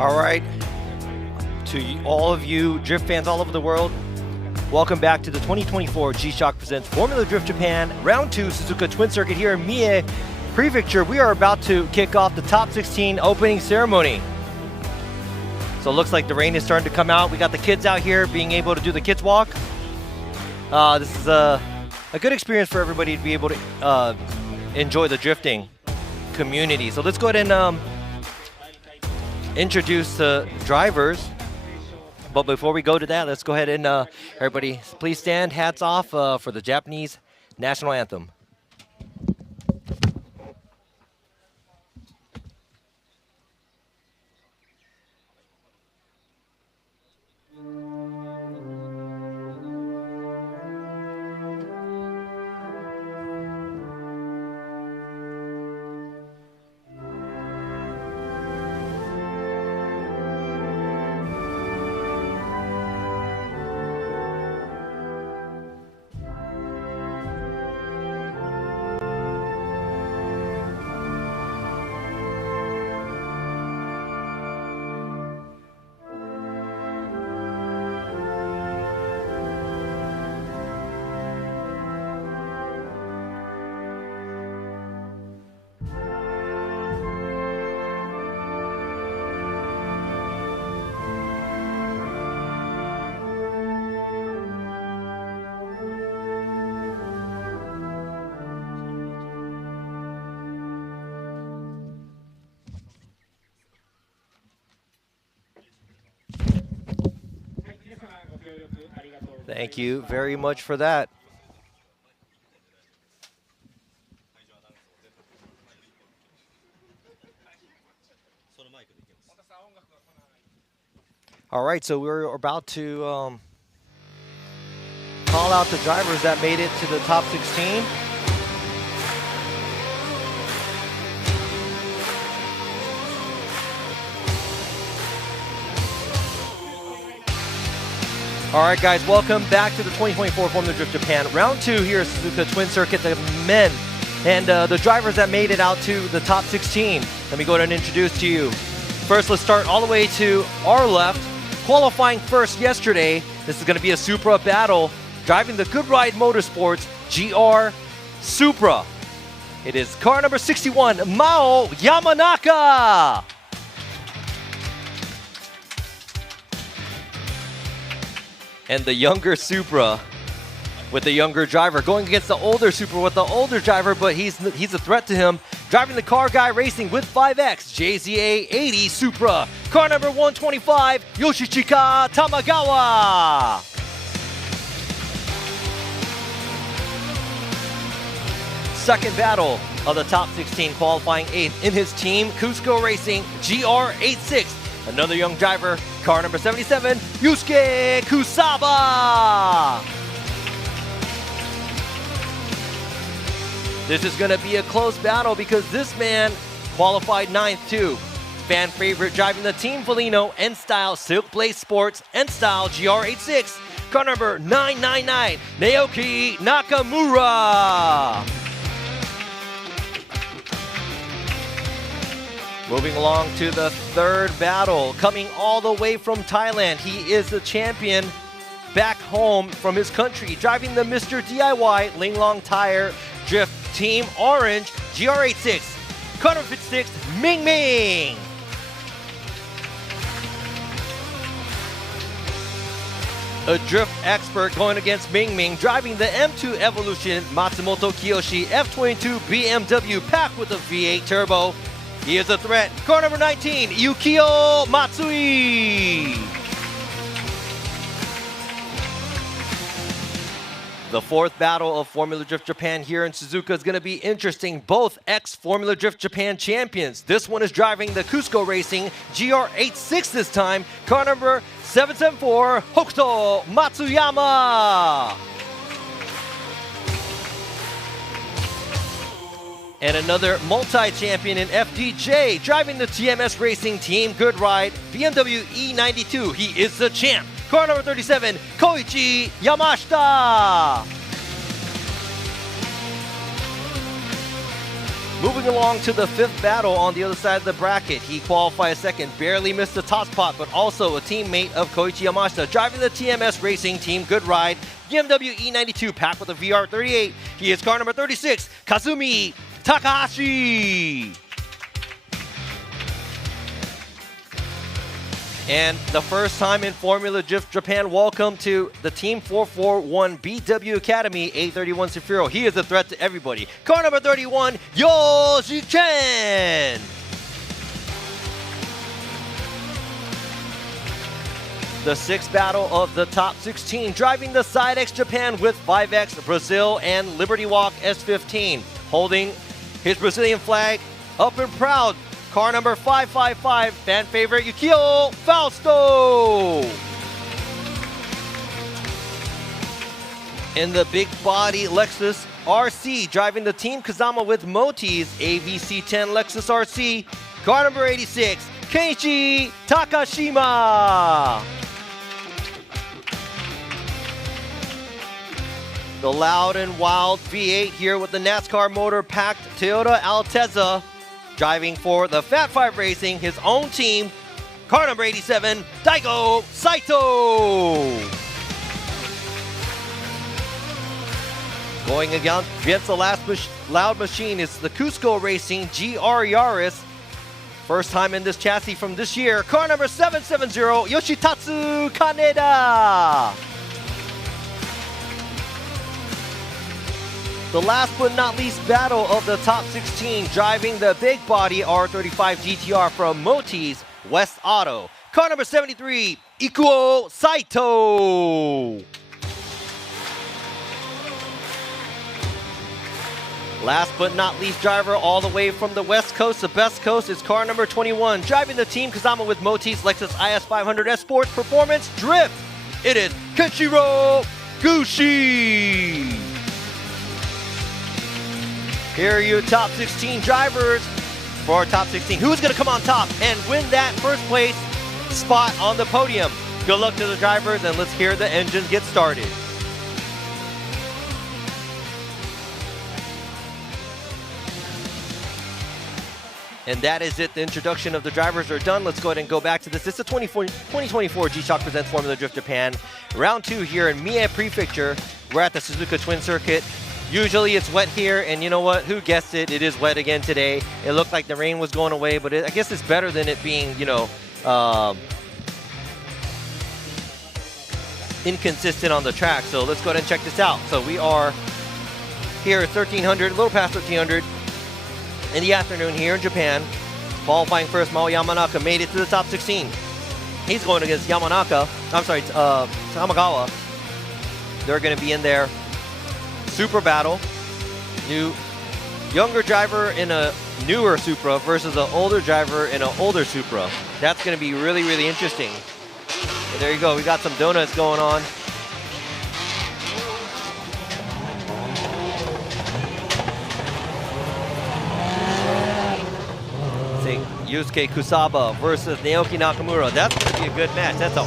All right, to all of you drift fans all over the world, welcome back to the 2024 G-Shock Presents Formula Drift Japan Round 2 Suzuka Twin Circuit here in Mie Prefecture. We are about to kick off the top 16 opening ceremony. So it looks like the rain is starting to come out. We got the kids out here being able to do the kids walk. This is a good experience for everybody to be able to enjoy the drifting community. So let's go ahead and introduce the drivers. But before we go to that, let's go ahead and everybody please stand, hats off for the Japanese national anthem. Thank you very much for that. All right, so we're about to call out the drivers that made it to the top 16. All right, guys, welcome back to the 2024 Formula Drift Japan Round 2 here at Suzuka Twin Circuit, the men and the drivers that made it out to the top 16. Let me go ahead and introduce to you. First, let's start all the way to our left. Qualifying first yesterday, this is going to be a Supra battle, driving the Good Ride Motorsports GR Supra. It is car number 61, Mao Yamanaka. And the younger Supra with the younger driver going against the older Supra with the older driver, but he's a threat to him. Driving the Car Guy Racing with 5X JZA 80 Supra, car number 125, Yoshichika Tamagawa. Second battle of the top 16, qualifying 8th in his team, Cusco Racing GR86. Another young driver, car number 77, Yusuke Kusaba. This is going to be a close battle because this man qualified 9th too. Fan favorite driving the Team Felino N-Style Silk Blaze Sports N-Style GR86, car number 999, Naoki Nakamura. Moving along to the third battle, coming all the way from Thailand. He is the champion back home from his country, driving the Mr. DIY Linglong Tire Drift Team Orange GR86, car number 56, Ming Ming. A drift expert going against Ming Ming, driving the M2 Evolution Matsumoto Kiyoshi F22 BMW packed with a V8 turbo. He is a threat. Car number 19, Yukio Matsui. The fourth battle of Formula Drift Japan here in Suzuka is going to be interesting. Both ex-Formula Drift Japan champions. This one is driving the Cusco Racing GR86 this time. Car number 774, Hokuto Matsuyama. And another multi-champion in FDJ, driving the TMS Racing Team Good Ride BMW E92. He is the champ. Car number 37, Koichi Yamashita. Moving along to the fifth battle on the other side of the bracket. He qualified second, barely missed the top spot, but also a teammate of Koichi Yamashita, driving the TMS Racing Team Good Ride BMW E92 packed with a VR38. He is car number 36, Kazumi Takahashi. And the first time in Formula Drift Japan, welcome to the Team 441 BW Academy, 831 Sefiro. He is a threat to everybody. Car number 31, Yoshi Chen. The sixth battle of the top 16, driving the Side X Japan with 5X Brazil and Liberty Walk S15, holding his Brazilian flag up and proud. Car number 555, fan favorite Yukio Fausto. In the big body Lexus RC, driving the Team Kazama with Moti's AVC10 Lexus RC. Car number 86, Keiichi Takashima. The loud and wild V8 here with the NASCAR motor packed Toyota Altezza, driving for the Fat 5 Racing, his own team. Car number 87, Daigo Saito. Going against the last loud machine is the Cusco Racing GR Yaris. First time in this chassis from this year. Car number 770, Yoshitatsu Kaneda. The last but not least battle of the top 16, driving the big body R35 GTR from Moti's West Auto. Car number 73, Ikuo Saito. Last but not least driver all the way from the West Coast, the best coast, is car number 21, driving the Team Kazama with Moti's Lexus IS500 S Sports Performance Drift. It is Kenshiro Gushi. Here are your top 16 drivers for our top 16. Who's going to come on top and win that first place spot on the podium? Good luck to the drivers, and let's hear the engines get started. And that is it. The introduction of the drivers are done. Let's go ahead and go back to this. This is the 2024 G-Shock Presents Formula Drift Japan. Round 2 here in Mie Prefecture. We're at the Suzuka Twin Circuit. Usually it's wet here, and you know what? Who guessed it? It is wet again today. It looked like the rain was going away, but I guess it's better than it being, you know, inconsistent on the track. So let's go ahead and check this out. So we are here at 1300, a little past 1300 in the afternoon here in Japan. Qualifying first, Mao Yamanaka made it to the top 16. He's going against Tamagawa. They're going to be in there. Super battle. Younger driver in a newer Supra versus an older driver in an older Supra. That's going to be really, really interesting. But there you go. We got some donuts going on. See, Yusuke Kusaba versus Naoki Nakamura. That's going to be a good match. That's a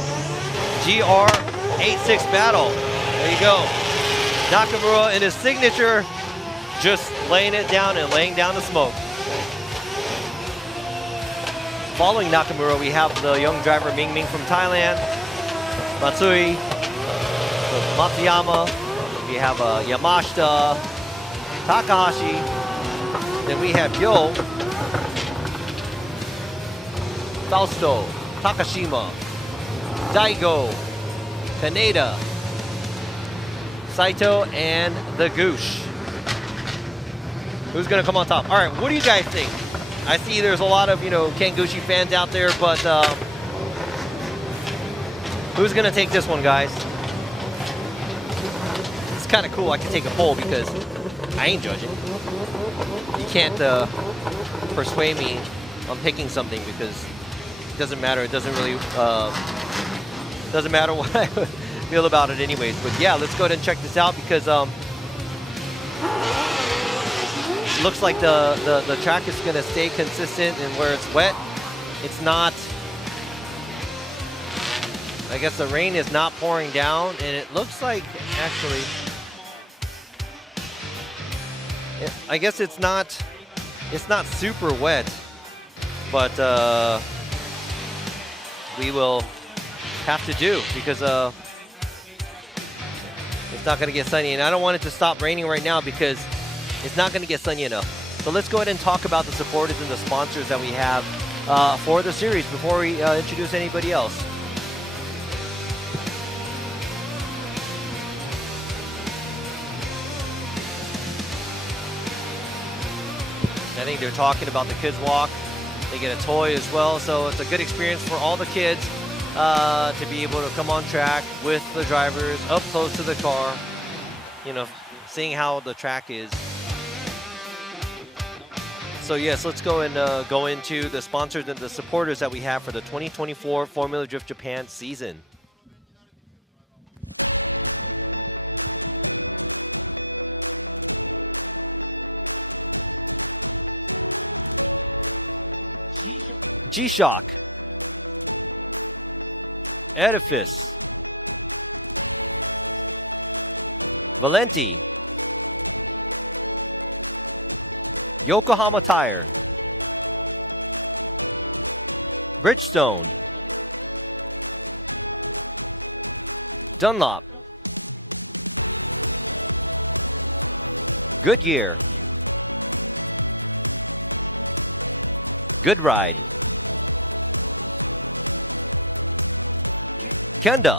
GR86 battle. There you go. Nakamura in his signature, just laying it down and laying down the smoke. Following Nakamura, we have the young driver Ming Ming from Thailand, Matsui, Matsuyama, we have Yamashita, Takahashi, then we have Yo, Fausto, Takashima, Daigo, Kaneda, Saito, and the Goosh. Who's gonna come on top? All right, what do you guys think? I see there's a lot of, you know, Ken Gucci fans out there, but who's gonna take this one, guys? It's kind of cool. I can take a poll because I ain't judging. You can't persuade me on picking something because it doesn't matter. It doesn't really doesn't matter what I feel about it anyways. But yeah, let's go ahead and check this out because looks like the track is going to stay consistent and where it's wet. It's not, I guess the rain is not pouring down, and it looks like actually, I guess it's not It's not super wet, but we will have to do because it's not going to get sunny, and I don't want it to stop raining right now because it's not going to get sunny enough. So let's go ahead and talk about the supporters and the sponsors that we have for the series before we introduce anybody else. I think they're talking about the kids walk. They get a toy as well, so it's a good experience for all the kids to be able to come on track with the drivers up close to the car, you know, seeing how the track is. So yes, let's go and go into the sponsors and the supporters that we have for the 2024 Formula Drift Japan season. G-Shock, Edifice, Valenti, Yokohama Tire, Bridgestone, Dunlop, Goodyear, Good Ride, Kenda,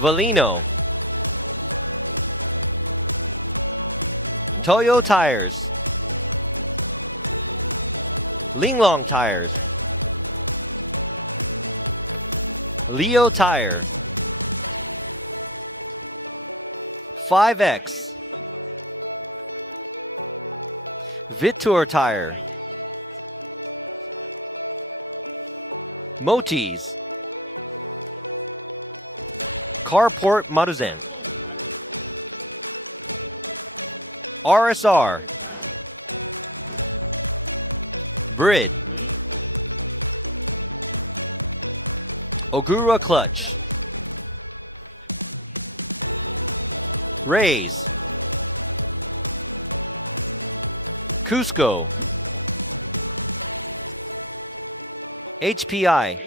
Valino, Toyo Tires, Linglong Tires, Leo Tire, 5X, Vitor Tire, Motis, Carport Maruzen, RSR, Brid, Ogura Clutch, Rays, Cusco, HPI,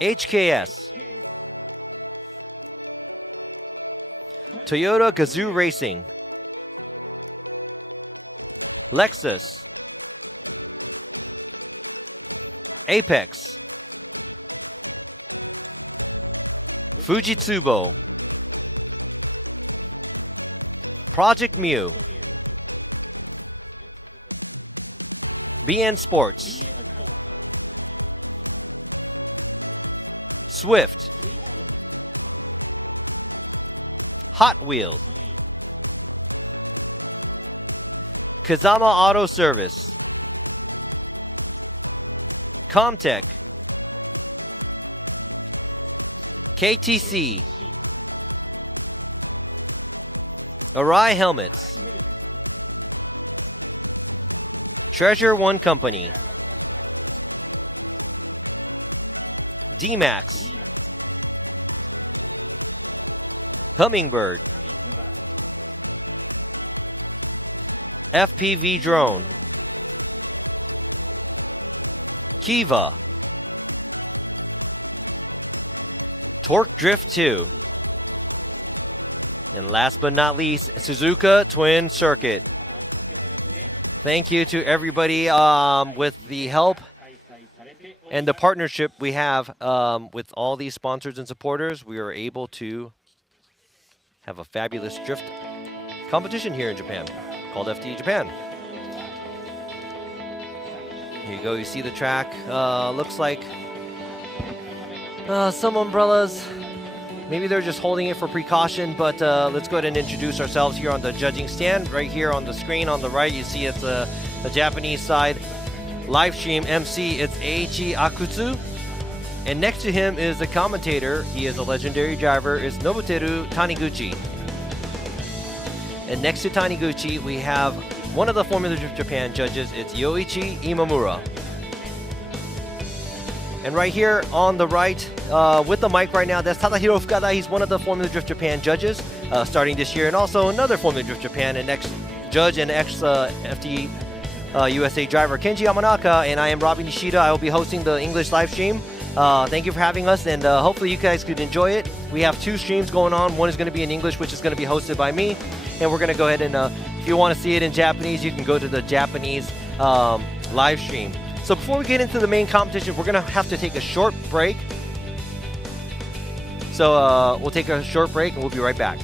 HKS, Toyota Gazoo Racing, Lexus, Apex, Fujitsubo, Project Mu, BN Sports, Swift, Hot Wheels, Kazama Auto Service, Comtech, KTC, Arai Helmets, Treasure One Company, D-Max, Hummingbird, FPV Drone, Kiva, Torque Drift 2, and last but not least, Suzuka Twin Circuit. Thank you to everybody with the help and the partnership we have with all these sponsors and supporters. We are able to have a fabulous drift competition here in Japan called FDJ Japan. Here you go, you see the track. Looks like some umbrellas. Maybe they're just holding it for precaution, but let's go ahead and introduce ourselves here on the judging stand. Right here on the screen on the right, you see it's the Japanese side. Live stream MC, it's Eiichi Akutsu. And next to him is the commentator. He is a legendary driver. It's Nobuteru Taniguchi. And next to Taniguchi, we have one of the Formula Drift Japan judges. It's Yoichi Imamura. And right here on the right, with the mic right now, that's Tadahiro Fukada. He's one of the Formula Drift Japan judges starting this year, and also another Formula Drift Japan and ex-judge and ex-FD USA driver Kenji Yamanaka, and I am Robbie Nishida. I will be hosting the English live stream. Thank you for having us, and hopefully you guys could enjoy it. We have 2 streams going on. One is going to be in English, which is going to be hosted by me, and we're going to go ahead and if you want to see it in Japanese, you can go to the Japanese live stream. So before we get into the main competition, we're going to have to take a short break. So we'll take a short break and we'll be right back.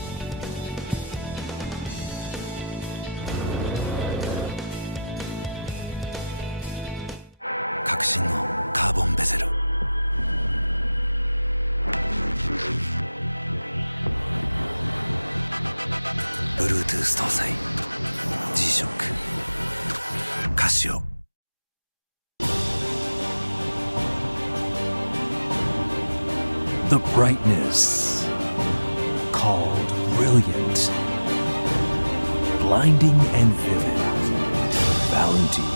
Bluetooth 搭載 G-SHOCK Casio The brightness called brilliant, blinding and vivid, Valentine.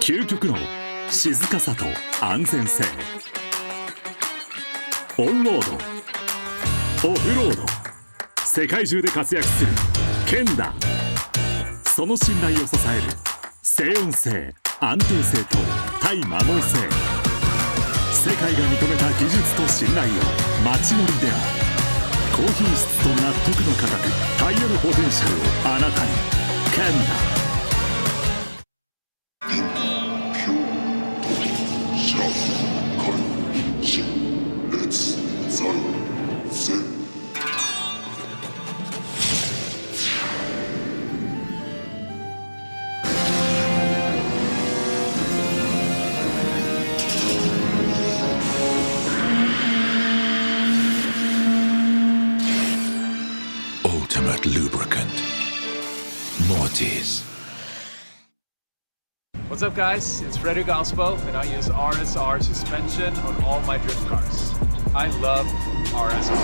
「究極の静かさと安全性」「オンロード」「オフロード」世界中で活躍するケンダ。その信頼を支える静音性、安定性と対摩耗性。世界が認めた技術と信頼を街乗りである。高品質と納得の価格、タイヤのポテンシャルをあなたに。ケンダ。Ultimate lubricant. Mortis. What's up, guys? It's Frederick Ospo, and I use RSR suspension on all my drift cars. I love RSR.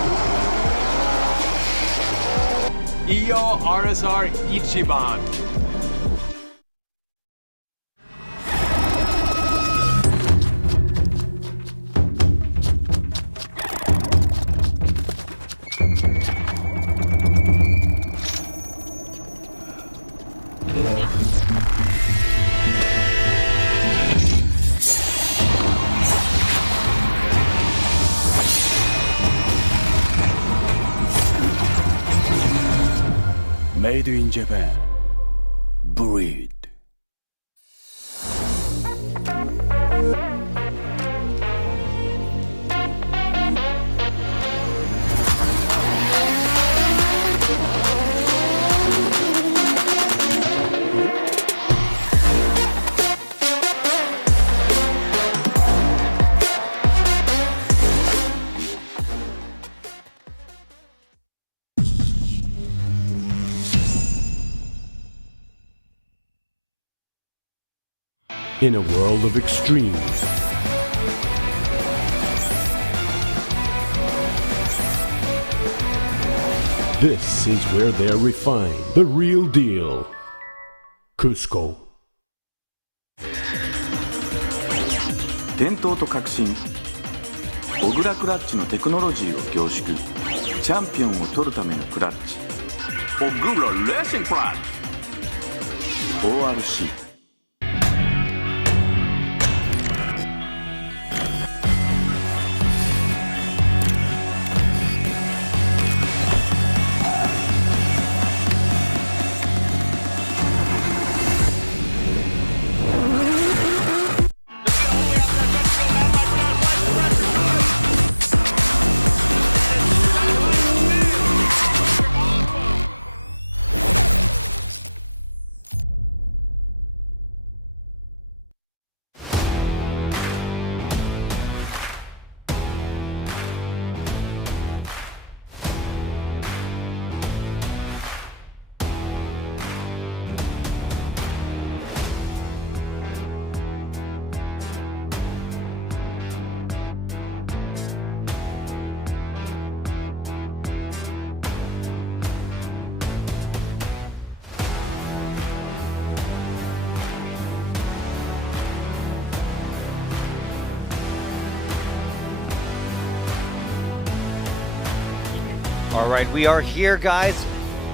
Iyo RSR Ichiban. Made in Japan. Breed. in a world of extremes. This is where they're refined, the real deal. Cusco. 伝統と革新小倉クラッチのテクノロジーを凝縮チャンピオンを取るためのクラッチ小倉レーシングクラッチ ORC All right, we are here, guys,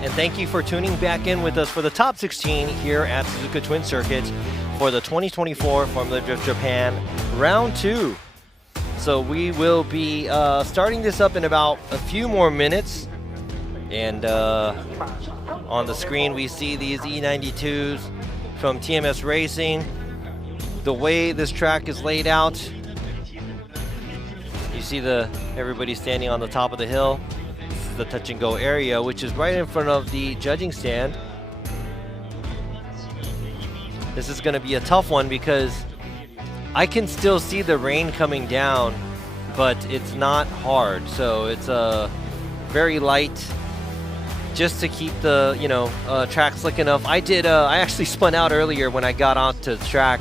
and thank you for tuning back in with us for the top 16 here at Suzuka Twin Circuit for the 2024 Formula Drift Japan Round 2. So we will be starting this up in about a few more minutes, and on the screen we see these E92s from TMS Racing. The way this track is laid out, you see everybody standing on the top of the hill. The touch and go area, which is right in front of the judging stand. This is going to be a tough one because I can still see the rain coming down, but it's not hard, so it's very light, just to keep the track slick enough. I actually spun out earlier when I got onto the track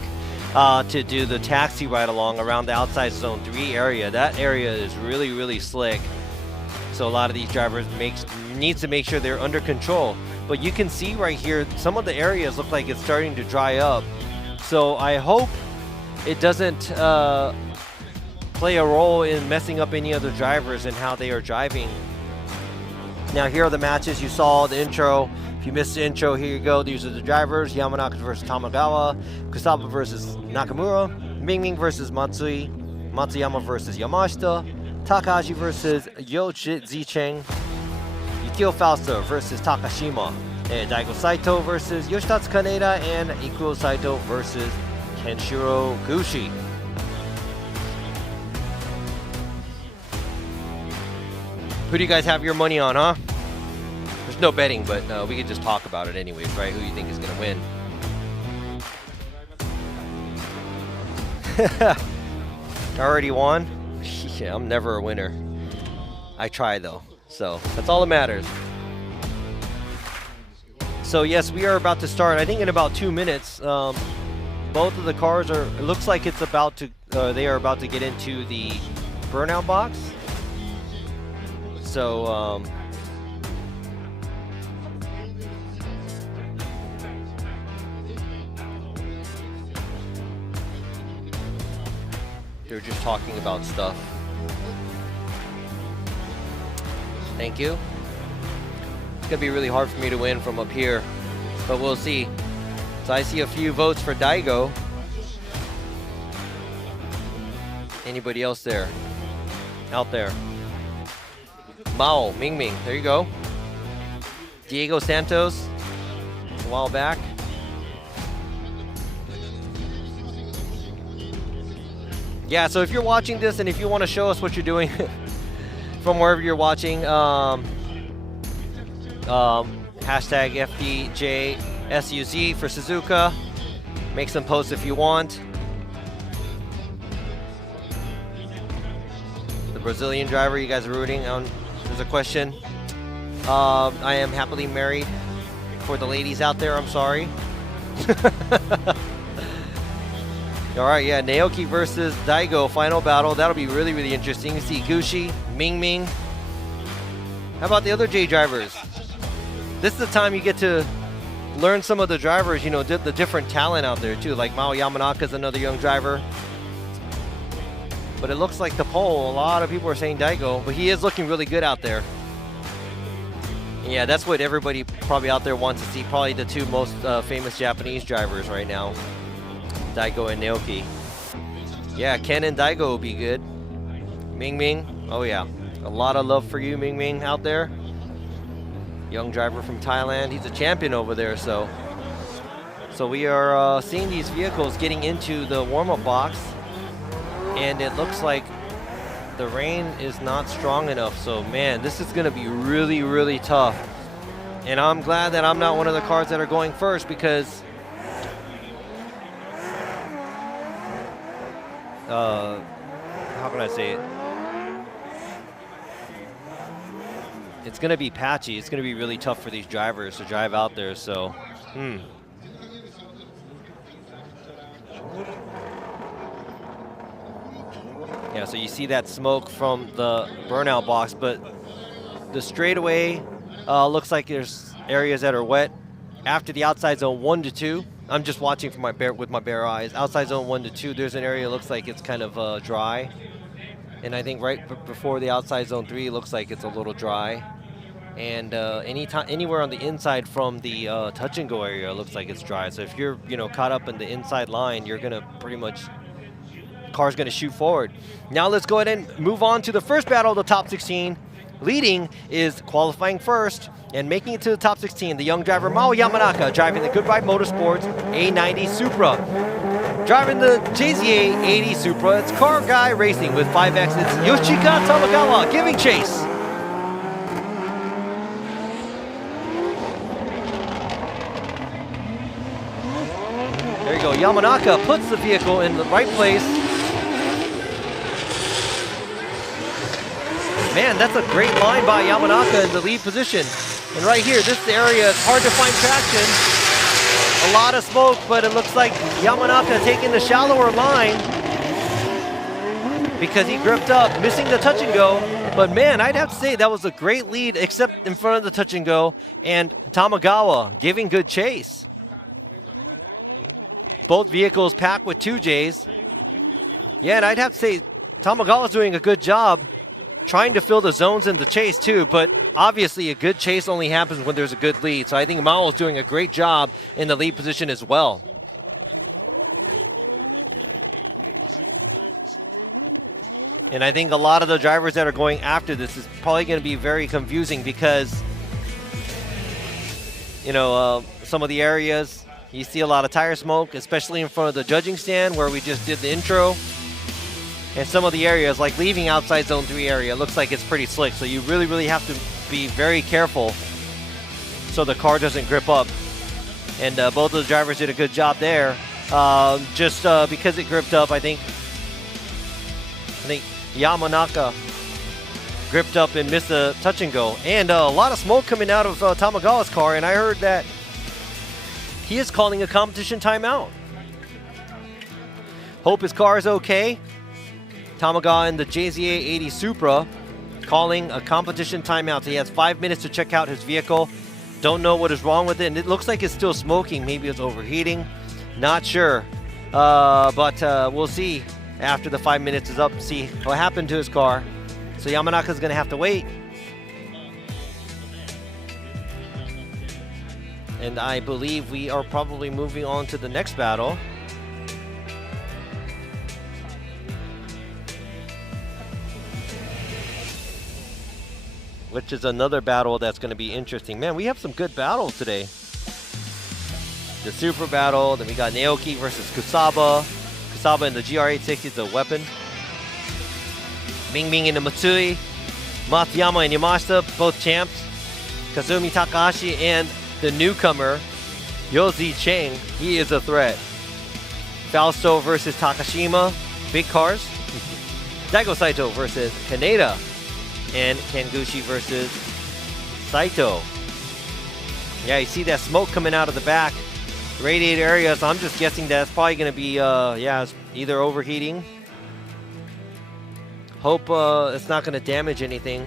to do the taxi ride along around the outside zone 3 area. That area is really slick. So a lot of these drivers needs to make sure they're under control. But you can see right here, some of the areas look like it's starting to dry up. So I hope it doesn't play a role in messing up any other drivers and how they are driving. Now here are the matches. You saw the intro. If you missed the intro, here you go. These are the drivers. Yamanaka versus Tamagawa, Kusaba versus Nakamura, Mingming versus Matsui, Matsuyama versus Yamashita, Takahashi versus Yo Zicheng, Yukio Fausto versus Takashima, and Daigo Saito versus Yoshitatsu Kaneda, and Ikuo Saito versus Kenshiro Gushi. Who do you guys have your money on, huh? There's no betting, but we can just talk about it anyways, right? Who you think is going to win? Already won? Yeah, I'm never a winner. I try though, so that's all that matters. So yes, we are about to start. I think in about 2 minutes. Both of the cars are. It looks like it's about to. They are about to get into the burnout box. So they're just talking about stuff. Thank you. It's gonna be really hard for me to win from up here, but we'll see. So I see a few votes for Daigo. Anybody else there? Out there? Mao, Mingming, there you go. Diego Santos, a while back. Yeah, so if you're watching this and if you want to show us what you're doing from wherever you're watching, hashtag FDJ SUZ for Suzuka. Make some posts if you want. The Brazilian driver you guys are rooting on. There's a question. I am happily married. For the ladies out there, I'm sorry. All right, yeah, Naoki versus Daigo, final battle. That'll be really, really interesting. You see Gucci, Ming Ming. How about the other J drivers? This is the time you get to learn some of the drivers, you know, the different talent out there too. Like Mao Yamanaka is another young driver. But it looks like the poll, a lot of people are saying Daigo, but he is looking really good out there. Yeah, that's what everybody probably out there wants to see. Probably the two most famous Japanese drivers right now, Daigo and Naoki. Yeah, Ken and Daigo will be good. Ming Ming, oh yeah. A lot of love for you, Ming Ming, out there. Young driver from Thailand. He's a champion over there, so we are seeing these vehicles getting into the warm-up box, and it looks like the rain is not strong enough. So man, this is going to be really, really tough. And I'm glad that I'm not one of the cars that are going first, because how can I say it? It's going to be patchy. It's going to be really tough for these drivers to drive out there. So, yeah, so you see that smoke from the burnout box, but the straightaway looks like there's areas that are wet. After the outside zone 1 to 2, I'm just watching from with my bare eyes. Outside zone 1 to 2, there's an area that looks like it's kind of dry. And I think right before the outside zone 3, it looks like it's a little dry. And anywhere on the inside from the touch and go area, it looks like it's dry. So if you're, you know, caught up in the inside line, you're gonna pretty much, car's gonna shoot forward. Now let's go ahead and move on to the first battle of the top 16. Leading is qualifying first and making it to the top 16, the young driver Mao Yamanaka, driving the Good Ride Motorsports A90 Supra. Driving the JZA 80 Supra, it's Car Guy Racing with 5 exits. Yoshika Tamagawa giving chase. There you go, Yamanaka puts the vehicle in the right place. Man, that's a great line by Yamanaka in the lead position. And right here, this area, it's hard to find traction. A lot of smoke, but it looks like Yamanaka taking the shallower line because he gripped up, missing the touch and go. But man, I'd have to say that was a great lead, except in front of the touch and go, and Tamagawa giving good chase. Both vehicles packed with 2Js. Yeah, and I'd have to say Tamagawa's doing a good job trying to fill the zones in the chase too, but obviously a good chase only happens when there's a good lead. So I think Mao's doing a great job in the lead position as well. And I think a lot of the drivers that are going after this is probably going to be very confusing because, you know, some of the areas you see a lot of tire smoke, especially in front of the judging stand where we just did the intro. And some of the areas, like leaving outside zone 3 area, looks like it's pretty slick. So you really, really have to be very careful so the car doesn't grip up. And both of the drivers did a good job there. Just because it gripped up, I think Yamanaka gripped up and missed a touch and go. And a lot of smoke coming out of Tamagawa's car, and I heard that he is calling a competition timeout. Hope his car is okay. Tamagawa in the JZA 80 Supra calling a competition timeout. He has 5 minutes to check out his vehicle. Don't know what is wrong with it, and it looks like it's still smoking. Maybe it's overheating. Not sure, but we'll see after the 5 minutes is up, see what happened to his car. So Yamanaka's gonna have to wait. And I believe we are probably moving on to the next battle. Which is another battle that's going to be interesting. Man, we have some good battles today. The Super battle, then we got Naoki versus Kusaba. Kusaba in the GR860 is a weapon. Ming Ming in the Matsui. Matsuyama and Yamashita, both champs. Kazumi Takahashi and the newcomer, Yozi Cheng. He is a threat. Fausto versus Takashima. Big cars. Daigo Saito versus Kaneda. And Taniguchi versus Saito. Yeah, you see that smoke coming out of the back. radiator area, so I'm just guessing that it's probably going to be, yeah, it's either overheating. Hope it's not going to damage anything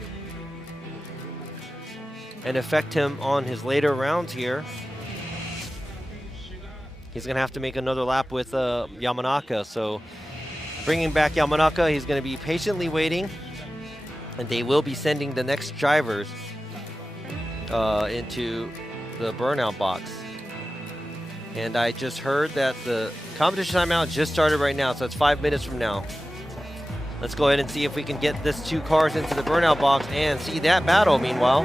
and affect him on his later rounds here. He's going to have to make another lap with Yamanaka, so bringing back Yamanaka, he's going to be patiently waiting, and they will be sending the next drivers into the burnout box. And I just heard that the competition timeout just started right now, so it's 5 minutes from now. Let's go ahead and see if we can get this 2 cars into the burnout box and see that battle meanwhile.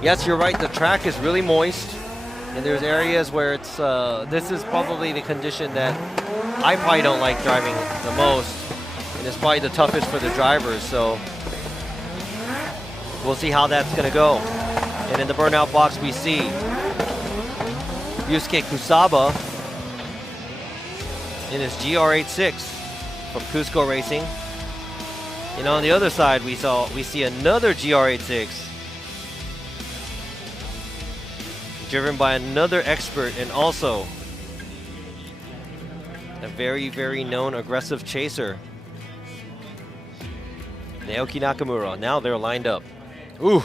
Yes, you're right, the track is really moist, and there's areas where it's, this is probably the condition that I probably don't like driving the most, and it's probably the toughest for the drivers, so we'll see how that's gonna go. And in the burnout box we see Yusuke Kusaba in his GR86 from Cusco Racing. And on the other side we see another GR86 driven by another expert and also a very, very known aggressive chaser, Naoki Nakamura. Now they're lined up. Ooh,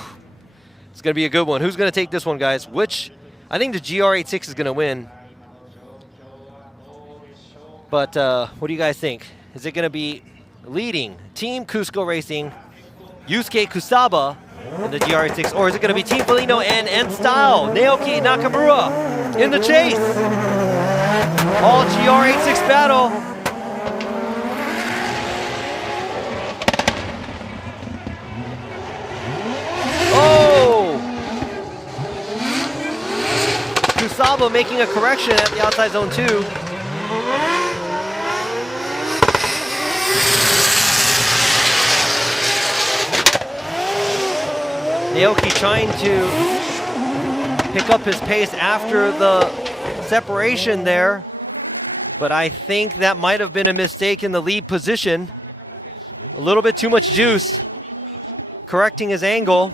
it's gonna be a good one. Who's gonna take this one, guys? I think the GR86 is gonna win. But what do you guys think? Is it gonna be leading Team Cusco Racing, Yusuke Kusaba in the GR86, or is it gonna be Team Felino and N-Style, Naoki Nakamura in the chase? All GR86 battle. Kusaba making a correction at the outside zone 2. Naoki trying to pick up his pace after the separation there, but I think that might have been a mistake in the lead position. A little bit too much juice, correcting his angle.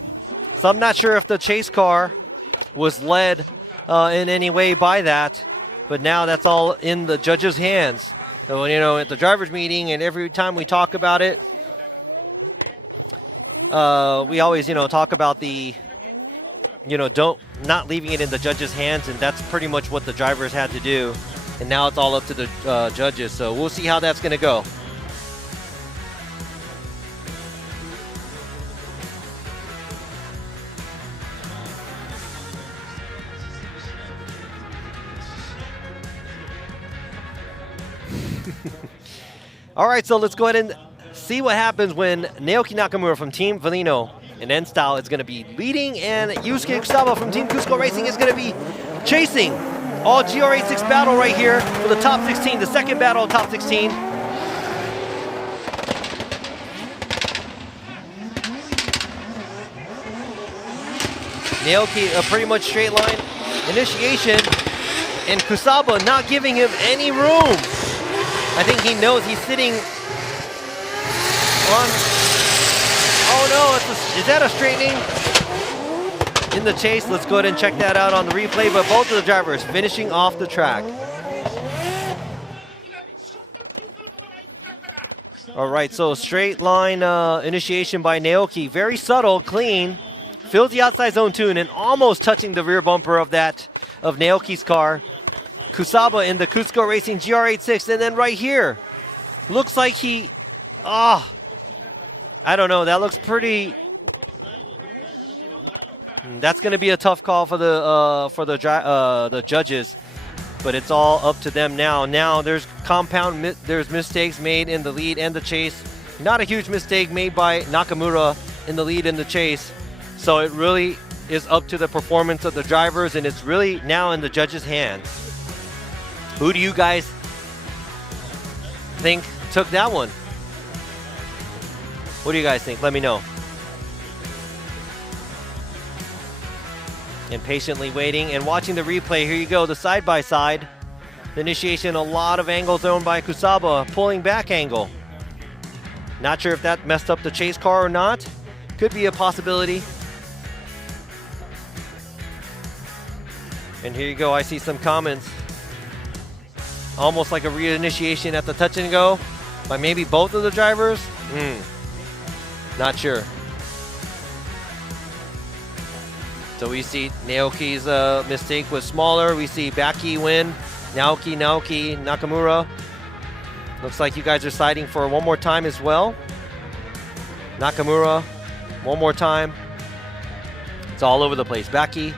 So I'm not sure if the chase car was led in any way by that, but now that's all in the judges' hands. So, you know, at the drivers' meeting and every time we talk about it, we always, you know, talk about the, you know, not leaving it in the judges' hands, and that's pretty much what the drivers had to do. And now it's all up to the judges, so we'll see how that's going to go. All right, so let's go ahead and see what happens when Naoki Nakamura from Team Felino and N-Style is going to be leading, and Yusuke Kusaba from Team Cusco Racing is going to be chasing. All GR86 battle right here for the top 16, the second battle of top 16. Naoki, a pretty much straight line initiation, and Kusaba not giving him any room. I think he knows he's sitting on, oh no, is that a straightening in the chase? Let's go ahead and check that out on the replay, but both of the drivers finishing off the track. All right, so straight line initiation by Naoki, very subtle, clean, fills the outside zone 2 and almost touching the rear bumper of Naoki's car. Kusaba in the Cusco Racing GR86, and then right here, looks like he, I don't know, that looks pretty, that's gonna be a tough call for the judges, but it's all up to them now. Now there's mistakes made in the lead and the chase. Not a huge mistake made by Nakamura in the lead and the chase, so it really is up to the performance of the drivers, and it's really now in the judges' hands. Who do you guys think took that one? What do you guys think? Let me know. And patiently waiting and watching the replay. Here you go, the side-by-side. The initiation, a lot of angles thrown by Kusaba, pulling back angle. Not sure if that messed up the chase car or not. Could be a possibility. And here you go, I see some comments. Almost like a reinitiation at the touch and go by maybe both of the drivers. Not sure. So we see Naoki's mistake was smaller. We see Baki win. Naoki, Nakamura. Looks like you guys are siding for one more time as well. Nakamura, one more time. It's all over the place. Baki.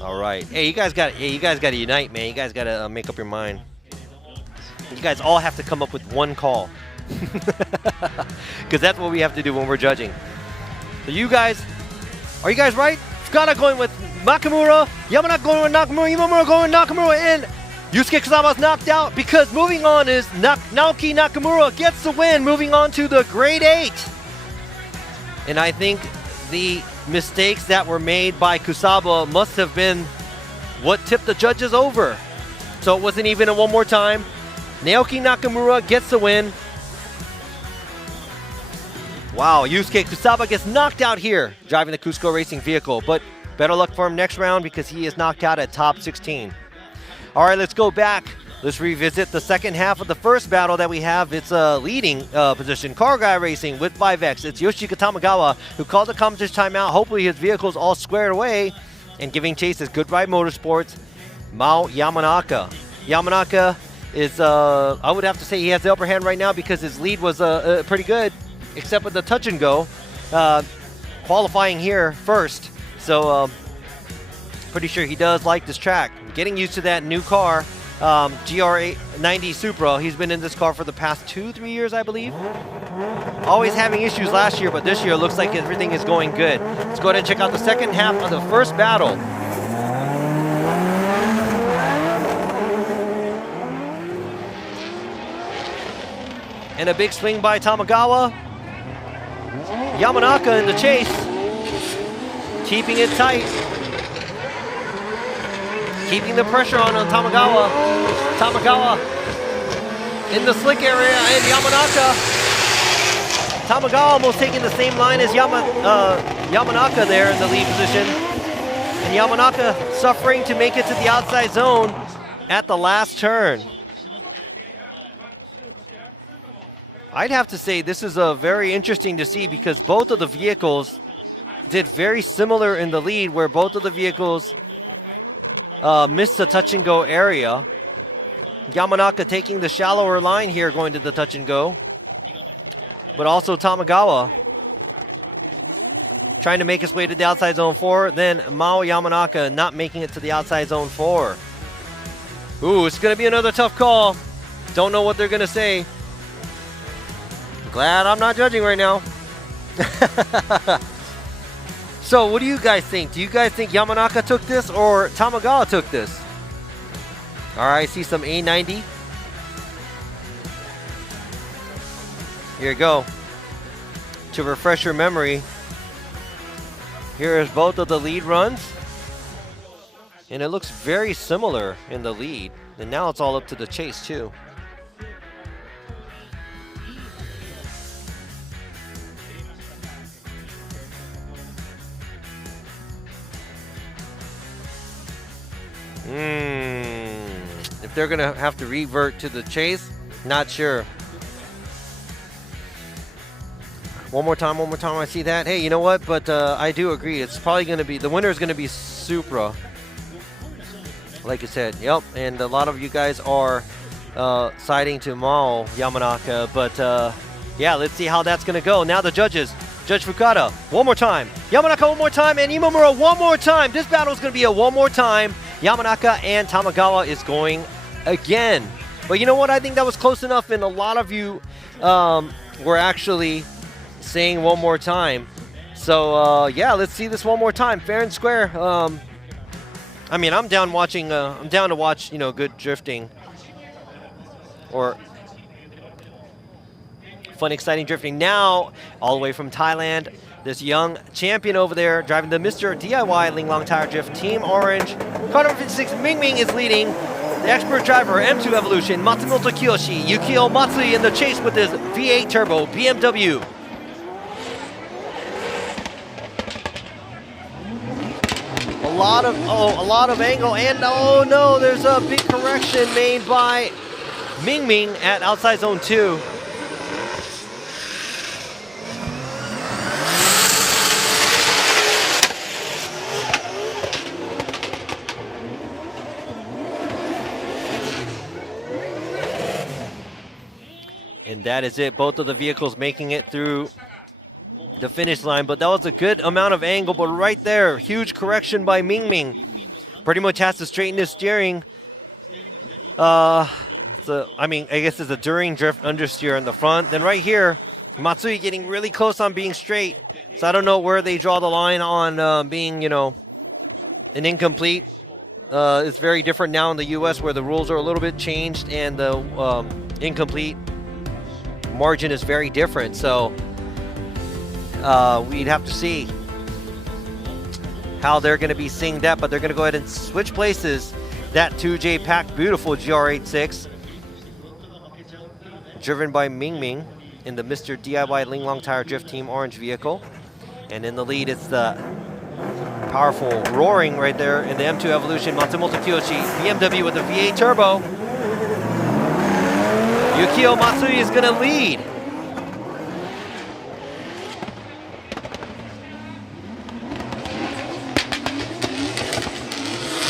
All right. Hey, you guys got to unite, man. You guys got to make up your mind. You guys all have to come up with one call. Because that's what we have to do when we're judging. So you guys, are you guys right? Fukada going with Nakamura, Yamanaka going with Nakamura, Imamura going with Nakamura, and Yusuke Kusaba's knocked out because moving on is Naoki Nakamura gets the win, moving on to the grade 8. And I think the mistakes that were made by Kusaba must have been what tipped the judges over. So it wasn't even a one more time. Naoki Nakamura gets the win. Wow, Yusuke Kusaba gets knocked out here driving the Cusco Racing vehicle, but better luck for him next round because he is knocked out at top 16. All right, let's go back. Let's revisit the second half of the first battle that we have. It's a leading position. Car Guy Racing with 5X. It's Yoshika Tamagawa who called the competition timeout. Hopefully his vehicle's all squared away. And giving chase is Good Ride Motorsports, Mao Yamanaka. Yamanaka is, I would have to say he has the upper hand right now because his lead was pretty good, except with the touch and go. Qualifying here first. So pretty sure he does like this track. Getting used to that new car. GR90 Supra. He's been in this car for the past 2-3 years, I believe. Always having issues last year, but this year looks like everything is going good. Let's go ahead and check out the second half of the first battle. And a big swing by Tamagawa. Yamanaka in the chase. Keeping it tight. Keeping the pressure on Tamagawa. Tamagawa in the slick area, and Yamanaka. Tamagawa almost taking the same line as Yamanaka there in the lead position. And Yamanaka suffering to make it to the outside zone at the last turn. I'd have to say this is very interesting to see because both of the vehicles did very similar in the lead, where both of the vehicles missed the touch and go area. Yamanaka taking the shallower line here going to the touch and go. But also Tamagawa trying to make his way to the outside zone 4. Then Mao Yamanaka not making it to the outside zone 4. Ooh, it's going to be another tough call. Don't know what they're going to say. Glad I'm not judging right now. So what do you guys think? Do you guys think Yamanaka took this or Tamagawa took this? All right, see some A90. Here you go. To refresh your memory, here is both of the lead runs. And it looks very similar in the lead. And now it's all up to the chase too. If they're gonna have to revert to the chase, not sure. One more time, I see that. Hey, you know what? But I do agree. It's probably gonna be, the winner is gonna be Supra. Like I said, yep. And a lot of you guys are siding to Mao Yamanaka. But yeah, let's see how that's gonna go. Now the judges. Judge Fukada, one more time. Yamanaka one more time, and Imamura one more time. This battle is gonna be a one more time. Yamanaka and Tamagawa is going again. But you know what? I think that was close enough, and a lot of you were actually saying one more time. So yeah, let's see this one more time, fair and square. I mean, I'm down watching. I'm down to watch, you know, good drifting or fun, exciting drifting. Now, all the way from Thailand, this young champion over there driving the Mr. DIY Linglong Tire Drift Team Orange. Car number 56, Ming Ming is leading. The expert driver, M2 Evolution, Matsumoto Kiyoshi, Yukio Matsui in the chase with his V8 turbo BMW. lot of angle, and oh no, there's a big correction made by Ming at outside zone 2. And that is it, both of the vehicles making it through the finish line, but that was a good amount of angle, but right there, huge correction by Ming. Pretty much has to straighten his steering. I guess it's a during drift understeer in the front. Then right here, Matsui getting really close on being straight. So I don't know where they draw the line on being, an incomplete. It's very different now in the US where the rules are a little bit changed and the incomplete margin is very different. So we'd have to see how they're going to be seeing that, but they're going to go ahead and switch places. That 2J packed beautiful GR86 driven by Ming in the Mr. DIY Linglong Tire Drift Team orange vehicle. And in the lead, it's the powerful roaring right there in the M2 Evolution Matsumoto Kiyoshi BMW with a V8 turbo. Yukio Matsui is going to lead.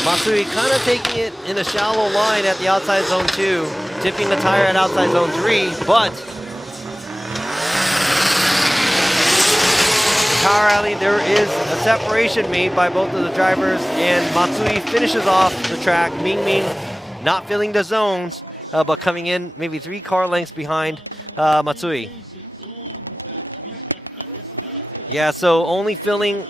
Matsui kind of taking it in a shallow line at the outside zone 2, tipping the tire at outside zone 3, but power alley, there is a separation made by both of the drivers, and Matsui finishes off the track. Ming not filling the zones, but coming in maybe 3 car lengths behind Matsui. Yeah, so only filling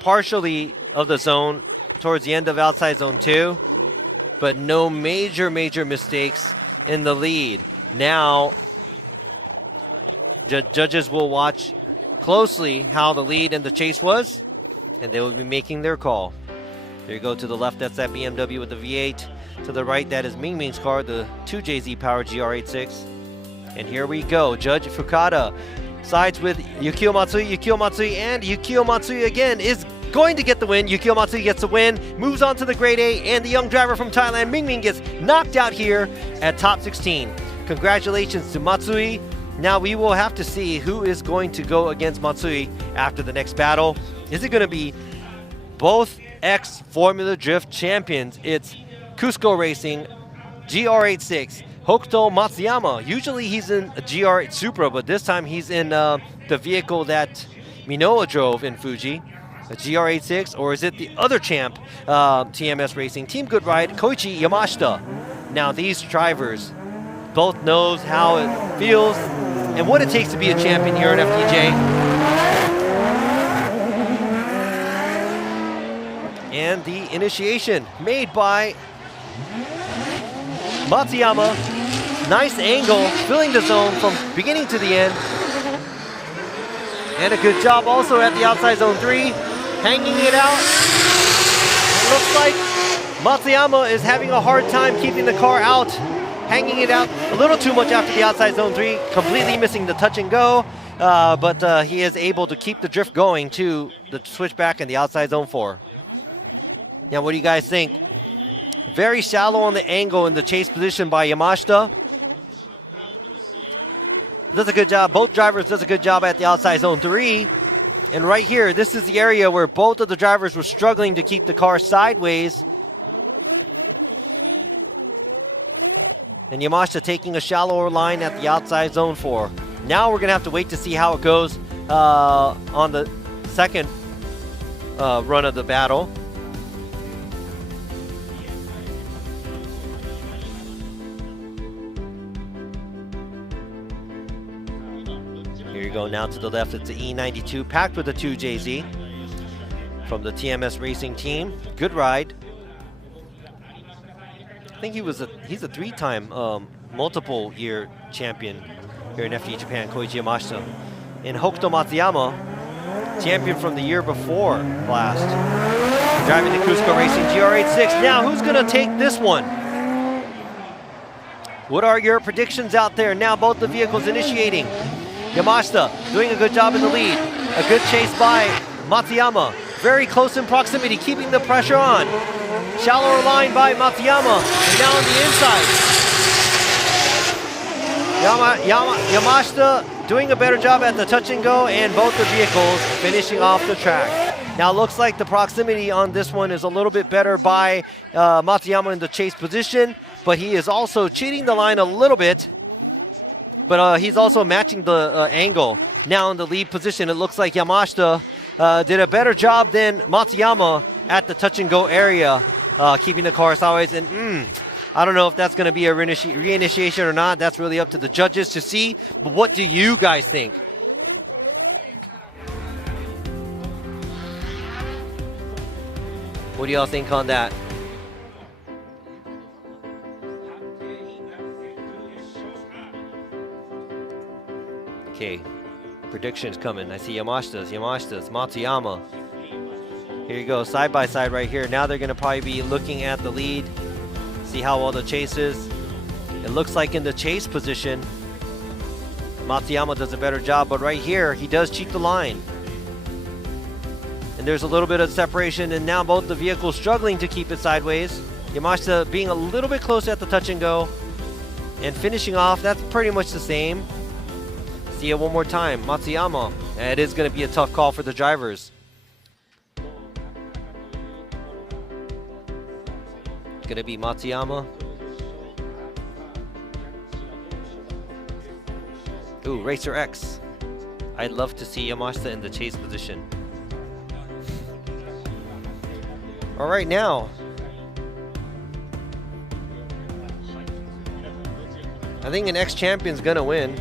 partially of the zone towards the end of outside zone 2, but no major mistakes in the lead. Now, judges will watch closely how the lead and the chase was, and they will be making their call. There you go, to the left, that's that BMW with the V8. To the right, that is Ming's car, the 2JZ Power GR86. And here we go, Judge Fukada sides with Yukio Matsui, and Yukio Matsui again is going to get the win. Yukio Matsui gets the win, moves on to the grade A, and the young driver from Thailand, Ming gets knocked out here at top 16. Congratulations to Matsui. Now we will have to see who is going to go against Matsui after the next battle. Is it going to be both ex-Formula Drift champions? It's Cusco Racing, GR86, Hokuto Matsuyama. Usually he's in a GR8 Supra, but this time he's in the vehicle that Minoa drove in Fuji, a GR86, or is it the other champ, TMS Racing, Team Good Ride, Koichi Yamashita. Now these drivers both knows how it feels and what it takes to be a champion here in FDJ. And the initiation made by Matsuyama. Nice angle, filling the zone from beginning to the end. And a good job also at the outside zone 3, hanging it out. It looks like Matsuyama is having a hard time keeping the car out, hanging it out a little too much after the outside zone 3, completely missing the touch and go, but he is able to keep the drift going to the switchback and the outside zone 4. Yeah, what do you guys think? Very shallow on the angle in the chase position by Yamashita. Does a good job. Both drivers does a good job at the outside zone 3. And right here, this is the area where both of the drivers were struggling to keep the car sideways. And Yamashita taking a shallower line at the outside zone 4. Now we're going to have to wait to see how it goes on the second run of the battle. Here you go, now to the left, it's the E92 packed with a 2JZ from the TMS Racing team. Good ride. I think he's a 3-time multiple year champion here in FD Japan, Koichi Yamashita. And Hokuto Matsuyama, champion from the year before last. Driving the Cusco Racing GR86. Now, who's gonna take this one? What are your predictions out there? Now both the vehicles initiating. Yamashita doing a good job in the lead. A good chase by Matsuyama. very close in proximity, keeping the pressure on. Shallower line by Matsuyama, and now on the inside. Yamashita doing a better job at the touch and go, and both the vehicles finishing off the track. Now looks like the proximity on this one is a little bit better by Matsuyama in the chase position, but he is also cheating the line a little bit, but he's also matching the angle. Now in the lead position, it looks like Yamashita did a better job than Matsuyama at the touch and go area, keeping the car sideways. And I don't know if that's going to be a reinitiation or not. That's really up to the judges to see. What do you guys think? What do y'all think on that? Okay, predictions coming. I see Yamashita's, Matsuyama. Here you go, side by side right here. Now they're gonna probably be looking at the lead, see how well the chase is. It looks like in the chase position, Matsuyama does a better job, but right here, he does cheat the line. And there's a little bit of separation, and now both the vehicles struggling to keep it sideways. Yamashita being a little bit close at the touch and go, and finishing off, that's pretty much the same. See it one more time, Matsuyama. It is gonna be a tough call for the drivers. It's gonna be Matsuyama. Ooh, Racer X. I'd love to see Yamashita in the chase position. All right, now. I think an ex-champion's gonna win.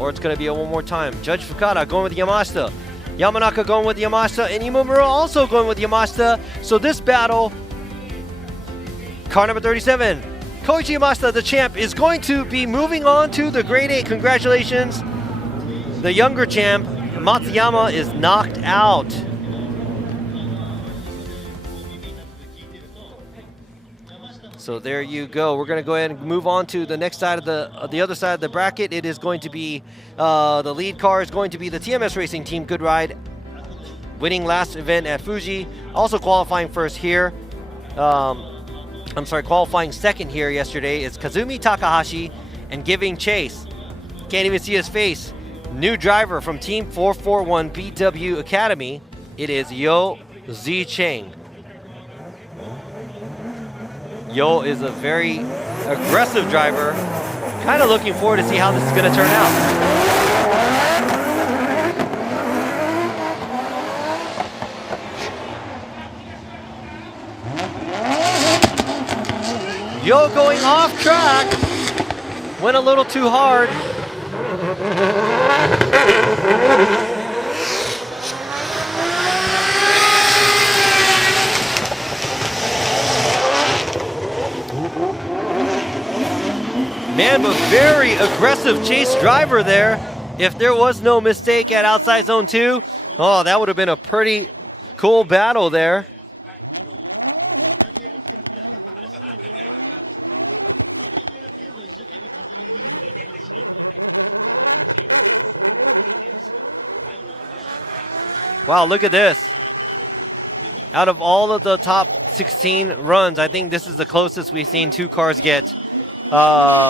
Or it's gonna be a one more time. Judge Fukada going with Yamashita. Yamanaka going with Yamashita, and Imamura also going with Yamashita. So this battle, car number 37, Koichi Yamashita, the champ, is going to be moving on to the Grade 8. Congratulations. The younger champ, Matsuyama, is knocked out. So there you go. We're going to go ahead and move on to the next side of the other side of the bracket. It is going to be the lead car is going to be the TMS Racing Team. Good ride, winning last event at Fuji, also qualifying first here. Qualifying second here yesterday is Kazumi Takahashi, and giving chase. Can't even see his face. New driver from Team 441 BW Academy. It is Yo Zicheng. Yo is a very aggressive driver. Kind of looking forward to see how this is going to turn out. Yo going off track. Went a little too hard. Man, but very aggressive chase driver there. If there was no mistake at outside zone 2, oh, that would have been a pretty cool battle there. Wow, look at this. Out of all of the top 16 runs, I think this is the closest we've seen two cars get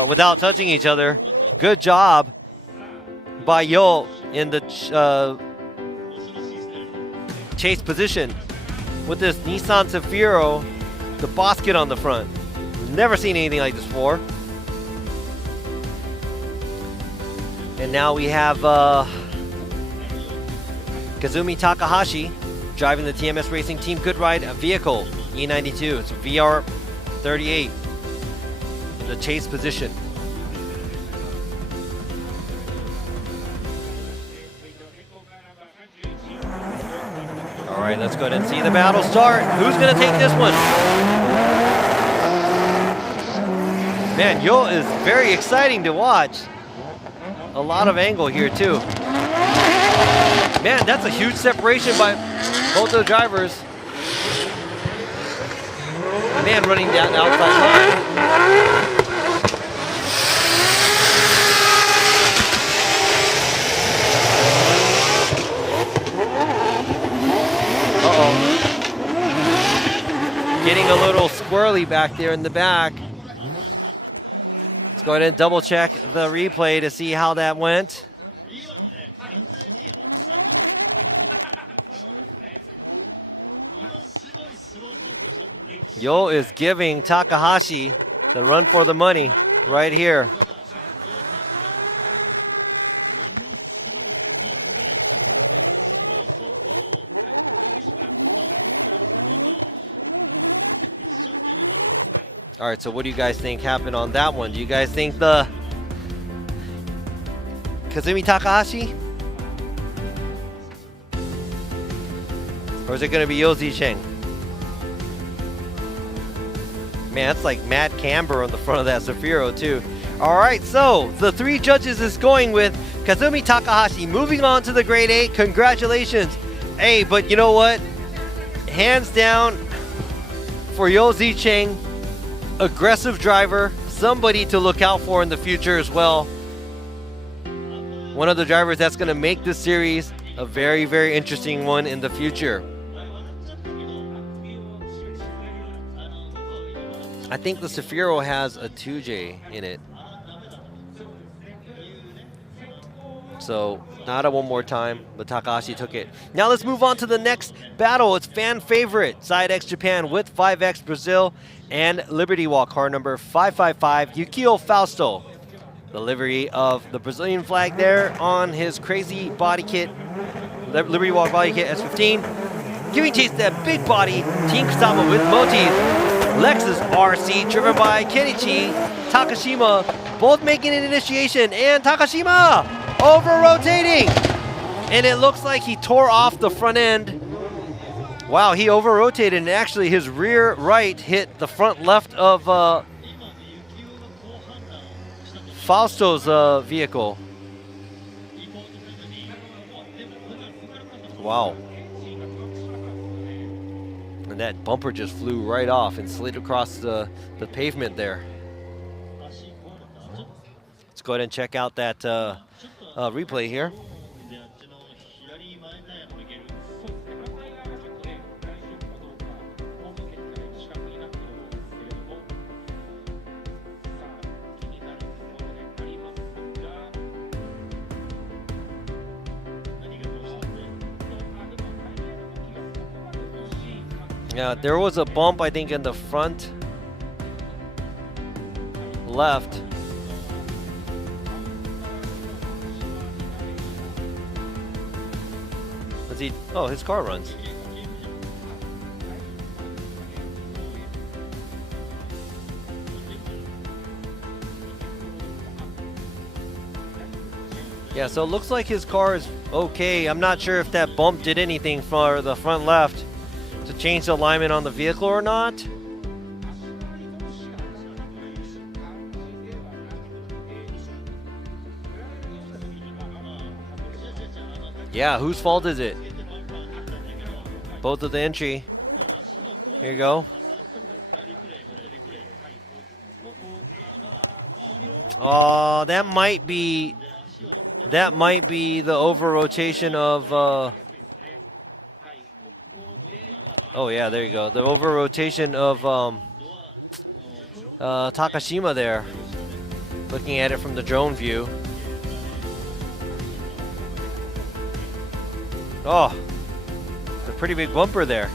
without touching each other. Good job by Yo in the chase position with this Nissan Zafiro, the basket on the front. Never seen anything like this before. And now we have Kazumi Takahashi driving the TMS Racing Team Good Ride vehicle, E92. It's VR38, the chase position. All right, let's go ahead and see the battle start. Who's gonna take this one? Man, Yo is very exciting to watch. A lot of angle here too. Man, that's a huge separation by both of the drivers. Man, running down the outside line. getting a little squirrely back there in the back. Let's go ahead and double check the replay to see how that went. Yo is giving Takahashi a run for the money right here. All right, so what do you guys think happened on that one? Do you guys think the Kazumi Takahashi? Or is it gonna be Yozi Cheng? Man, that's like mad camber on the front of that Zafiro too. All right, so the 3 judges is going with Kazumi Takahashi. Moving on to the grade 8, congratulations. Hey, but you know what? Hands down for Yozi Cheng. Aggressive driver, somebody to look out for in the future as well. One of the drivers that's going to make this series a very, very interesting one in the future. I think the Zafiro has a 2J in it. So, Nada one more time, but Takahashi took it. Now let's move on to the next battle. It's fan favorite, Side X Japan with 5X Brazil and Liberty Walk, car number 555, Yukio Fausto. The livery of the Brazilian flag there on his crazy body kit, Liberty Walk body kit S15. Giving chase that big body, Team Kusama with motif. Lexus RC driven by Kenichi Takashima, both making an initiation, and Takashima over-rotating. And it looks like he tore off the front end. Wow, he over-rotated, and actually his rear right hit the front left of Fausto's vehicle. Wow. And that bumper just flew right off and slid across the pavement there. Let's go ahead and check out that replay here. Yeah, there was a bump, I think, in the front left. Does he? Oh, his car runs. Yeah, so it looks like his car is okay. I'm not sure if that bump did anything for the front left to change the alignment on the vehicle or not. Yeah, whose fault is it? Both of the entry. Here you go. Oh, that might be the over rotation of oh yeah, there you go. The over rotation of Takashima there. Looking at it from the drone view. Oh, it's a pretty big bumper there.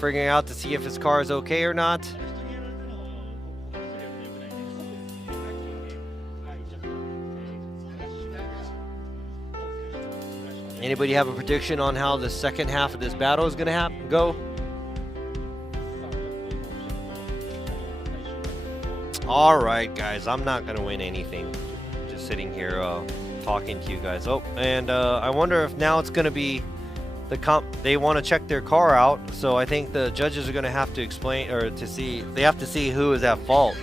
Figuring out to see if his car is okay or not. Anybody have a prediction on how the second half of this battle is going to go? All right, guys, I'm not going to win anything. Just sitting here talking to you guys. Oh, and I wonder if now it's going to be they want to check their car out, so I think the judges are going to have to explain, or to see, they have to see who is at fault.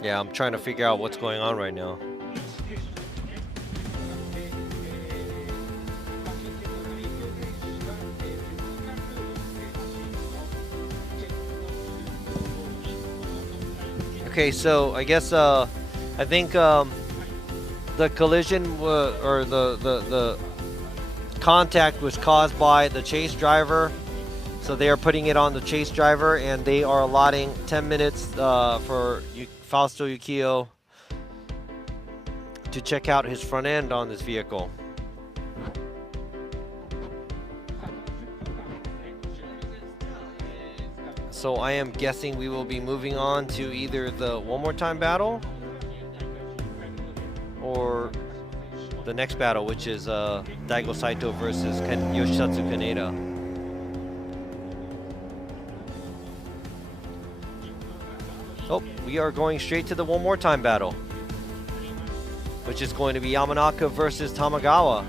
Yeah, I'm trying to figure out what's going on right now. Okay, so I guess I think the collision or the contact was caused by the chase driver. So they are putting it on the chase driver, and they are allotting 10 minutes for Fausto Yukio to check out his front end on this vehicle. So I am guessing we will be moving on to either the one more time battle or the next battle, which is Daigo Saito versus Yoshitsu Kaneda. Oh, we are going straight to the one more time battle, which is going to be Yamanaka versus Tamagawa.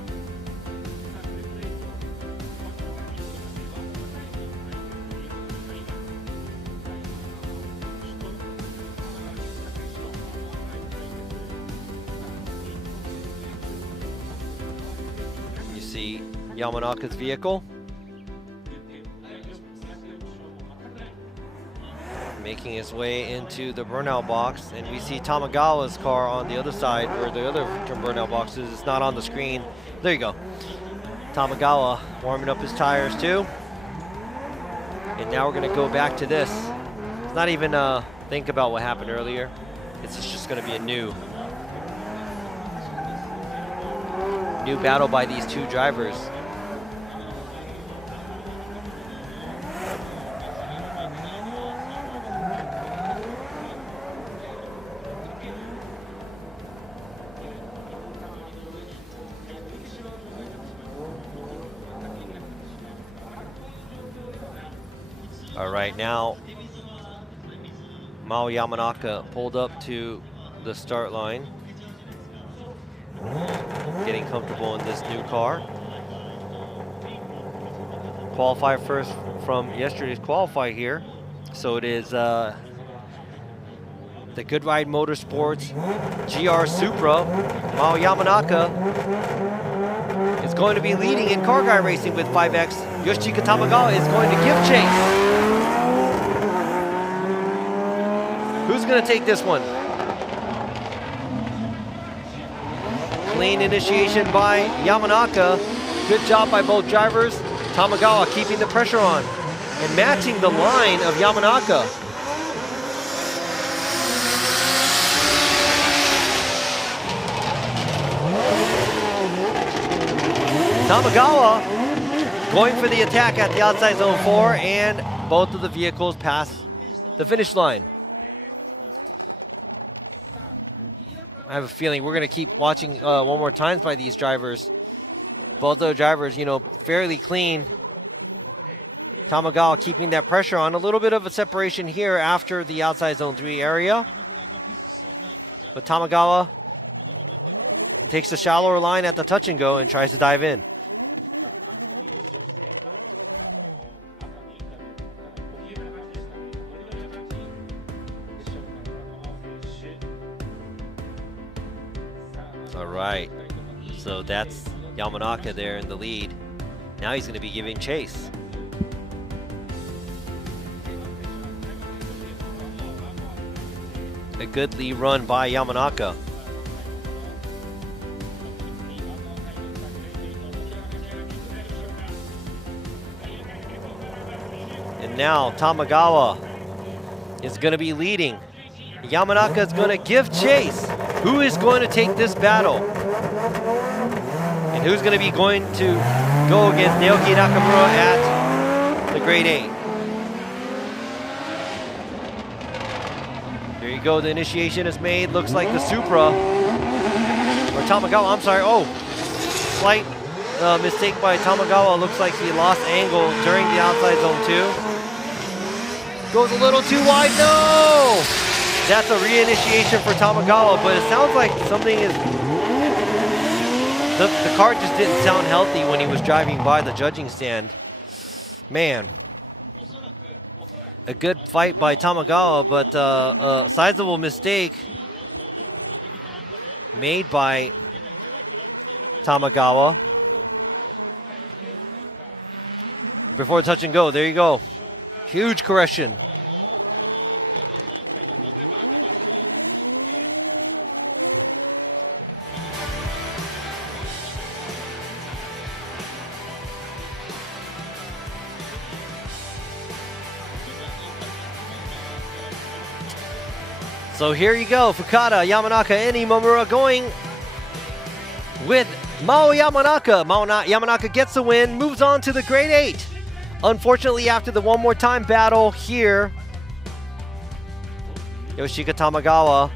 You see Yamanaka's vehicle making its way into the burnout box, and we see Tamagawa's car on the other side where the other burnout box is. It's not on the screen. There you go. Tamagawa warming up his tires too. And now we're gonna go back to this. It's not even think about what happened earlier. It's just gonna be a new battle by these two drivers. All right, now Mao Yamanaka pulled up to the start line, getting comfortable in this new car. Qualify first from yesterday's qualify here. So it is the Good Ride Motorsports GR Supra. Mao Yamanaka is going to be leading in car guy racing with 5X. Yoshihiko Tamagawa is going to give chase. Who's going to take this one? Clean initiation by Yamanaka. Good job by both drivers. Tamagawa keeping the pressure on and matching the line of Yamanaka. Tamagawa going for the attack at the outside zone 4, and both of the vehicles pass the finish line. I have a feeling we're going to keep watching one more time by these drivers. Both the drivers, you know, fairly clean. Tamagawa keeping that pressure on. A little bit of a separation here after the outside zone 3 area. But Tamagawa takes the shallower line at the touch and go and tries to dive in. All right, so that's Yamanaka there in the lead. Now he's going to be giving chase. A good lead run by Yamanaka. And now Tamagawa is going to be leading. Yamanaka is going to give chase. Who is going to take this battle? And who's going to be going to go against Naoki Nakamura at the grade 8? There you go, the initiation is made. Looks like the Supra, or Tamagawa, I'm sorry. Oh, slight mistake by Tamagawa. Looks like he lost angle during the outside zone 2. Goes a little too wide, no! That's a reinitiation for Tamagawa, but it sounds like something is... The car just didn't sound healthy when he was driving by the judging stand. Man. A good fight by Tamagawa, but a sizable mistake made by Tamagawa. Before touch and go, there you go. Huge correction. So here you go, Fukada, Yamanaka, and Imamura going with Mao Yamanaka. Yamanaka gets the win, moves on to the grade 8. Unfortunately, after the one more time battle here, Yoshika Tamagawa,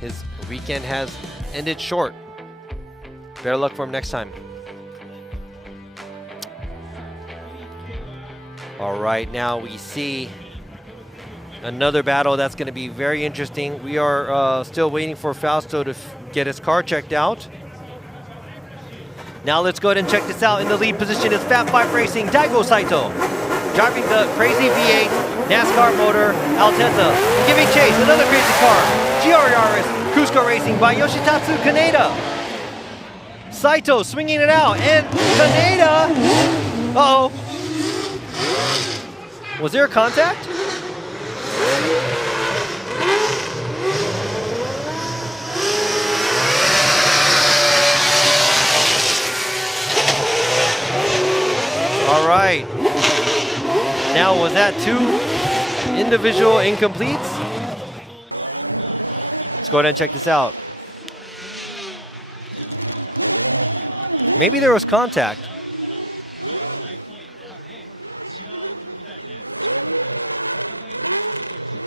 his weekend has ended short. Better luck for him next time. All right, now we see another battle that's going to be very interesting. We are still waiting for Fausto to get his car checked out. Now let's go ahead and check this out. In the lead position is Fat 5 Racing, Daigo Saito. Driving the crazy V8 NASCAR motor, Altezza. Giving chase, another crazy car. GR Yaris, Cusco Racing by Yoshitatsu Kaneda. Saito swinging it out, and Kaneda. Uh-oh. Was there a contact? All right. Now, was that 2 individual incompletes? Let's go ahead and check this out. Maybe there was contact.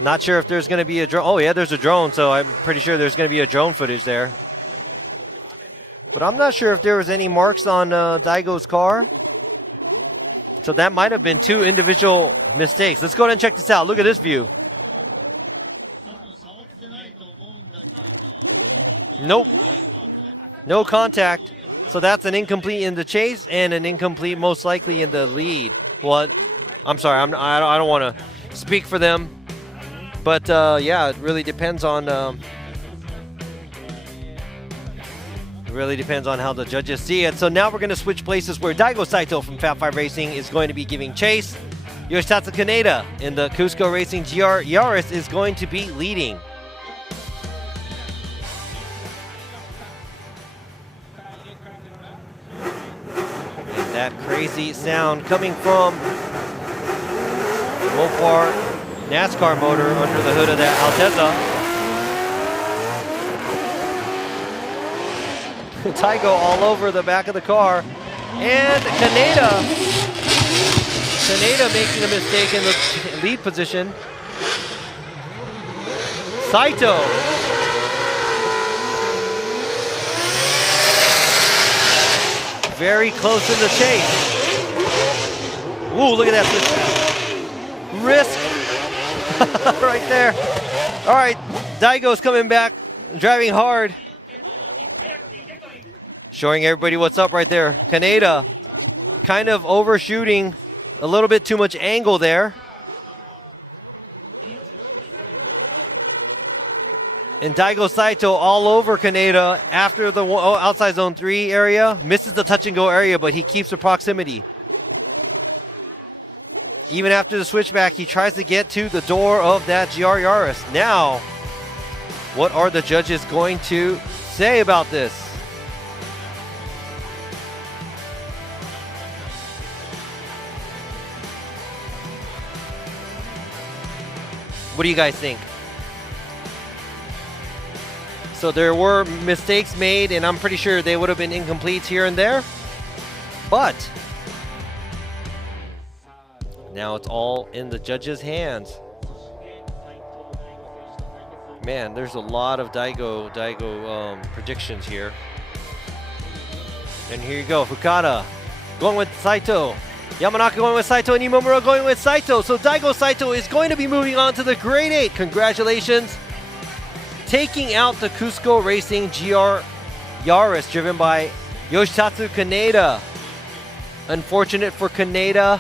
Not sure if there's going to be a drone. Oh yeah, there's a drone, so I'm pretty sure there's going to be a drone footage there. But I'm not sure if there was any marks on Daigo's car. So that might have been 2 individual mistakes. Let's go ahead and check this out. Look at this view. Nope. No contact. So that's an incomplete in the chase and an incomplete most likely in the lead. Well, I'm sorry, I don't want to speak for them. But yeah, it really depends on how the judges see it. So now we're going to switch places where Daigo Saito from Fat 5 Racing is going to be giving chase. Yoshitatsu Kaneda in the Cusco Racing GR Yaris is going to be leading. And that crazy sound coming from Mopar NASCAR motor under the hood of that Altezza. Taigo all over the back of the car. And Kaneda making a mistake in the lead position. Saito. Very close in the chase. Ooh, look at that switch. Risk. Right there. All right, Daigo's coming back, driving hard. Showing everybody what's up right there. Kaneda kind of overshooting, a little bit too much angle there. And Daigo Saito all over Kaneda after the outside zone 3 area. Misses the touch and go area, but he keeps the proximity. Even after the switchback, he tries to get to the door of that GR Yaris. Now, what are the judges going to say about this? What do you guys think? So there were mistakes made, and I'm pretty sure they would have been incompletes here and there. But now it's all in the judges' hands. Man, there's a lot of Daigo predictions here. And here you go, Fukada going with Saito. Yamanaka going with Saito, and Imamura going with Saito. So Daigo Saito is going to be moving on to the grade 8. Congratulations. Taking out the Cusco Racing GR Yaris driven by Yoshitatsu Kaneda. Unfortunate for Kaneda.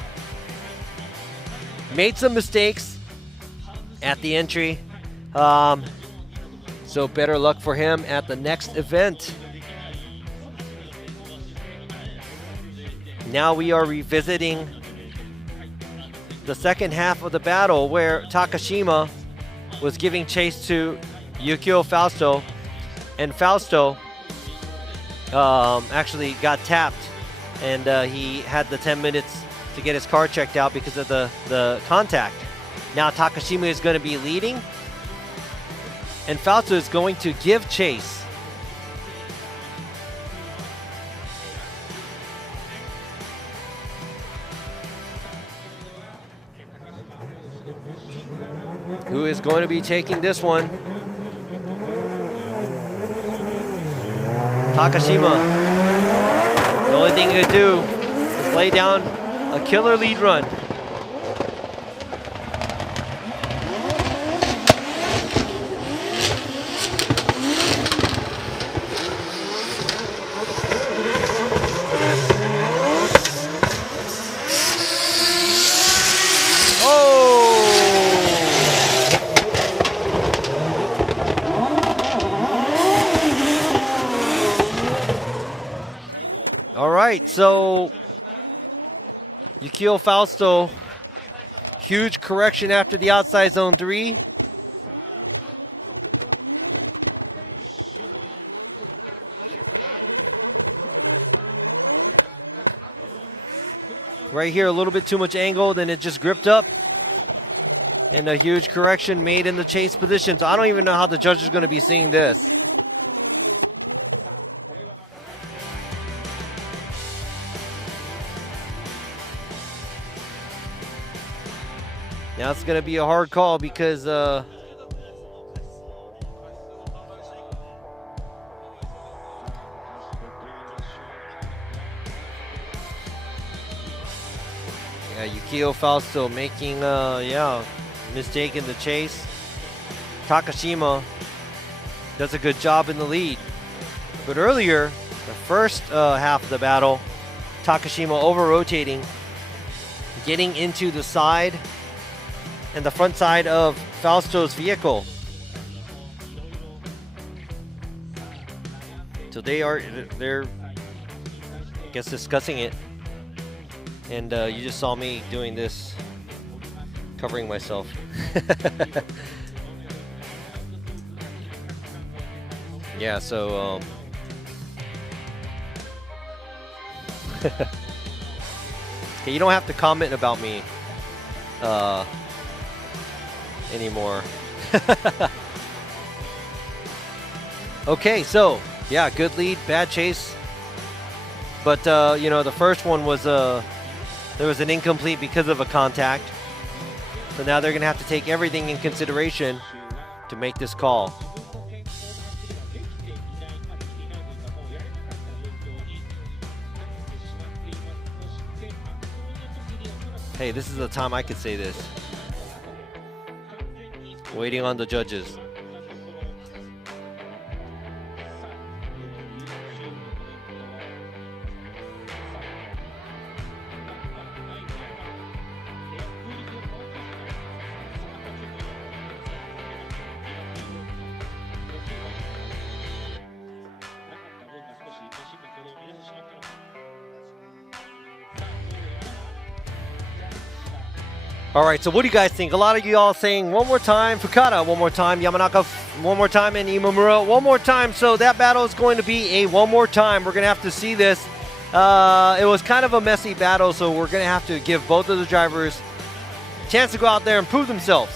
Made some mistakes at the entry. So better luck for him at the next event. Now we are revisiting the second half of the battle where Takashima was giving chase to Yukio Fausto, and Fausto actually got tapped, and he had the 10 minutes to get his car checked out because of the contact. Now Takashima is going to be leading. and Fausto is going to give chase. Who is going to be taking this one? Takashima. The only thing he could do is lay down a killer lead run. So, Yukio Fausto, huge correction after the outside zone 3. Right here, a little bit too much angle, then it just gripped up. And a huge correction made in the chase position. So I don't even know how the judge is going to be seeing this. Now it's going to be a hard call because yeah, Yukio Fausto making yeah, mistake in the chase. Takashima does a good job in the lead. But earlier, the first half of the battle, Takashima over-rotating, getting into the side and the front side of Fausto's vehicle. So they're I guess discussing it. And you just saw me doing this, covering myself. Yeah, so okay, you don't have to comment about me anymore. Okay, so yeah, good lead, bad chase, but you know, the first one was there was an incomplete because of a contact, so now they're gonna have to take everything in consideration to make this call. Hey, this is the time I could say this. Waiting on the judges. All right, so what do you guys think? A lot of you all saying one more time, Fukada, one more time, Yamanaka, one more time, and Imamura, one more time. So that battle is going to be a one more time. We're going to have to see this. It was kind of a messy battle, so we're going to have to give both of the drivers a chance to go out there and prove themselves.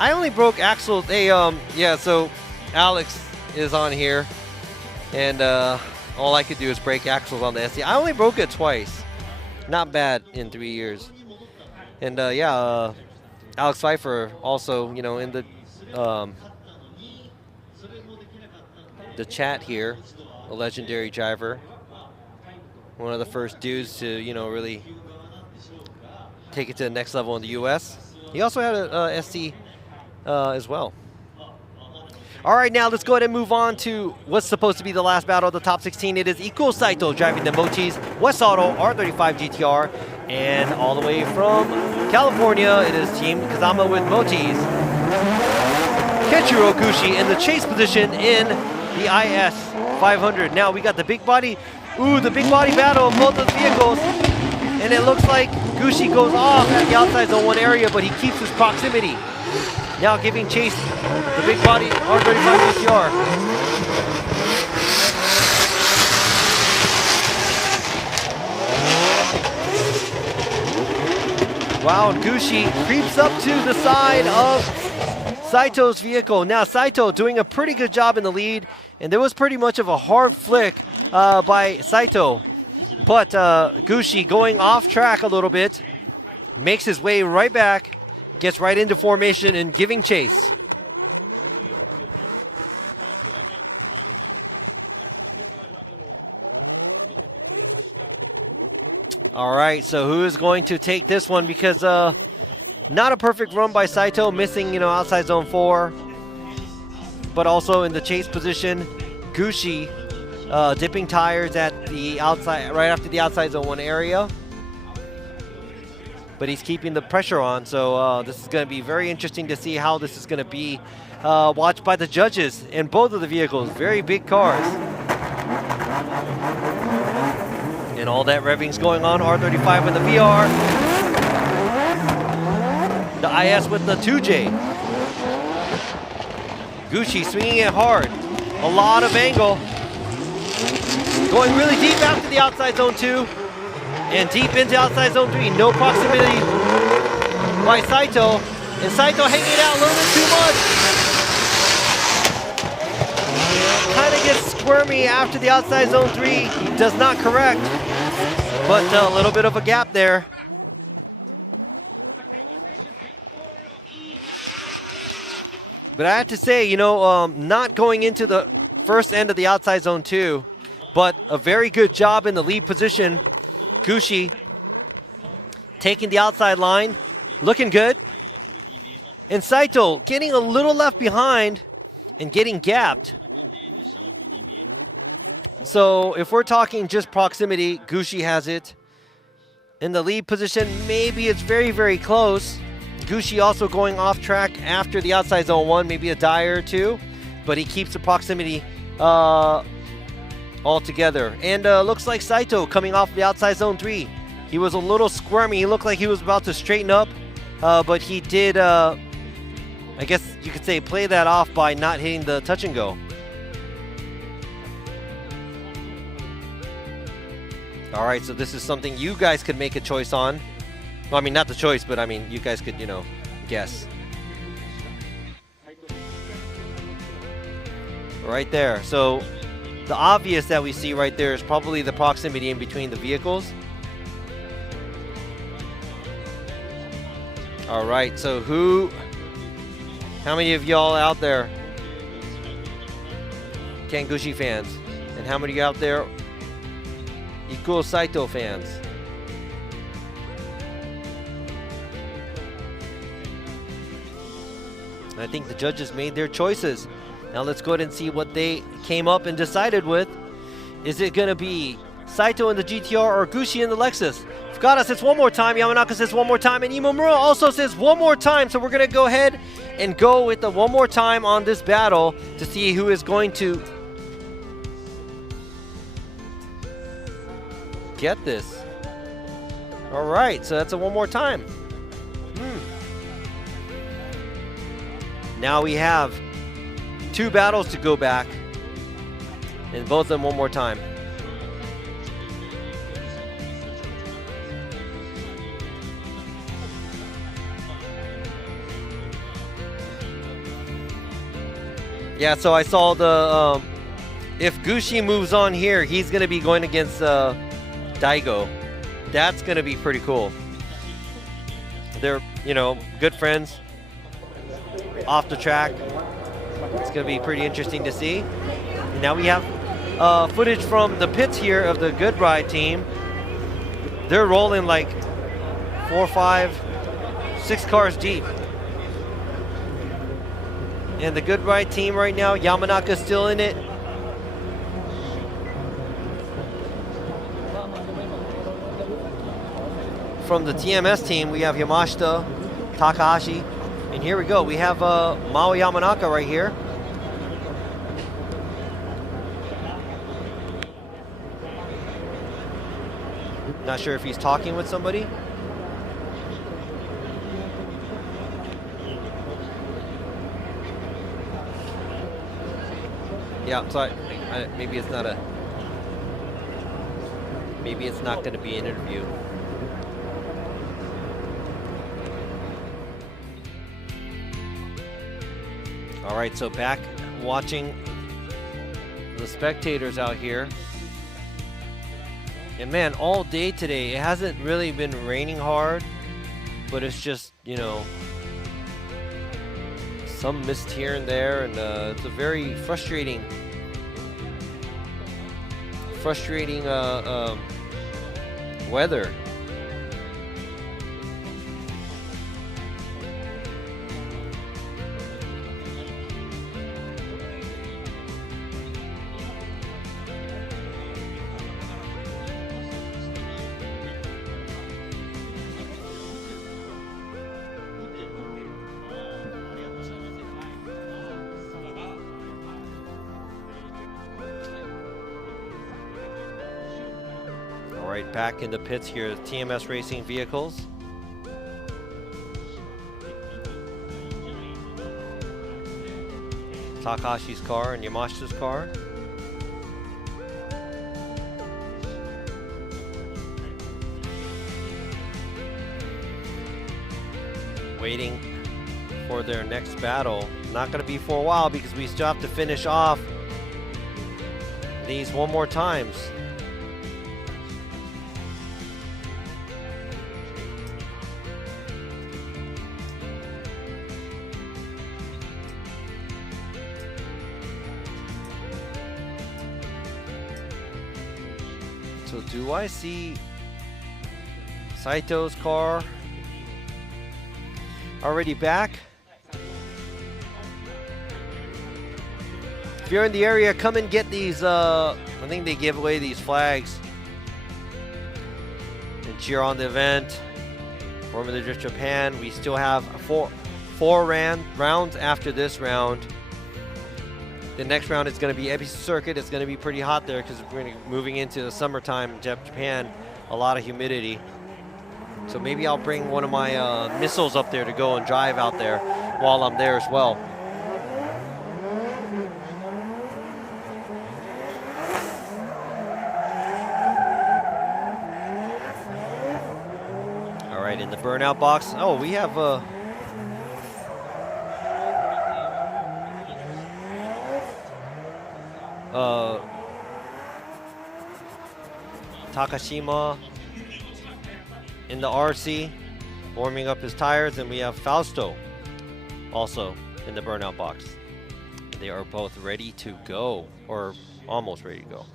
I only broke axles. Hey, yeah, so Alex is on here. And all I could do is break axles on the SC. I only broke it twice. Not bad in 3 years. And yeah, Alex Pfeiffer also, you know, in the chat here, a legendary driver. One of the first dudes to, you know, really take it to the next level in the US. He also had a SC as well. All right, now let's go ahead and move on to what's supposed to be the last battle of the top 16. It is Iko Saito driving the Mochi's West Auto R35 GTR. And all the way from California, it is Team Kazama with Mochi's Kenshiro Okushi in the chase position in the IS 500. Now we got the big body, the big body battle of both of the vehicles. And it looks like Gushi goes off at the outside zone 1 area, but he keeps his proximity. Now giving chase the big body R35 GTR. Wow, Gushi creeps up to the side of Saito's vehicle. Now Saito doing a pretty good job in the lead, and there was pretty much of a hard flick by Saito. But Gushi going off track a little bit, makes his way right back, gets right into formation and giving chase. All right, so who is going to take this one? Because not a perfect run by Saito, missing, you know, outside zone 4, but also in the chase position. Gushi dipping tires at the outside, right after the outside zone 1 area. But he's keeping the pressure on, so this is going to be very interesting to see how this is going to be watched by the judges in both of the vehicles. Very big cars. And all that revving's going on. R35 with the VR. The IS with the 2J. Gushi swinging it hard. A lot of angle. Going really deep after the outside zone 2. And deep into outside zone 3. No proximity by Saito. And Saito hanging out a little bit too much. Kind of gets squirmy after the outside zone 3. He does not correct. But a little bit of a gap there. But I have to say, you know, not going into the first end of the outside zone 2, but a very good job in the lead position. Gushi taking the outside line, looking good. And Saito getting a little left behind and getting gapped. So if we're talking just proximity, Gushi has it. In the lead position, maybe it's very, very close. Gushi also going off track after the outside zone 1, maybe a Dyer or 2, but he keeps the proximity all together. And looks like Saito coming off the outside zone 3. He was a little squirmy. He looked like he was about to straighten up, but he did, I guess you could say, play that off by not hitting the touch and go. All right, so this is something you guys could make a choice on. Well, I mean, not the choice, but I mean, you guys could, you know, guess. Right there. So the obvious that we see right there is probably the proximity in between the vehicles. All right, so how many of y'all out there Ken Gushi fans? And how many of you out there Ikuo Saito fans? I think the judges made their choices. Now let's go ahead and see what they came up and decided with. Is it going to be Saito in the GTR or Gushi in the Lexus? Fukada says one more time, Yamanaka says one more time, and Imamura also says one more time. So we're going to go ahead and go with the one more time on this battle to see who is going to get this. All right, so that's a one more time. Now we have 2 battles to go back, and both of them one more time. Yeah, so I saw the, if Gushi moves on here, he's going to be going against Daigo. That's going to be pretty cool. They're, you know, good friends off the track. It's going to be pretty interesting to see. Now we have footage from the pits here of the Good Ride team. They're rolling like 4, 5, 6 cars deep. And the Good Ride team right now, Yamanaka's still in it. From the TMS team, we have Yamashita, Takahashi, and here we go. We have Mao Yamanaka right here. Not sure if he's talking with somebody. Yeah, so maybe it's not maybe it's not going to be an interview. All right, so back watching the spectators out here. And man, all day today, it hasn't really been raining hard, but it's just, you know, some mist here and there, and it's a very frustrating weather. Right, back in the pits here, TMS Racing vehicles. Takahashi's car and Yamashita's car. Waiting for their next battle. Not going to be for a while because we still have to finish off these one more times. So do I see Saito's car already back? If you're in the area, come and get these, I think they give away these flags and cheer on the event. Formula Drift Japan, we still have four rounds after this round. The next round is going to be Ebisu Circuit. It's going to be pretty hot there because we're moving into the summertime in Japan. A lot of humidity. So maybe I'll bring one of my missiles up there to go and drive out there while I'm there as well. All right, in the burnout box. Oh, we have Takashima in the RC warming up his tires, and we have Fausto also in the burnout box. They are both ready to go, or almost ready to go.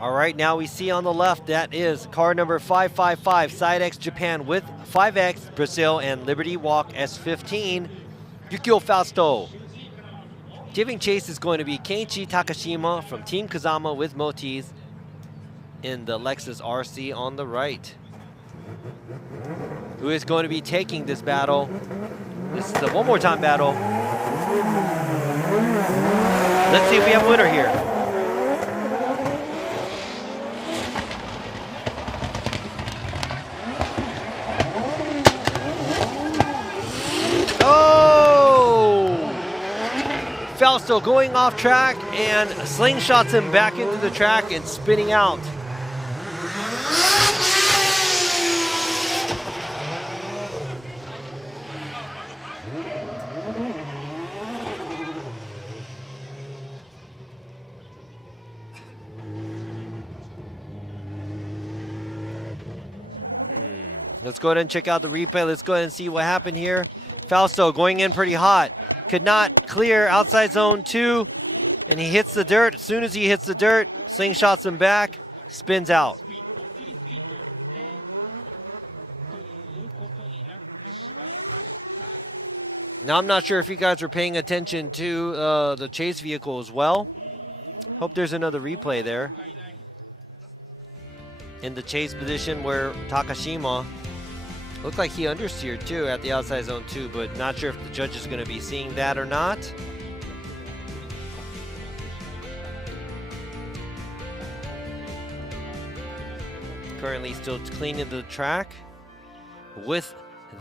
All right, now we see on the left, that is car number 555, Sidex Japan with 5X Brazil and Liberty Walk S15, Yukio Fausto. Giving chase is going to be Keiichi Takashima from Team Kazama with Motis in the Lexus RC on the right. Who is going to be taking this battle? This is a one more time battle. Let's see if we have a winner here. Fausto going off track and slingshots him back into the track and spinning out. Let's go ahead and check out the replay. Let's go ahead and see what happened here. Fausto going in pretty hot. Could not clear outside zone 2, and he hits the dirt. As soon as he hits the dirt, slingshots him back, spins out. Now I'm not sure if you guys are paying attention to the chase vehicle as well. Hope there's another replay there. In the chase position where Takashima looked like he understeered too at the outside zone 2, but not sure if the judge is going to be seeing that or not. Currently still cleaning the track with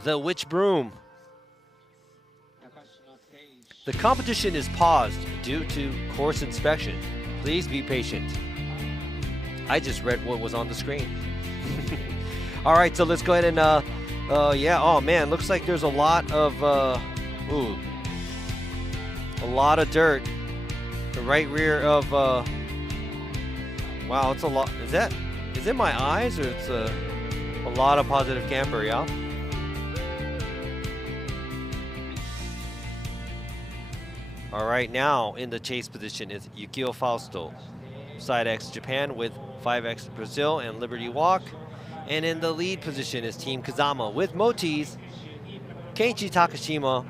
the witch broom. The competition is paused due to course inspection. Please be patient. I just read what was on the screen. All right, so let's go ahead and, yeah, oh man, looks like there's a lot of, a lot of dirt. The right rear of, wow, it's a lot. Is it my eyes or it's a lot of positive camber, yeah? All right, now in the chase position is Yukio Fausto, Side X Japan with 5X Brazil and Liberty Walk. And in the lead position is Team Kazama with Motis, Keiichi Takashima.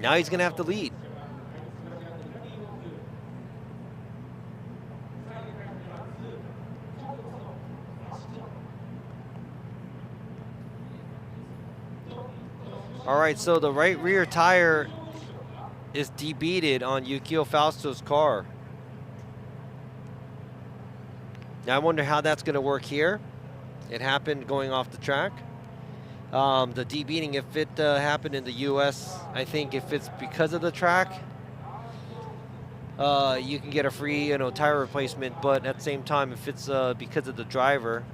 Now he's gonna have to lead. All right, so the right rear tire is debeaded on Yukio Fausto's car. Now I wonder how that's gonna work here. It happened going off the track. The debeading, if it happened in the US, I think if it's because of the track, you can get a free, tire replacement. But at the same time, if it's because of the driver,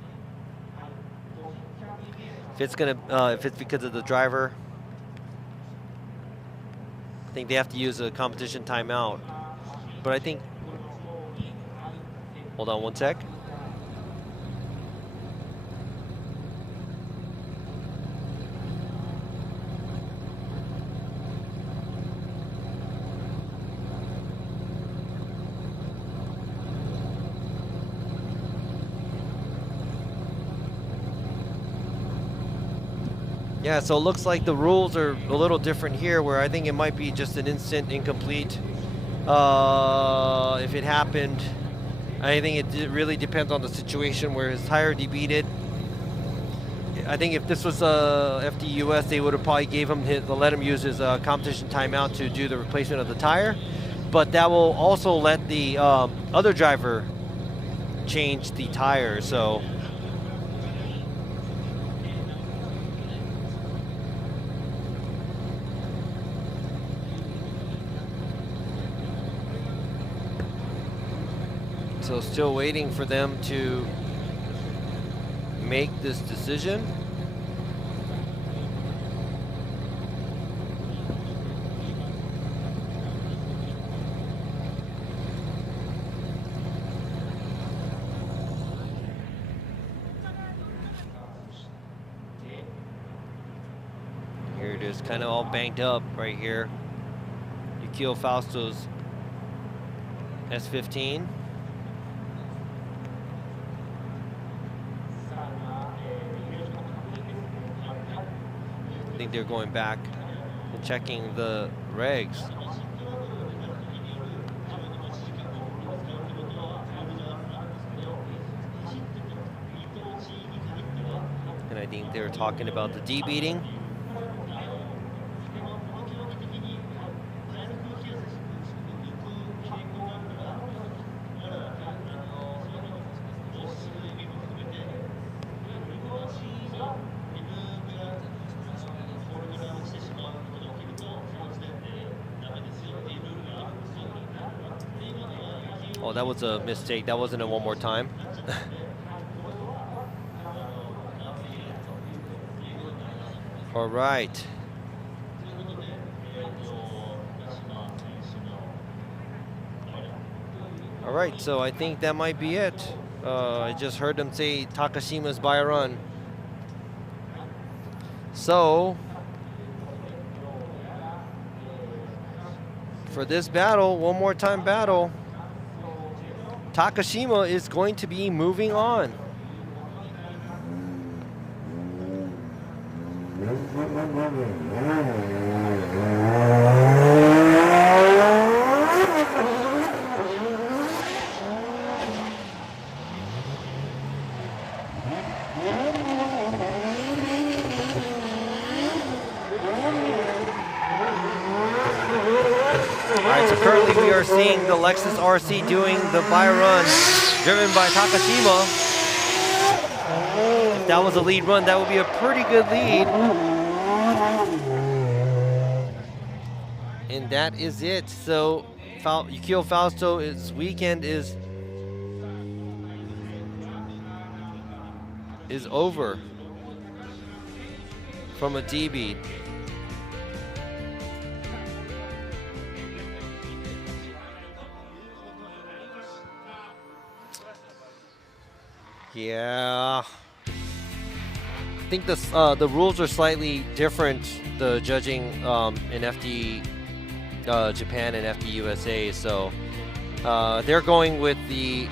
if it's because of the driver, I think they have to use a competition timeout. But I think, hold on one sec. Yeah, so it looks like the rules are a little different here, where I think it might be just an instant incomplete. If it happened, I think it really depends on the situation where his tire debeaded. I think if this was FDUS, they would have probably let him use his competition timeout to do the replacement of the tire. But that will also let the other driver change the tire. So. So still waiting for them to make this decision. Here it is, kind of all banked up right here. Yukio Fausto's S15. I think they're going back and checking the regs. And I think they're talking about the debeading. Oh, that was a mistake. That wasn't a one more time. All right. All right, so I think that might be it. I just heard them say Takashima's by a run. So, for this battle, one more time battle, Takashima is going to be moving on. Alright, so currently we are seeing the Lexus RC doing the by run, driven by Takashima. If that was a lead run, that would be a pretty good lead. And that is it. So Yukio Fausto's weekend is over from a DB. Yeah, I think the rules are slightly different. The judging in FD Japan and FD USA, so they're going with the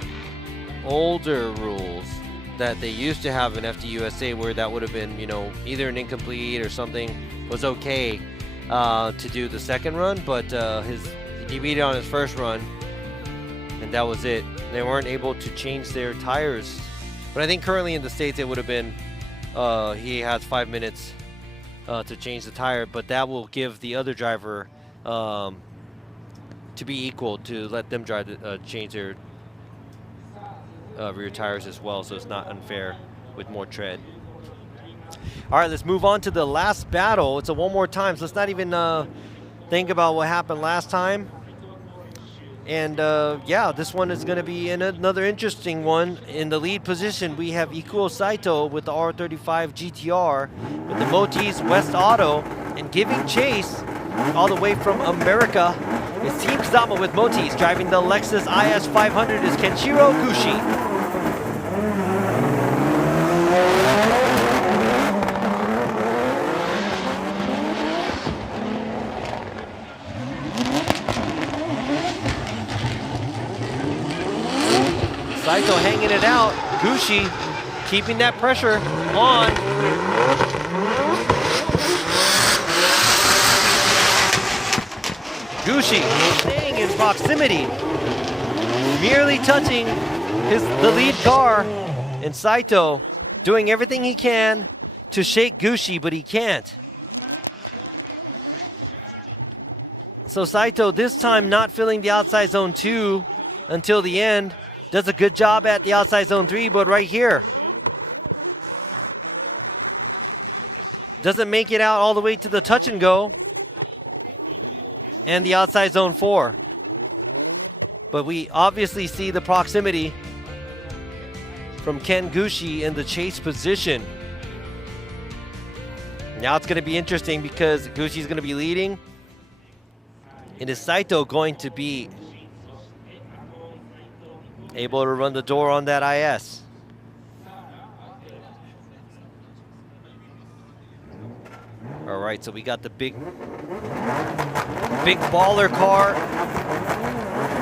older rules that they used to have in FD USA, where that would have been, you know, either an incomplete or something was okay to do the second run, but he beat it on his first run, and that was it. They weren't able to change their tires. But I think currently in the States it would have been, he has 5 minutes to change the tire, but that will give the other driver to be equal, to let them change their rear tires as well, so it's not unfair with more tread. All right, let's move on to the last battle. It's a one more time, so let's not even think about what happened last time. And yeah, this one is going to be another interesting one. In the lead position, we have Ikuo Saito with the R35 GTR, with the Motis West Auto, and giving chase all the way from America is Team Kazama with Motis. Driving the Lexus IS 500 is Kenshiro Gushi. Saito hanging it out. Gushi keeping that pressure on. Gushi staying in proximity, merely touching the lead car, and Saito doing everything he can to shake Gushi, but he can't. So Saito this time not filling the outside zone 2 until the end. Does a good job at the outside zone 3, but right here doesn't make it out all the way to the touch and go and the outside zone 4. But we obviously see the proximity from Ken Gushi in the chase position. Now it's going to be interesting because Gushi's going to be leading, and is Saito going to be able to run the door on that IS? All right, so we got the big baller car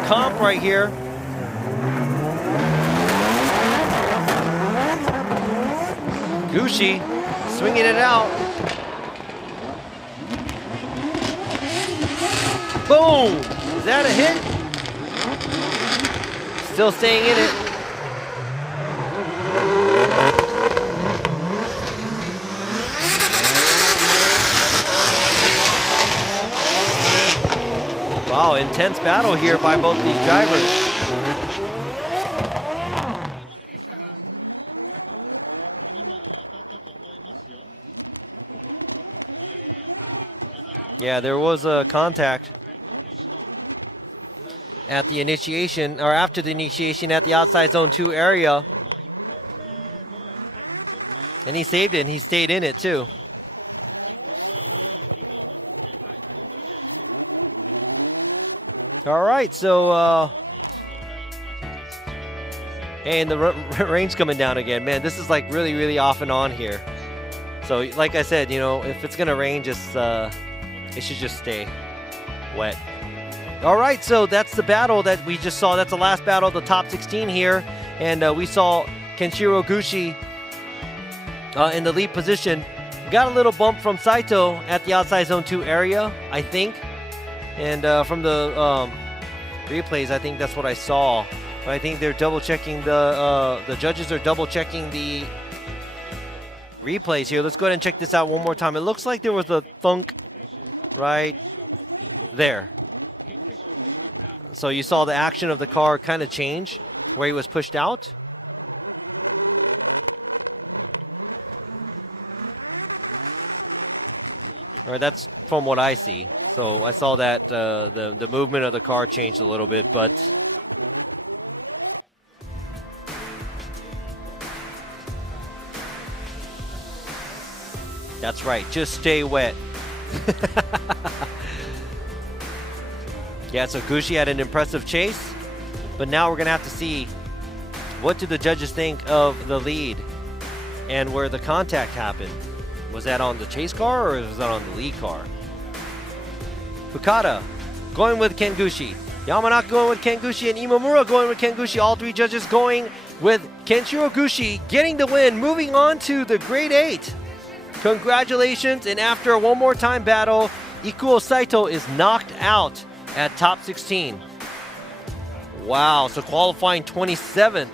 comp right here. Gushi swinging it out. Boom! Is that a hit? Still staying in it. Wow, intense battle here by both these drivers. Yeah, there was a contact at the initiation, or after the initiation, at the outside zone 2 area. And he saved it, he stayed in it too. All right, so, and the rain's coming down again. Man, this is like really, really off and on here. So like I said, you know, if it's gonna rain, just, it should just stay wet. All right, so that's the battle that we just saw. That's the last battle of the top 16 here. And we saw Kenshiro Gushi in the lead position. Got a little bump from Saito at the outside zone 2 area, I think. And from the replays, I think that's what I saw. But I think they're double checking the judges are double checking the replays here. Let's go ahead and check this out one more time. It looks like there was a thunk right there. So you saw the action of the car kind of change where he was pushed out. Or that's from what I see. So I saw that the movement of the car changed a little bit, but that's right, just stay wet. Yeah, so Gucci had an impressive chase, but now we're gonna have to see what do the judges think of the lead and where the contact happened. Was that on the chase car or was that on the lead car? Fukada going with Kengushi. Yamanaka going with Kengushi, and Imamura going with Kengushi. All three judges going with Kenshiro Gushi getting the win, moving on to the Grade 8. Congratulations, and after a one more time battle, Ikuo Saito is knocked out at top 16. Wow, so qualifying 27th.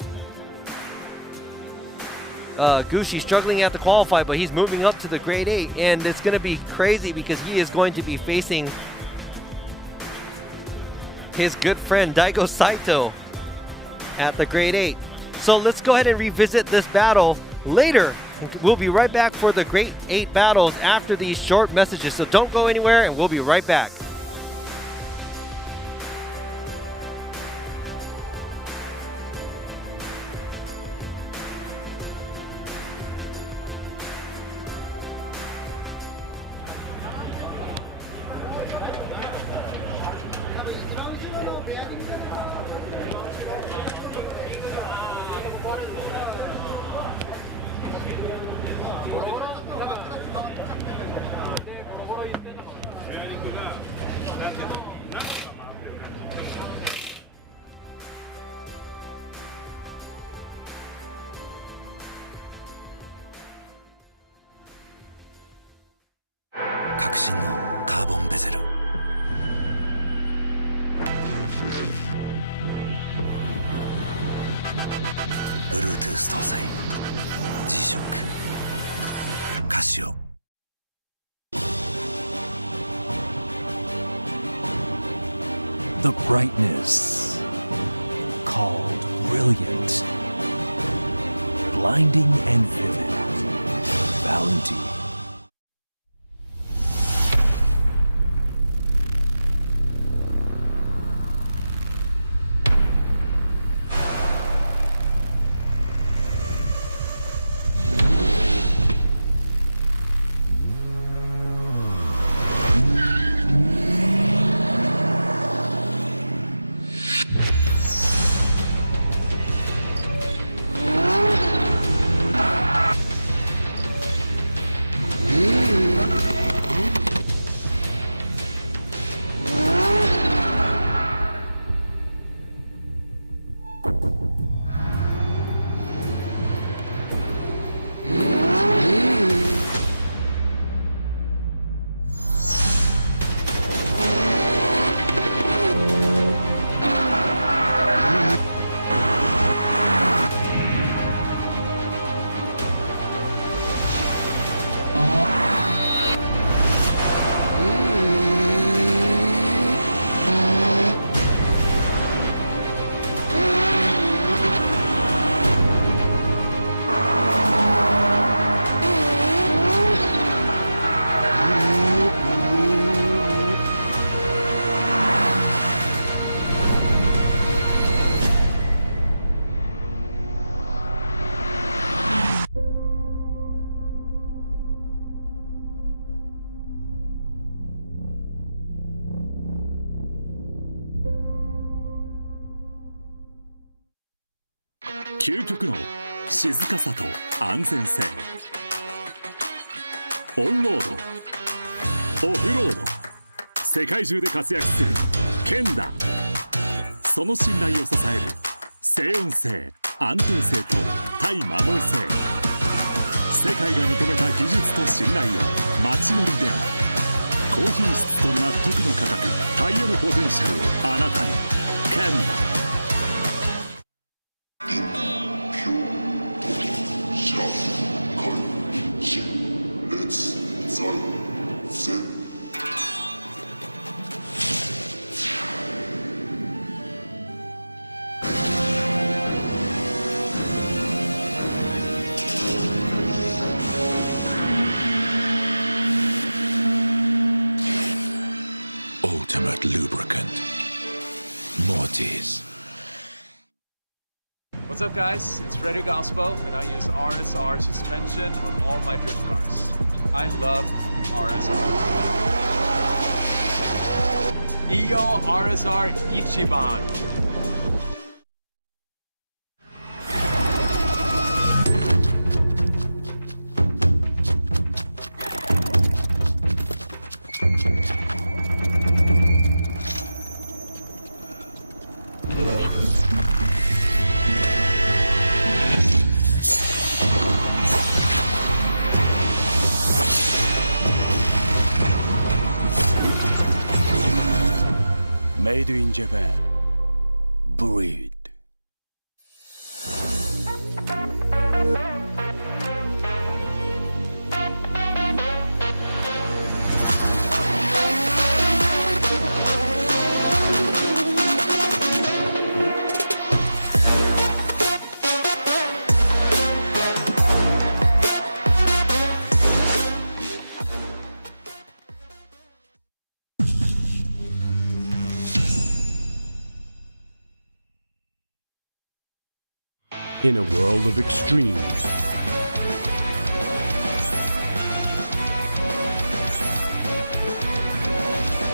Gushi struggling at the qualify, but he's moving up to the Grade 8, and it's going to be crazy because he is going to be facing his good friend Daigo Saito at the Grade 8. So let's go ahead and revisit this battle later. We'll be right back for the Grade 8 battles after these short messages, so don't go anywhere and we'll be right back. Bluetooth 搭載 G-SHOCK カシオ The brightness called brilliant, blinding and vivid, Valentine.究極の静かさと安全性、オンロード、オフロード、世界中で活躍する剣だ。その信頼を支える静音性、安定性と対摩耗性、世界が認めた技術と信頼を街乗りで高品質と納得の価格、タイヤのポテンシャルをあなたに。剣だ。lubricant. Morty's. What's up, guys? It's Frederick Gaspo, and I use RSR suspension on all my drift cars. I love RSR. Iyo RSR Ichiban. Made in Japan. Breed. In a world of extremes,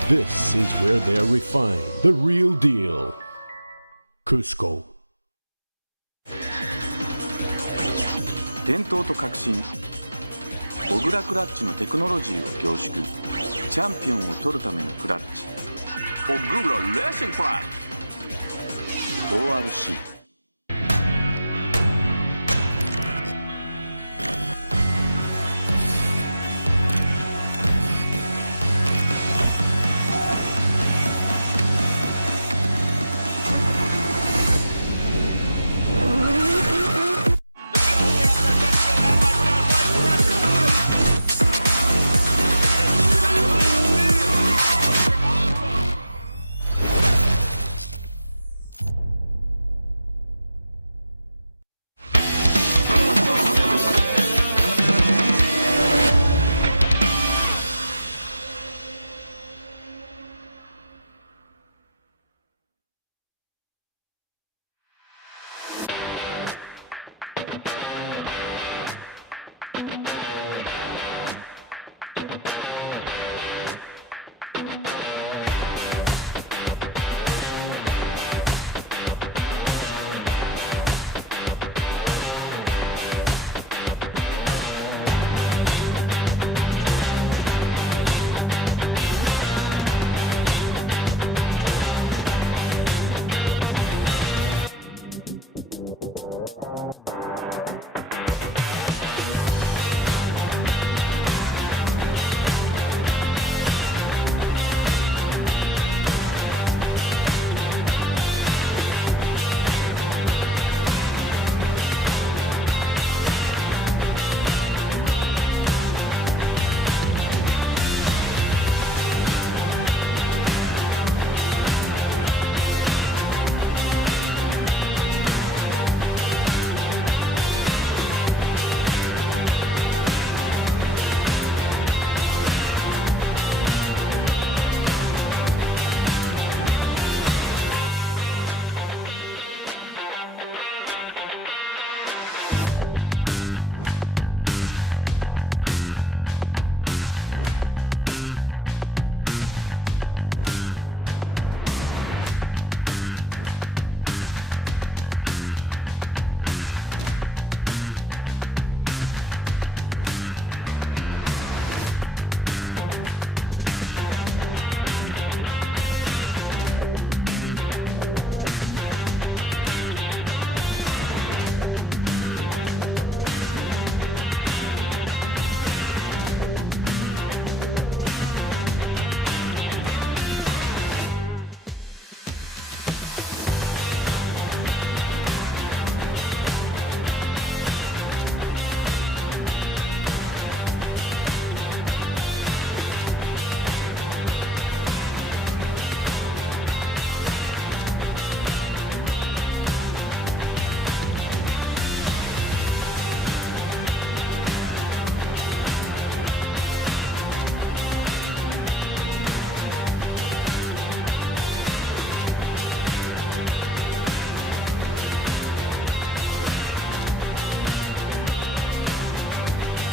this is where they're refined. The real deal. Cusco. 伝統と革新小倉クラッチのテクノロジーを凝縮チャンピオンを取るためのクラッチ小倉レーシングクラッチ ORC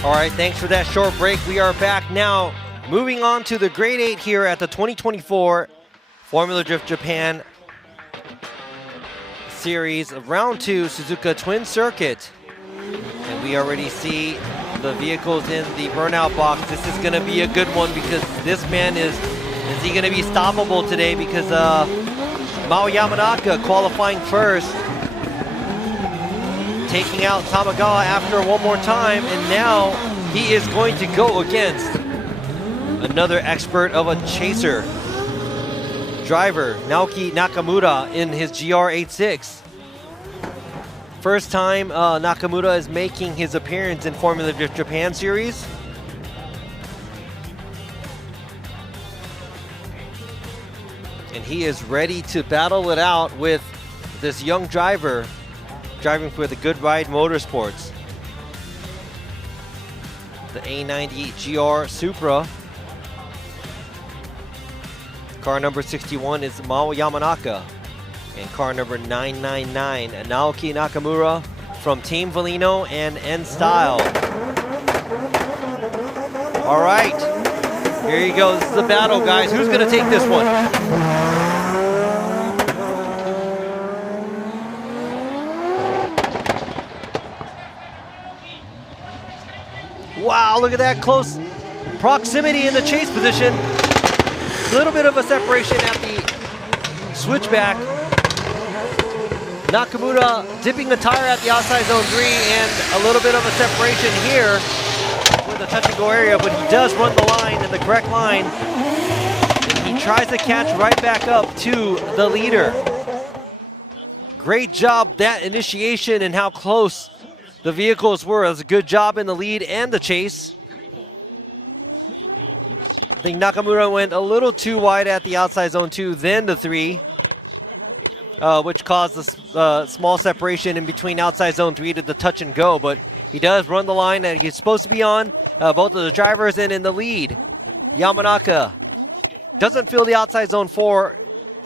All right, thanks for that short break. We are back now. Moving on to the Grade 8 here at the 2024 Formula Drift Japan Series of Round 2 Suzuka Twin Circuit. And we already see the vehicles in the burnout box. This is going to be a good one because this man is he going to be stoppable today? Because Mao Yamanaka qualifying first, taking out Tamagawa after one more time, and now he is going to go against another expert of a chaser driver, Naoki Nakamura, in his GR86. First time Nakamura is making his appearance in Formula Drift Japan Series. And he is ready to battle it out with this young driver driving for the Good Ride Motorsports. The A90 GR Supra. Car number 61 is Mao Yamanaka. And car number 999, Naoki Nakamura from Team Valino and N-Style. All right, here you go. This is the battle, guys. Who's gonna take this one? Wow, look at that close proximity in the chase position. A little bit of a separation at the switchback. Nakamura dipping the tire at the outside zone 3 and a little bit of a separation here with the touch and go area, but he does run the line in the correct line. And he tries to catch right back up to the leader. Great job, that initiation and how close the vehicles were. It was a good job in the lead and the chase. I think Nakamura went a little too wide at the outside zone 2, then the 3. Which caused a small separation in between outside zone 3 to the touch and go, but he does run the line that he's supposed to be on, both of the drivers and in the lead. Yamanaka doesn't feel the outside zone 4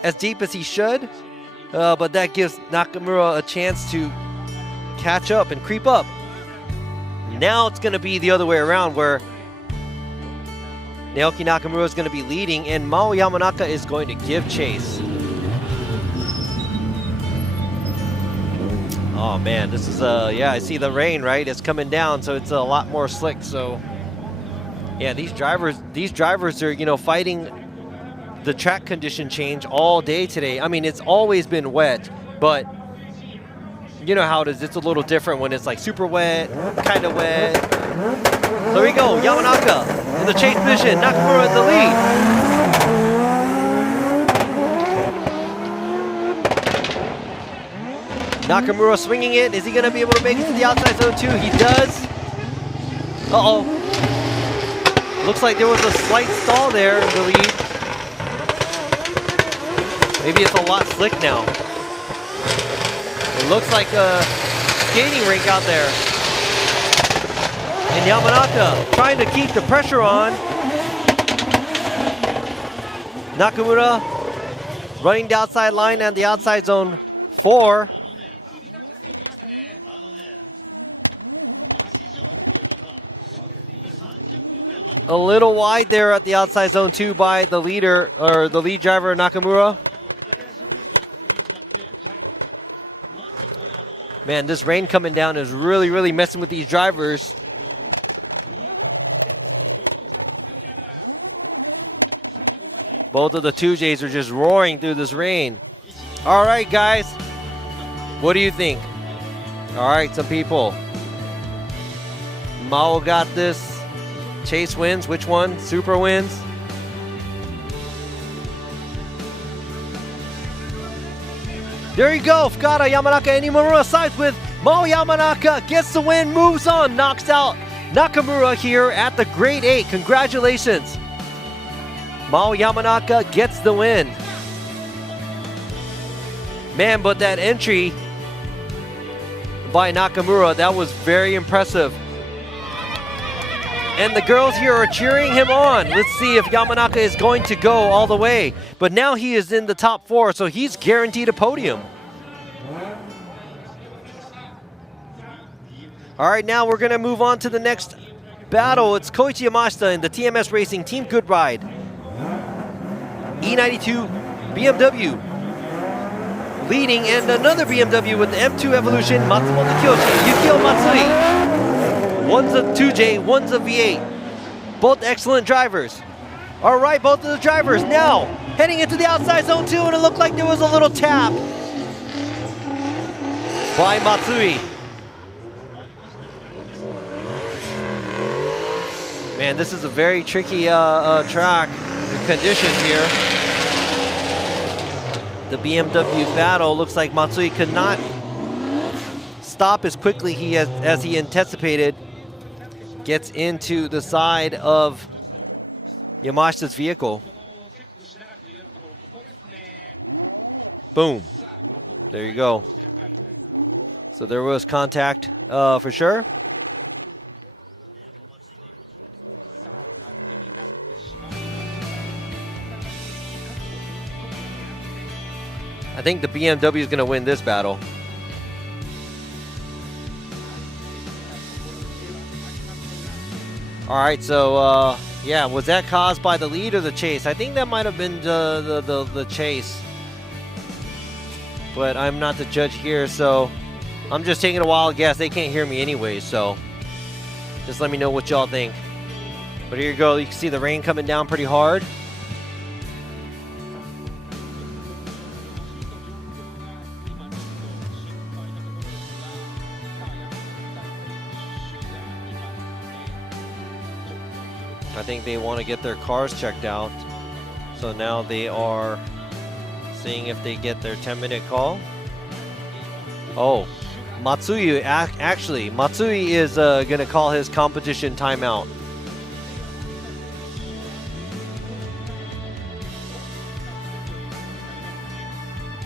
as deep as he should, but that gives Nakamura a chance to catch up and creep up. Now it's going to be the other way around, where Naoki Nakamura is going to be leading and Mao Yamanaka is going to give chase. Oh man, this is yeah, I see the rain, right? It's coming down, so it's a lot more slick. So yeah, these drivers are, you know, fighting the track condition change all day today. I mean, it's always been wet, but you know how it is. It's a little different when it's like super wet, kind of wet. So here we go, Yamanaka in the chase position, Nakamura in the lead. Nakamura swinging it. Is he going to be able to make it to the outside zone 2? He does. Uh-oh. Looks like there was a slight stall there in the lead. Maybe it's a lot slick now. It looks like a skating rink out there. And Yamanaka trying to keep the pressure on. Nakamura running the outside line at the outside zone 4. A little wide there at the outside zone 2 by the leader, or the lead driver, Nakamura. Man, this rain coming down is really messing with these drivers. Both of the 2Js are just roaring through this rain. All right, guys. What do you think? All right, some people. Mao got this. Chase wins. Which one? Supra wins. There you go. Fukada, Yamanaka, and Imamura sides with Mao Yamanaka. Gets the win, moves on, knocks out Nakamura here at the Grade 8. Congratulations. Mao Yamanaka gets the win. Man, but that entry by Nakamura, that was very impressive. And the girls here are cheering him on. Let's see if Yamanaka is going to go all the way. But now he is in the top 4, so he's guaranteed a podium. All right, now we're going to move on to the next battle. It's Koichi Yamashita and the TMS Racing Team Good Ride E92 BMW leading, and another BMW with the M2 Evolution, Matsumoto Kiyoshi, Yukio Matsui. One's a 2J, one's a V8. Both excellent drivers. All right, both of the drivers now heading into the outside zone 2, and it looked like there was a little tap by Matsui. Man, this is a very tricky track conditions here. The BMW battle looks like Matsui could not stop as quickly as he anticipated. Gets into the side of Yamashita's vehicle. Boom. There you go. So there was contact for sure. I think the BMW is going to win this battle. All right, so yeah, was that caused by the lead or the chase? I think that might have been the chase, but I'm not the judge here, so I'm just taking a wild guess. They can't hear me anyway, so just let me know what y'all think. But here you go. You can see the rain coming down pretty hard. I think they want to get their cars checked out. So now they are seeing if they get their 10-minute call. Oh, Matsui, actually, Matsui is going to call his competition timeout.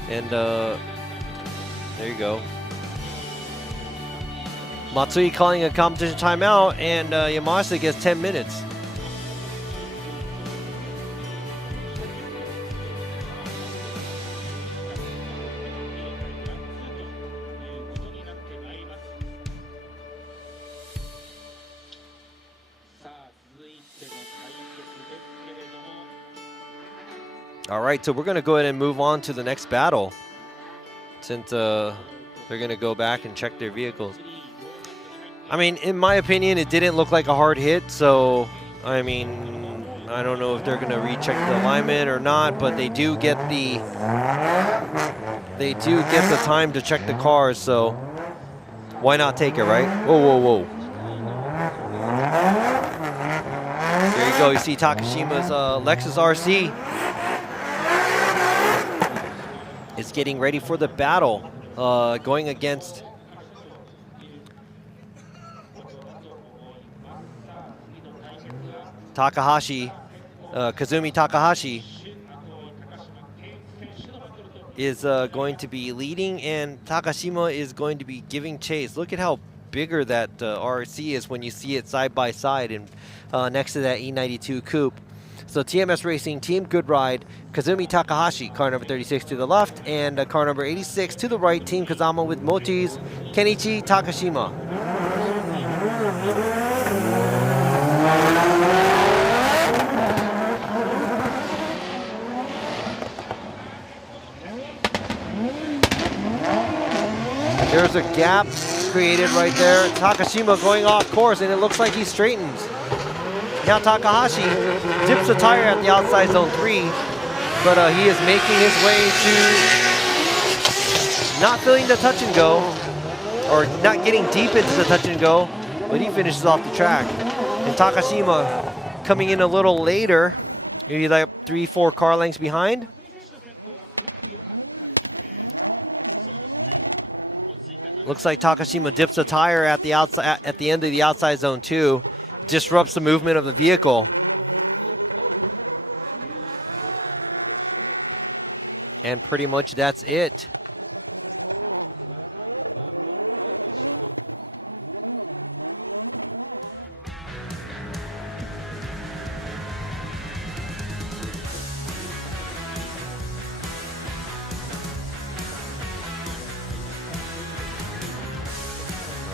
And there you go. Matsui calling a competition timeout, and Yamashita gets 10 minutes. All right, so we're going to go ahead and move on to the next battle, since they're going to go back and check their vehicles. I mean, in my opinion, it didn't look like a hard hit, so I mean, I don't know if they're going to recheck the alignment or not, but they do get the time to check the cars, so why not take it, right? Whoa, whoa, whoa. There you go. You see Takashima's Lexus RC is getting ready for the battle, going against Takahashi. Kazumi Takahashi is going to be leading, and Takashima is going to be giving chase. Look at how bigger that RC is when you see it side by side and next to that E92 coupe. So TMS Racing, Team Good Ride, Kazumi Takahashi, car number 36 to the left, and car number 86 to the right, Team Kazama with Motis, Kenichi Takashima. There's a gap created right there. Takashima going off course, and it looks like he straightens. Now Takahashi dips a tire at the outside zone 3, but he is making his way to not feeling the touch and go, or not getting deep into the touch and go, but he finishes off the track. And Takashima coming in a little later, maybe like 3-4 car lengths behind. Looks like Takashima dips a tire at the outside, at the end of the outside zone 2. Disrupts the movement of the vehicle. And pretty much that's it.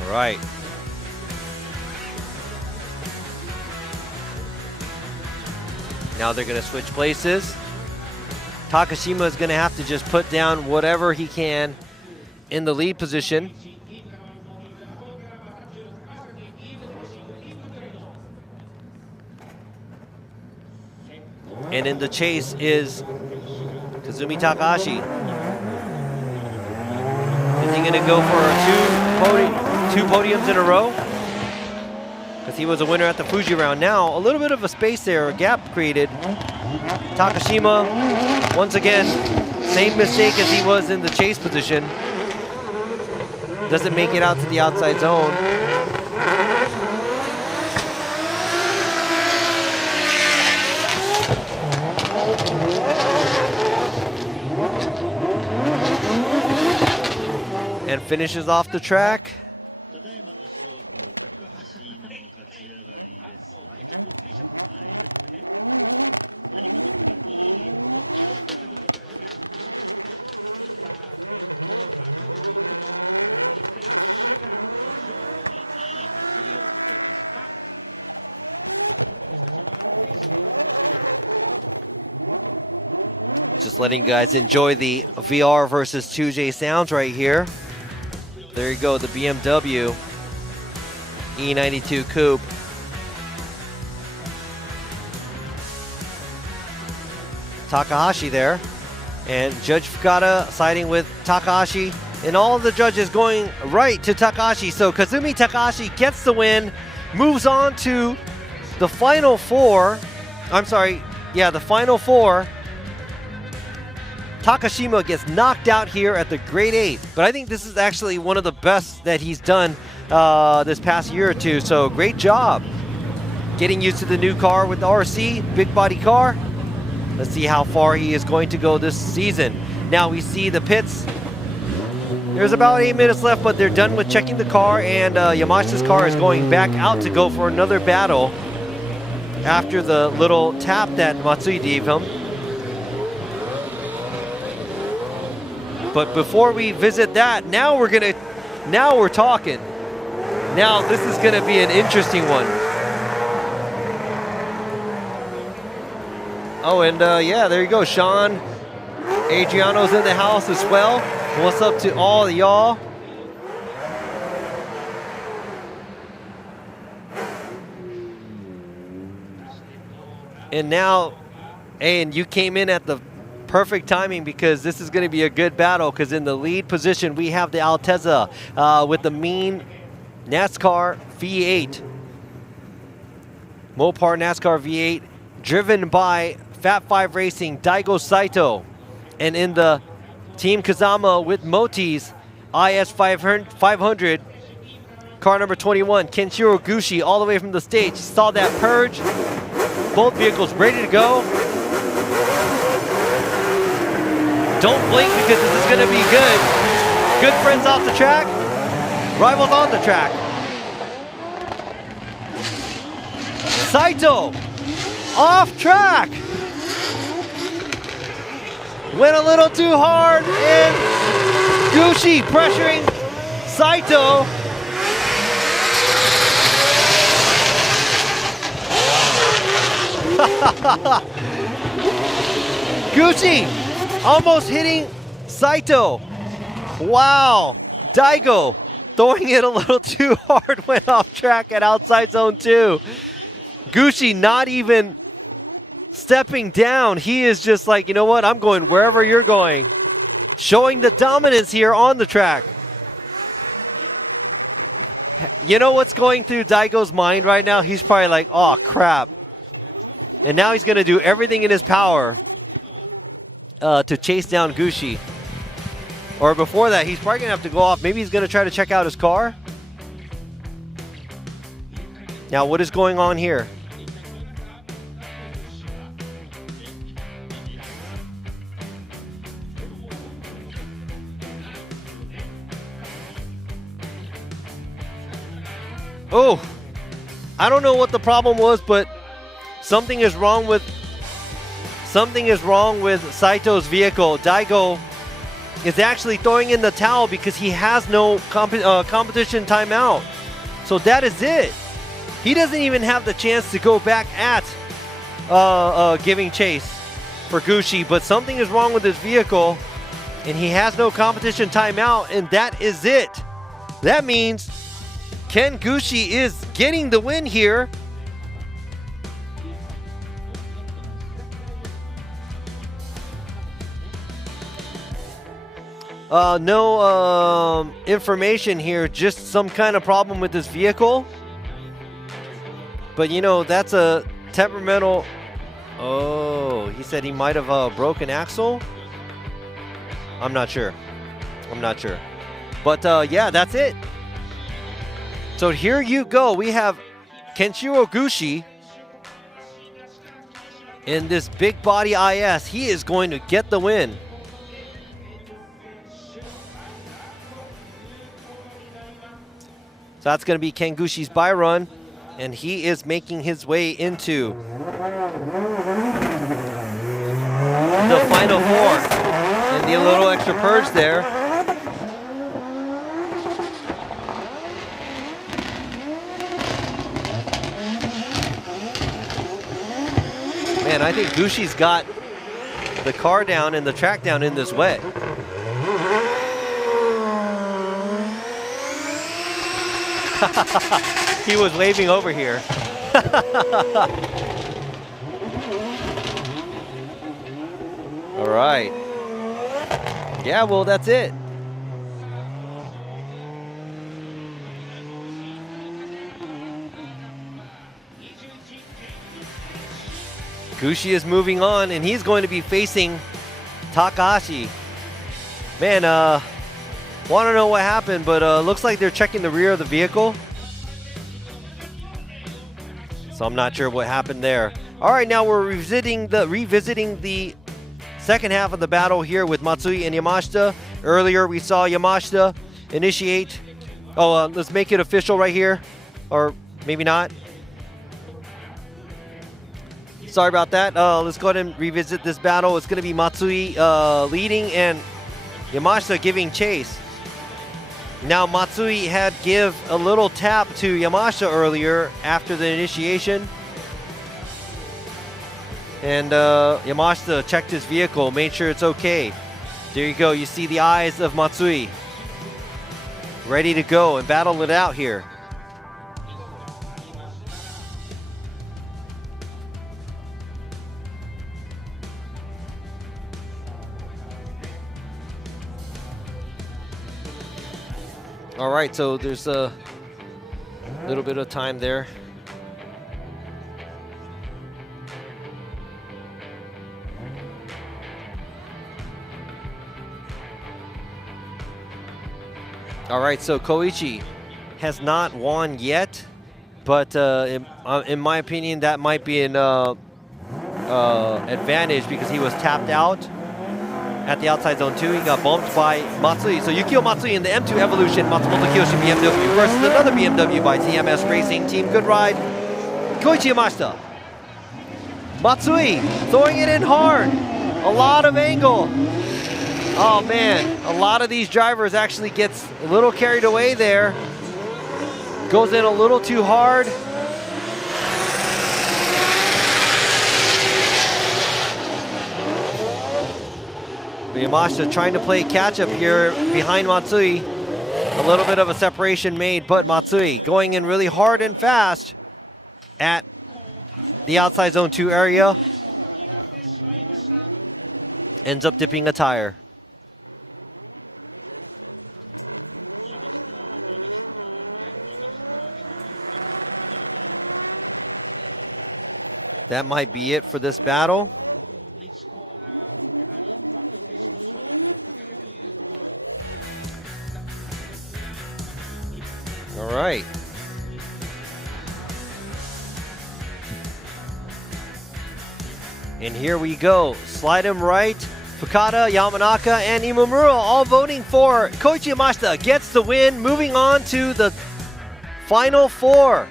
All right. Now they're going to switch places. Takashima is going to have to just put down whatever he can in the lead position. And in the chase is Kazumi Takahashi. Is he going to go for two podiums in a row? Because he was a winner at the Fuji round. Now, a little bit of a space there, a gap created. Takashima, once again, same mistake as he was in the chase position. Doesn't make it out to the outside zone. And finishes off the track. Just letting you guys enjoy the VR versus 2J sounds right here. There you go, the BMW E92 Coupe. Takahashi there. And Judge Fukada siding with Takahashi. And all of the judges going right to Takahashi. So Kazumi Takahashi gets the win, moves on to the final four. The final four. Takashima gets knocked out here at the grade 8, but I think this is actually one of the best that he's done this past year or two, so great job. Getting used to the new car with the RC, big body car. Let's see how far he is going to go this season. Now we see the pits. There's about 8 minutes left, but they're done with checking the car, and Yamashita's car is going back out to go for another battle after the little tap that Matsui gave him. But before we visit that, now we're talking. Now this is gonna be an interesting one. Oh, and yeah, there you go. Sean Adriano's in the house as well. What's up to all of y'all? And now, and you came in at the perfect timing because this is going to be a good battle, because in the lead position we have the Altezza with the mean NASCAR V8. Mopar NASCAR V8 driven by Fat 5 Racing, Daigo Saito. And in the Team Kazama with Moti's IS 500, car number 21, Kenshiro Gushi, all the way from the stage. Saw that purge. Both vehicles ready to go. Don't blink because this is going to be good. Good friends off the track, rivals on the track. Saito off track. Went a little too hard, and Gushi pressuring Saito. Gucci almost hitting Saito. Wow. Daigo throwing it a little too hard, went off track at outside zone 2. Gucci not even stepping down. He is just like, you know what, I'm going wherever you're going. Showing the dominance here on the track. You know what's going through Daigo's mind right now? He's probably like, oh crap. And now he's going to do everything in his power to chase down Gushi. Or before that, he's probably going to have to go off. Maybe he's going to try to check out his car. Now, what is going on here? Oh, I don't know what the problem was, but something is wrong with Saito's vehicle. Daigo is actually throwing in the towel because he has no competition timeout. So that is it. He doesn't even have the chance to go back at giving chase for Gucci, but something is wrong with his vehicle, and he has no competition timeout, and that is it. That means Ken Gucci is getting the win here. No information here, just some kind of problem with this vehicle. But you know, that's a temperamental. Oh, he said he might have broken axle. I'm not sure. But yeah, that's it. So here you go. We have Kenshiro Gucci in this big body IS. He is going to get the win. So that's going to be Ken Gucci's buy run, and he is making his way into the final four. And the little extra purge there. Man, I think Gucci's got the car down and the track down in this wet. He was waving over here. All right. Yeah, well, that's it. Gucci is moving on, and he's going to be facing Takahashi. Man, want to know what happened, but looks like they're checking the rear of the vehicle. So I'm not sure what happened there. All right, now we're revisiting the second half of the battle here with Matsui and Yamashita. Earlier we saw Yamashita initiate. Oh, let's make it official right here, or maybe not. Sorry about that. Let's go ahead and revisit this battle. It's going to be Matsui leading and Yamashita giving chase. Now Matsui had give a little tap to Yamashita earlier after the initiation. And Yamashita checked his vehicle, made sure it's okay. There you go. You see the eyes of Matsui. Ready to go and battle it out here. All right, so there's a little bit of time there. All right, so Koichi has not won yet, but in my opinion, that might be an advantage because he was tapped out at the outside zone 2. He got bumped by Matsui. So Yukio Matsui in the M2 Evolution Matsumoto Kiyoshi BMW versus another BMW by TMS Racing Team. Good ride. Koichi Yamashita. Matsui throwing it in hard. A lot of angle. Oh man, a lot of these drivers actually gets a little carried away there. Goes in a little too hard. Yamashita trying to play catch up here behind Matsui. A little bit of a separation made, but Matsui going in really hard and fast at the outside zone 2 area. Ends up dipping a tire. That might be it for this battle. All right. And here we go. Slide him right. Fukada, Yamanaka, and Imamura all voting for Koichi Yamashita. Gets the win. Moving on to the final four.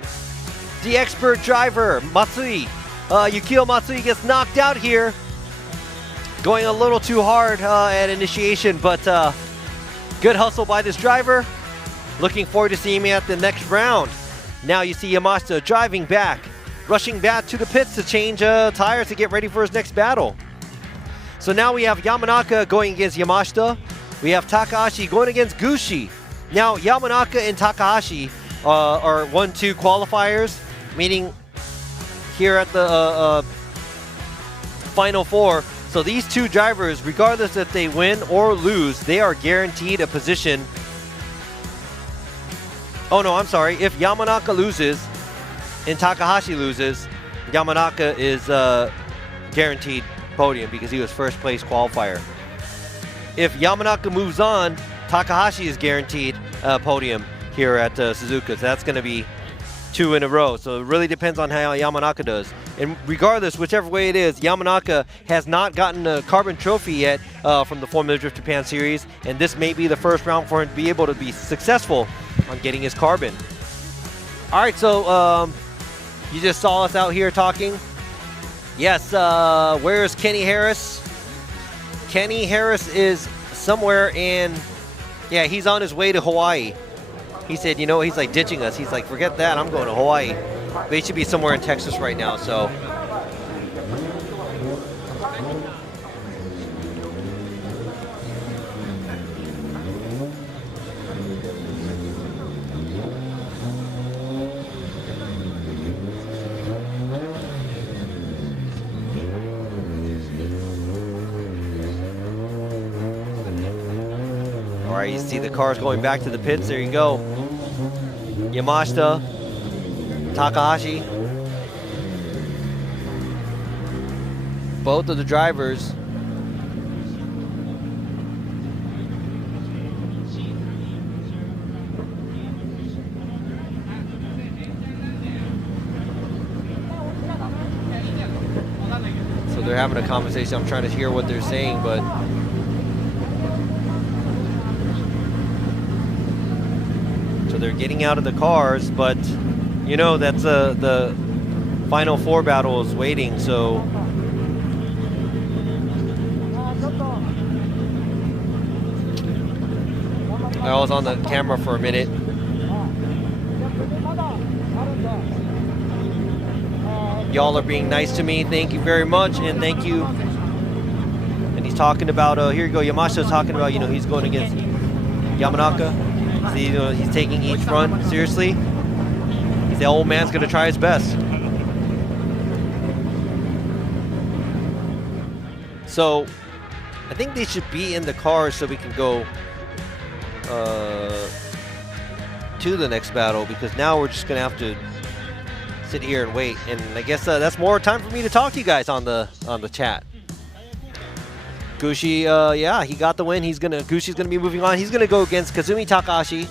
The expert driver, Matsui. Yukio Matsui gets knocked out here. Going a little too hard at initiation, but good hustle by this driver. Looking forward to seeing him at the next round. Now you see Yamashita driving back. rushing back to the pits to change tires to get ready for his next battle. So now we have Yamanaka going against Yamashita. We have Takahashi going against Gushi. Now, Yamanaka and Takahashi are 1-2 qualifiers, meaning here at the Final Four. So these two drivers, regardless if they win or lose, they are guaranteed a position. Oh no, I'm sorry. If Yamanaka loses and Takahashi loses, Yamanaka is guaranteed podium because he was first place qualifier. If Yamanaka moves on, Takahashi is guaranteed podium here at Suzuka. So that's going to be 2 in a row. So it really depends on how Yamanaka does. And regardless, whichever way it is, Yamanaka has not gotten a carbon trophy yet from the Formula Drift Japan Series, and this may be the first round for him to be able to be successful on getting his carbon. All right, so you just saw us out here talking. Yes, where's Kenny Harris? Kenny Harris is somewhere in, yeah, he's on his way to Hawaii. He said, you know, he's like ditching us. He's like, forget that, I'm going to Hawaii. But he should be somewhere in Texas right now, so. All right, you see the cars going back to the pits. There you go. Yamashita, Takahashi. Both of the drivers. So they're having a conversation. I'm trying to hear what they're saying, but they're getting out of the cars, but you know that's the Final Four battle is waiting, so I was on the camera for a minute. Y'all are being nice to me, thank you very much, and thank you. And he's talking about here you go, Yamashita's talking about, you know, he's going against Yamanaka. See, you know, he's taking each run seriously. He's the old man's gonna try his best. So, I think they should be in the cars so we can go to the next battle, because now we're just gonna have to sit here and wait. And I guess that's more time for me to talk to you guys on the chat. Gushi, yeah, he got the win. Gushi's gonna be moving on. He's gonna go against Kazumi Takahashi.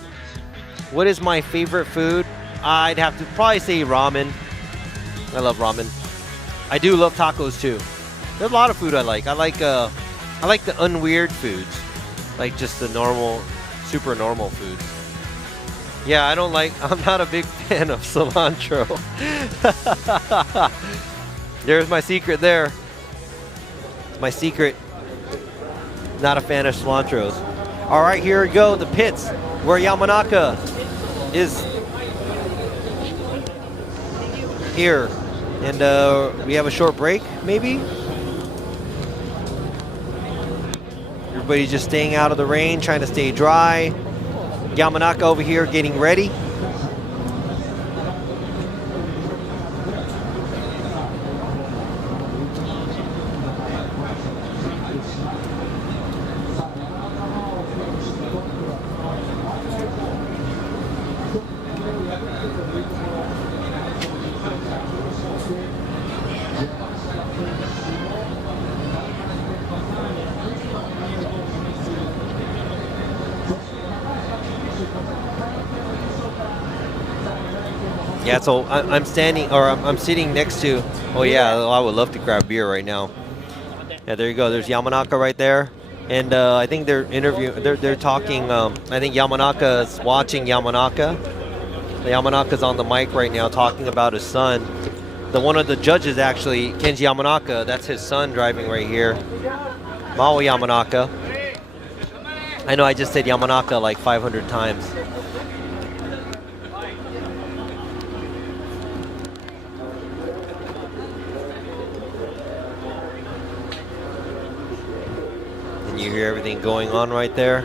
What is my favorite food? I'd have to probably say ramen. I love ramen. I do love tacos too. There's a lot of food I like. I like the unweird foods, like just the normal, super normal foods. Yeah, I'm not a big fan of cilantro. There's my secret there. My secret. Not a fan of cilantros. All right, here we go, the pits, where Yamanaka is here. And we have a short break, maybe? Everybody's just staying out of the rain, trying to stay dry. Yamanaka over here getting ready. Yeah, so I'm sitting next to, oh yeah, I would love to grab beer right now. Yeah, there you go, there's Yamanaka right there. And I think they're talking, I think Yamanaka's watching Yamanaka. Yamanaka's on the mic right now talking about his son. One of the judges actually, Kenji Yamanaka, that's his son driving right here. Mao Yamanaka. I know I just said Yamanaka like 500 times. you hear everything going on right there.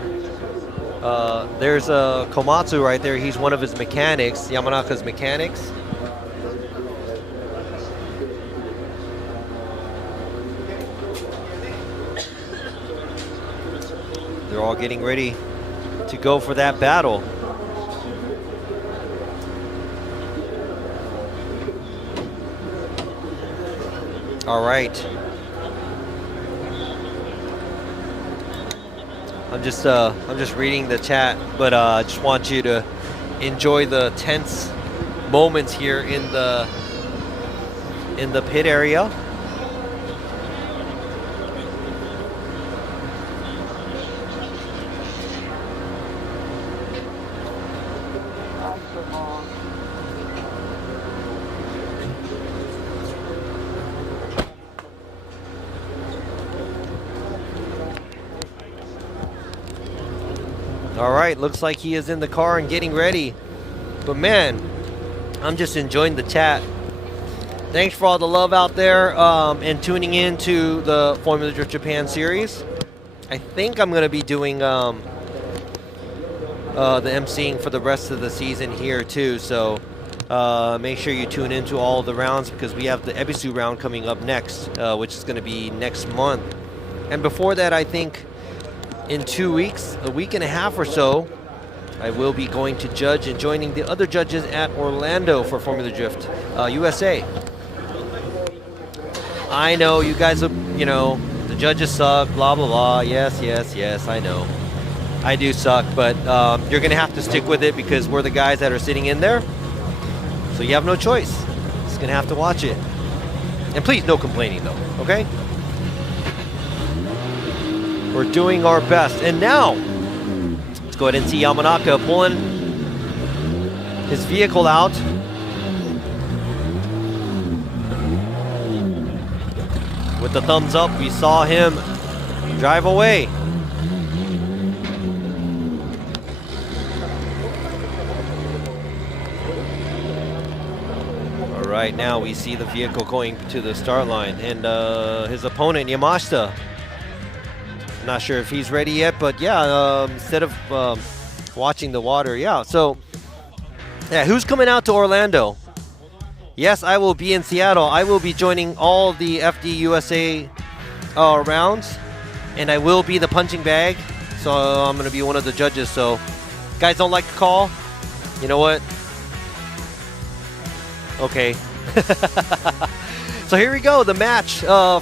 There's a Komatsu right there. He's one of his mechanics, Yamanaka's mechanics. They're all getting ready to go for that battle. All right. I'm just reading the chat, but I just want you to enjoy the tense moments here in the pit area. All right, looks like he is in the car and getting ready. But man, I'm just enjoying the chat. Thanks for all the love out there and tuning in to the Formula Drift Japan series. I think I'm going to be doing the emceeing for the rest of the season here too. So make sure you tune into all of the rounds because we have the Ebisu round coming up next, which is going to be next month. And before that, I think in 2 weeks, a week and a half or so, I will be going to judge and joining the other judges at Orlando for Formula Drift USA. I know you guys, you know, the judges suck, blah, blah, blah. Yes, yes, yes, I know. I do suck, but you're going to have to stick with it because we're the guys that are sitting in there. So you have no choice. Just going to have to watch it. And please, no complaining though, okay? We're doing our best. And now, let's go ahead and see Yamanaka pulling his vehicle out. With the thumbs up, we saw him drive away. All right, now we see the vehicle going to the start line. And his opponent, Yamashita, not sure if he's ready yet, but yeah, instead of watching the water, yeah. So, yeah, who's coming out to Orlando? Yes, I will be in Seattle. I will be joining all the FD USA rounds, and I will be the punching bag. So I'm going to be one of the judges. So, guys don't like the call? You know what? Okay. So here we go, the match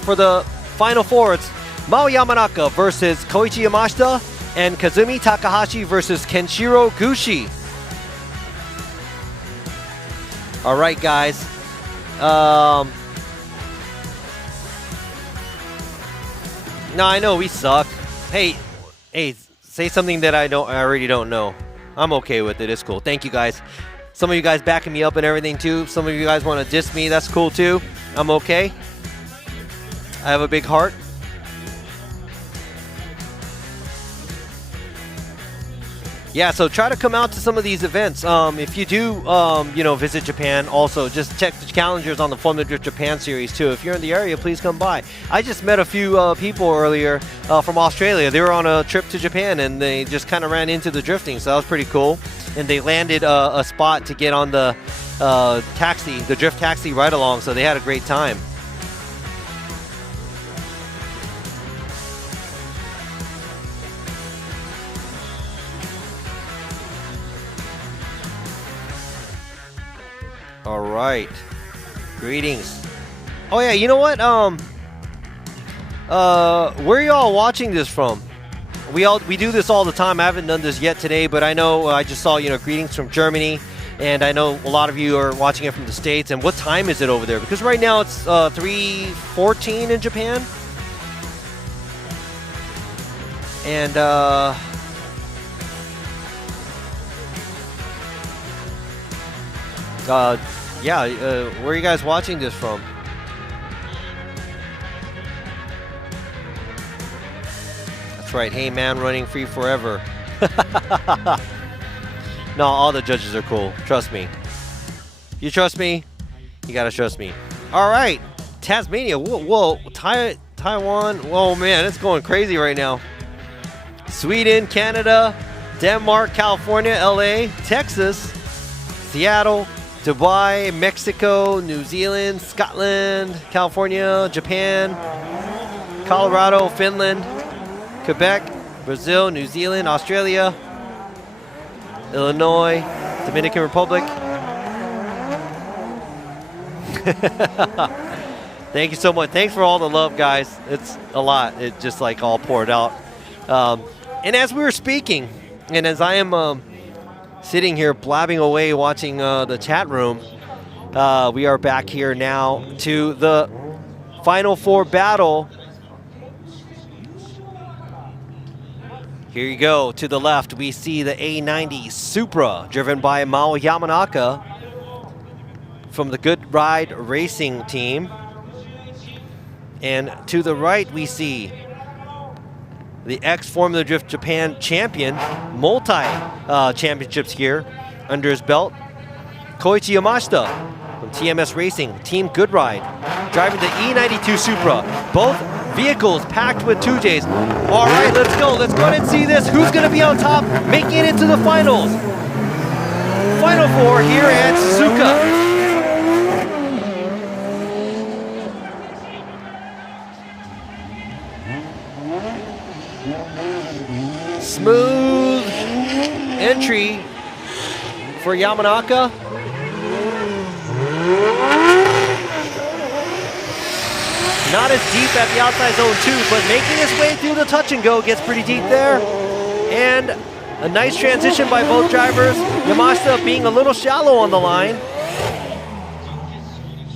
for the Final Four. It's Mao Yamanaka versus Koichi Yamashita and Kazumi Takahashi versus Kenshiro Gushi. All right, guys. No, I know we suck. Hey, say something that I already don't know. I'm okay with it. It's cool. Thank you, guys. Some of you guys backing me up and everything too. Some of you guys want to diss me. That's cool too. I'm okay. I have a big heart. Yeah, so try to come out to some of these events. If you do, visit Japan, also just check the calendars on the Formula Drift Japan series too. If you're in the area, please come by. I just met a few people earlier from Australia. They were on a trip to Japan and they just kind of ran into the drifting, so that was pretty cool. And they landed a spot to get on the taxi, the drift taxi ride along, so they had a great time. All right, greetings. Oh yeah, you know what? Where are y'all watching this from? We do this all the time. I haven't done this yet today, but I know I just saw greetings from Germany, and I know a lot of you are watching it from the States. And what time is it over there? Because right now it's 3:14 in Japan, and where are you guys watching this from? That's right, hey man, running free forever. No, all the judges are cool, trust me. You trust me? You gotta trust me. All right, Tasmania, whoa, Taiwan, whoa man, it's going crazy right now. Sweden, Canada, Denmark, California, LA, Texas, Seattle, Dubai, Mexico, New Zealand, Scotland, California, Japan, Colorado, Finland, Quebec, Brazil, New Zealand, Australia, Illinois, Dominican Republic. Thank you so much. Thanks for all the love, guys. It's a lot. It just like all poured out. And as we were speaking, and as I am sitting here blabbing away watching the chat room, we are back here now to the Final Four battle. Here you go. To the left, we see the A90 Supra, driven by Mao Yamanaka from the Good Ride Racing team. And to the right, we the ex-Formula Drift Japan champion, multi-championships here under his belt, Koichi Yamashita from TMS Racing, Team Good Ride, driving the E92 Supra. Both vehicles packed with 2Js. All right, let's go. Let's go ahead and see this. Who's going to be on top, making it into the finals? Final four here at Suzuka. Smooth entry for Yamanaka. Not as deep at the outside zone 2, but making his way through the touch and go, gets pretty deep there. And a nice transition by both drivers. Yamashita being a little shallow on the line.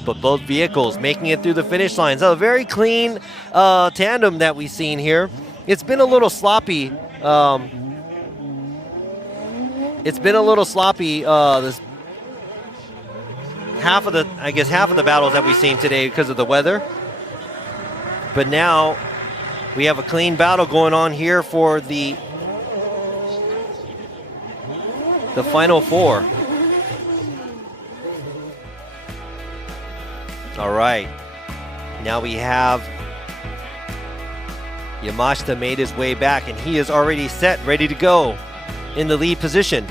But both vehicles making it through the finish line. So a very clean tandem that we've seen here. It's been a little sloppy. This half of the battles that we've seen today because of the weather. But now we have a clean battle going on here for the Final Four. All right, now we have Yamashita made his way back, and he is already set, ready to go in the lead position.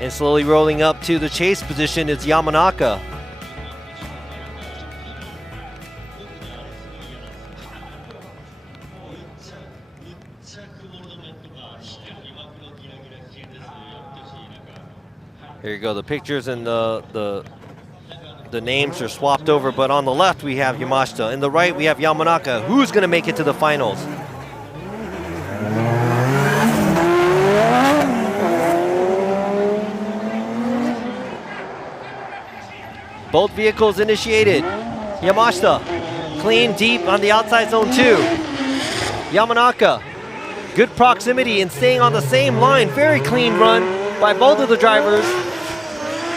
And slowly rolling up to the chase position is Yamanaka. Here you go, the pictures and the names are swapped over, but on the left we have Yamashita. In the right we have Yamanaka. Who's going to make it to the finals? Both vehicles initiated. Yamashita, clean, deep on the outside zone 2. Yamanaka, good proximity and staying on the same line. Very clean run by both of the drivers.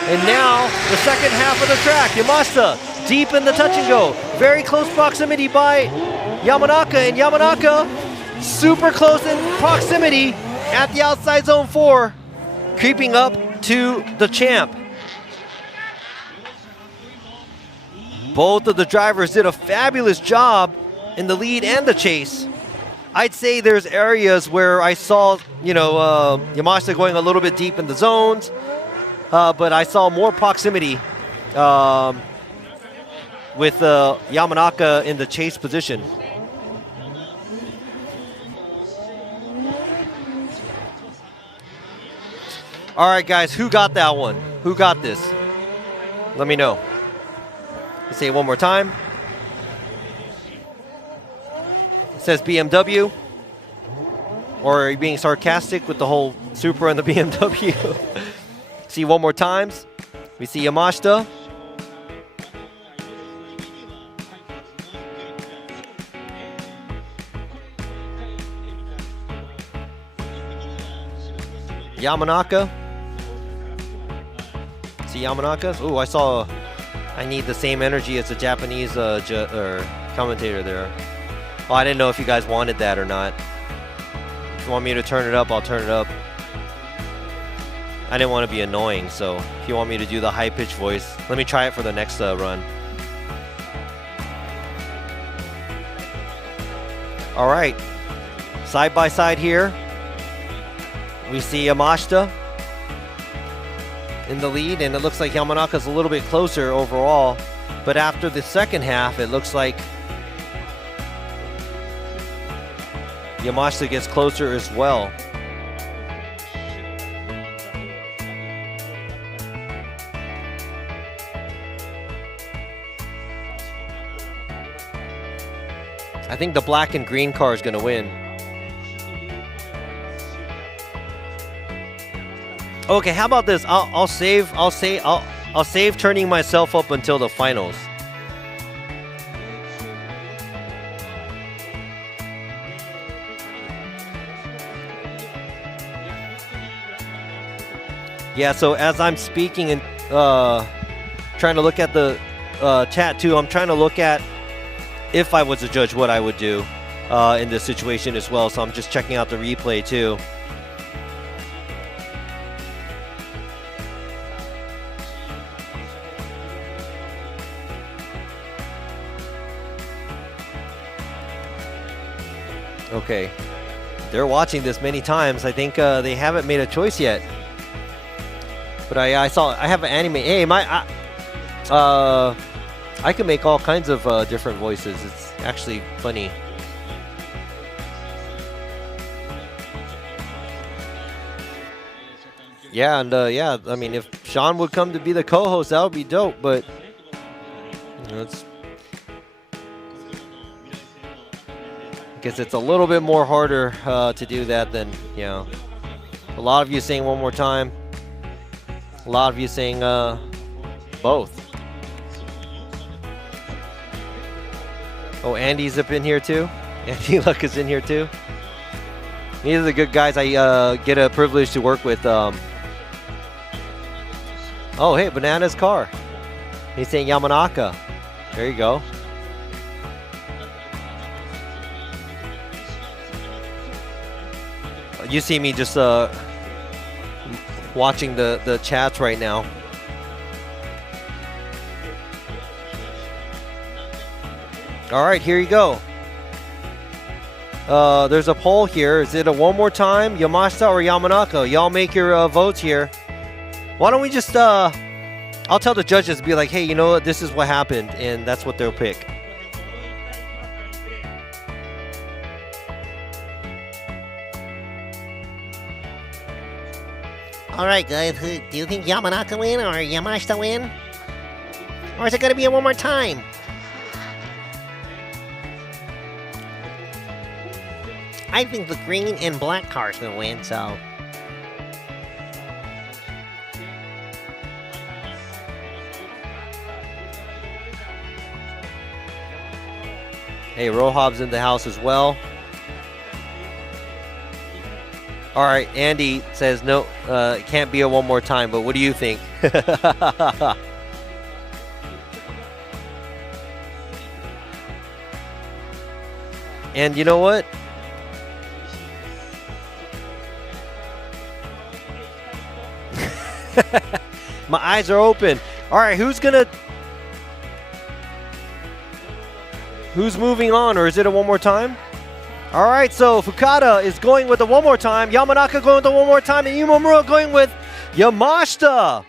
And now, the second half of the track, Yamashita, deep in the touch and go. Very close proximity by Yamanaka, and Yamanaka, super close in proximity at the outside zone 4, creeping up to the champ. Both of the drivers did a fabulous job in the lead and the chase. I'd say there's areas where I saw, Yamashita going a little bit deep in the zones, but I saw more proximity with Yamanaka in the chase position. All right, guys, who got that one? Who got this? Let me know. Say it one more time. It says BMW. Or are you being sarcastic with the whole Supra and the BMW? See one more times. We see Yamashita. Yamanaka. See Yamanaka? Oh, I need the same energy as the Japanese commentator there. Oh, I didn't know if you guys wanted that or not. If you want me to turn it up, I'll turn it up. I didn't want to be annoying, so if you want me to do the high-pitched voice, let me try it for the next run. All right. Side by side here, we see Yamashita in the lead, and it looks like Yamanaka's a little bit closer overall. But after the second half, it looks like Yamashita gets closer as well. I think the black and green car is going to win. Okay, how about this? I'll save turning myself up until the finals. Yeah, so as I'm speaking and trying to look at the chat too, I'm trying to look at if I was a judge, what I would do in this situation as well. So I'm just checking out the replay too. Okay, they're watching this many times. I think they haven't made a choice yet. But I have an anime. Hey, I can make all kinds of different voices. It's actually funny. Yeah, and yeah, I mean, if Sean would come to be the co-host, that would be dope. But you know, it's, I guess it's a little bit more harder to do that than, you know, a lot of you saying one more time. A lot of you saying both. Oh, Andy's up in here too. Andy Luck is in here too. These are the good guys I get a privilege to work with. Oh, hey, Banana's car. He's saying Yamanaka. There you go. You see me just watching the chats right now. All right, here you go. There's a poll here. Is it a one more time, Yamashita or Yamanaka? Y'all make your votes here. Why don't we just, I'll tell the judges, be like, hey, you know what, this is what happened, and that's what they'll pick. All right, guys, do you think Yamanaka win or Yamashita win? Or is it going to be a one more time? I think the green and black cars will win, so... Hey, Rohab's in the house as well. All right, Andy says no, it can't be a one more time, but what do you think? And you know what? My eyes are open. All right, who's moving on, or is it a one more time? All right, so Fukada is going with the one more time. Yamanaka going with the one more time, and Imamura going with Yamashita.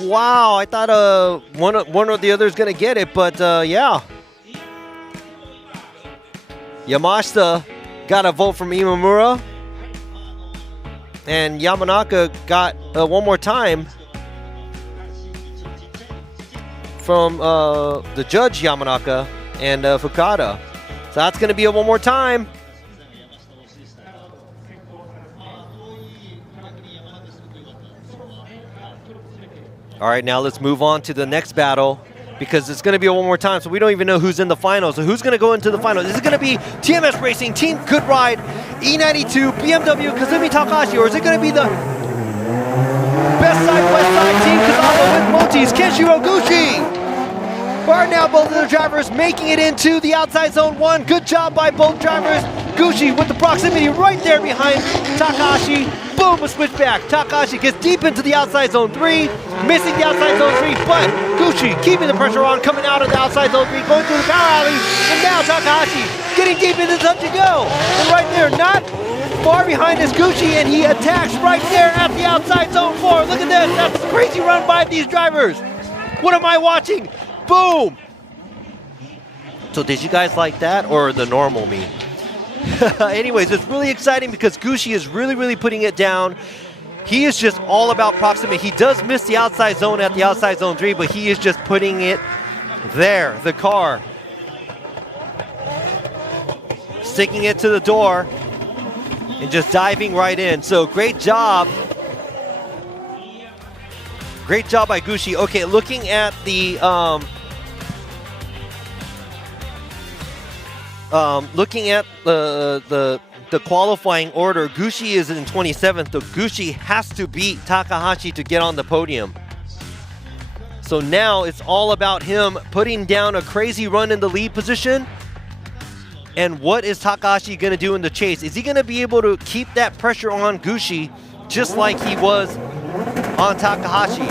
Wow, I thought one or the other is gonna get it, but yeah. Yamashita got a vote from Imamura, and Yamanaka got one more time from the judge Yamanaka and Fukada. So that's going to be a one more time. All right, now let's move on to the next battle, because it's going to be a one more time, so we don't even know who's in the finals. So who's going to go into the finals? Is it going to be TMS Racing, Team Good Ride, E92, BMW, Kazumi Takahashi, or is it going to be the Best Side, West Side, Team Kazama with Motis, Kenshiro Gucci? Are now both of the drivers making it into the outside zone 1. Good job by both drivers. Gucci with the proximity right there behind Takahashi. Boom, a switchback. Takahashi gets deep into the outside zone 3, missing the outside zone 3, but Gucci keeping the pressure on, coming out of the outside zone 3, going through the power alley, and now Takahashi getting deep into touch and go. And right there, not far behind is Gucci, and he attacks right there at the outside zone 4. Look at this, that's a crazy run by these drivers. What am I watching? Boom. So did you guys like that or the normal me? Anyways, it's really exciting because Gucci is really putting it down. He is just all about proximity. He does miss the outside zone at the outside zone 3, but he is just putting it there, the car. Sticking it to the door and just diving right in. So great job. Great job by Gucci. Okay, looking at the the qualifying order, Gucci is in 27th, so Gucci has to beat Takahashi to get on the podium. So now it's all about him putting down a crazy run in the lead position. And what is Takahashi going to do in the chase? Is he going to be able to keep that pressure on Gucci just like he was on Takahashi?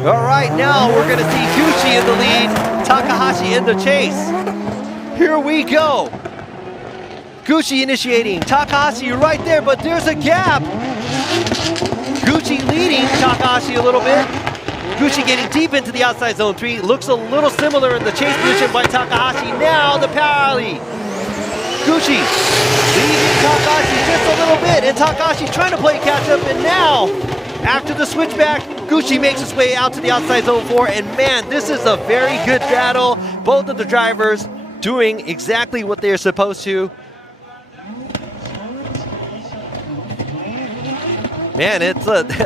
All right, now we're going to see Gucci in the lead, Takahashi in the chase. Here we go. Gucci initiating, Takahashi right there, but there's a gap. Gucci leading Takahashi a little bit. Gucci getting deep into the outside zone 3. Looks a little similar in the chase position by Takahashi. Now the power alley. Gucci leading Takahashi just a little bit, and Takahashi trying to play catch up, and now after the switchback, Gucci makes his way out to the outside zone 4, and man, this is a very good battle. Both of the drivers doing exactly what they're supposed to. Man, it's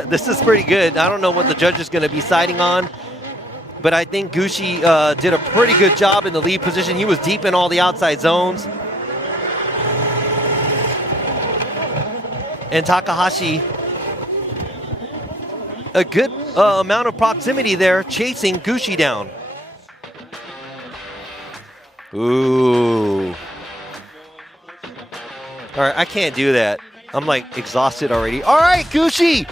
this is pretty good. I don't know what the judge is going to be siding on, but I think Gucci did a pretty good job in the lead position. He was deep in all the outside zones. And Takahashi, a good amount of proximity there, chasing Gucci down. Ooh. All right, I can't do that. I'm like exhausted already. All right, Gucci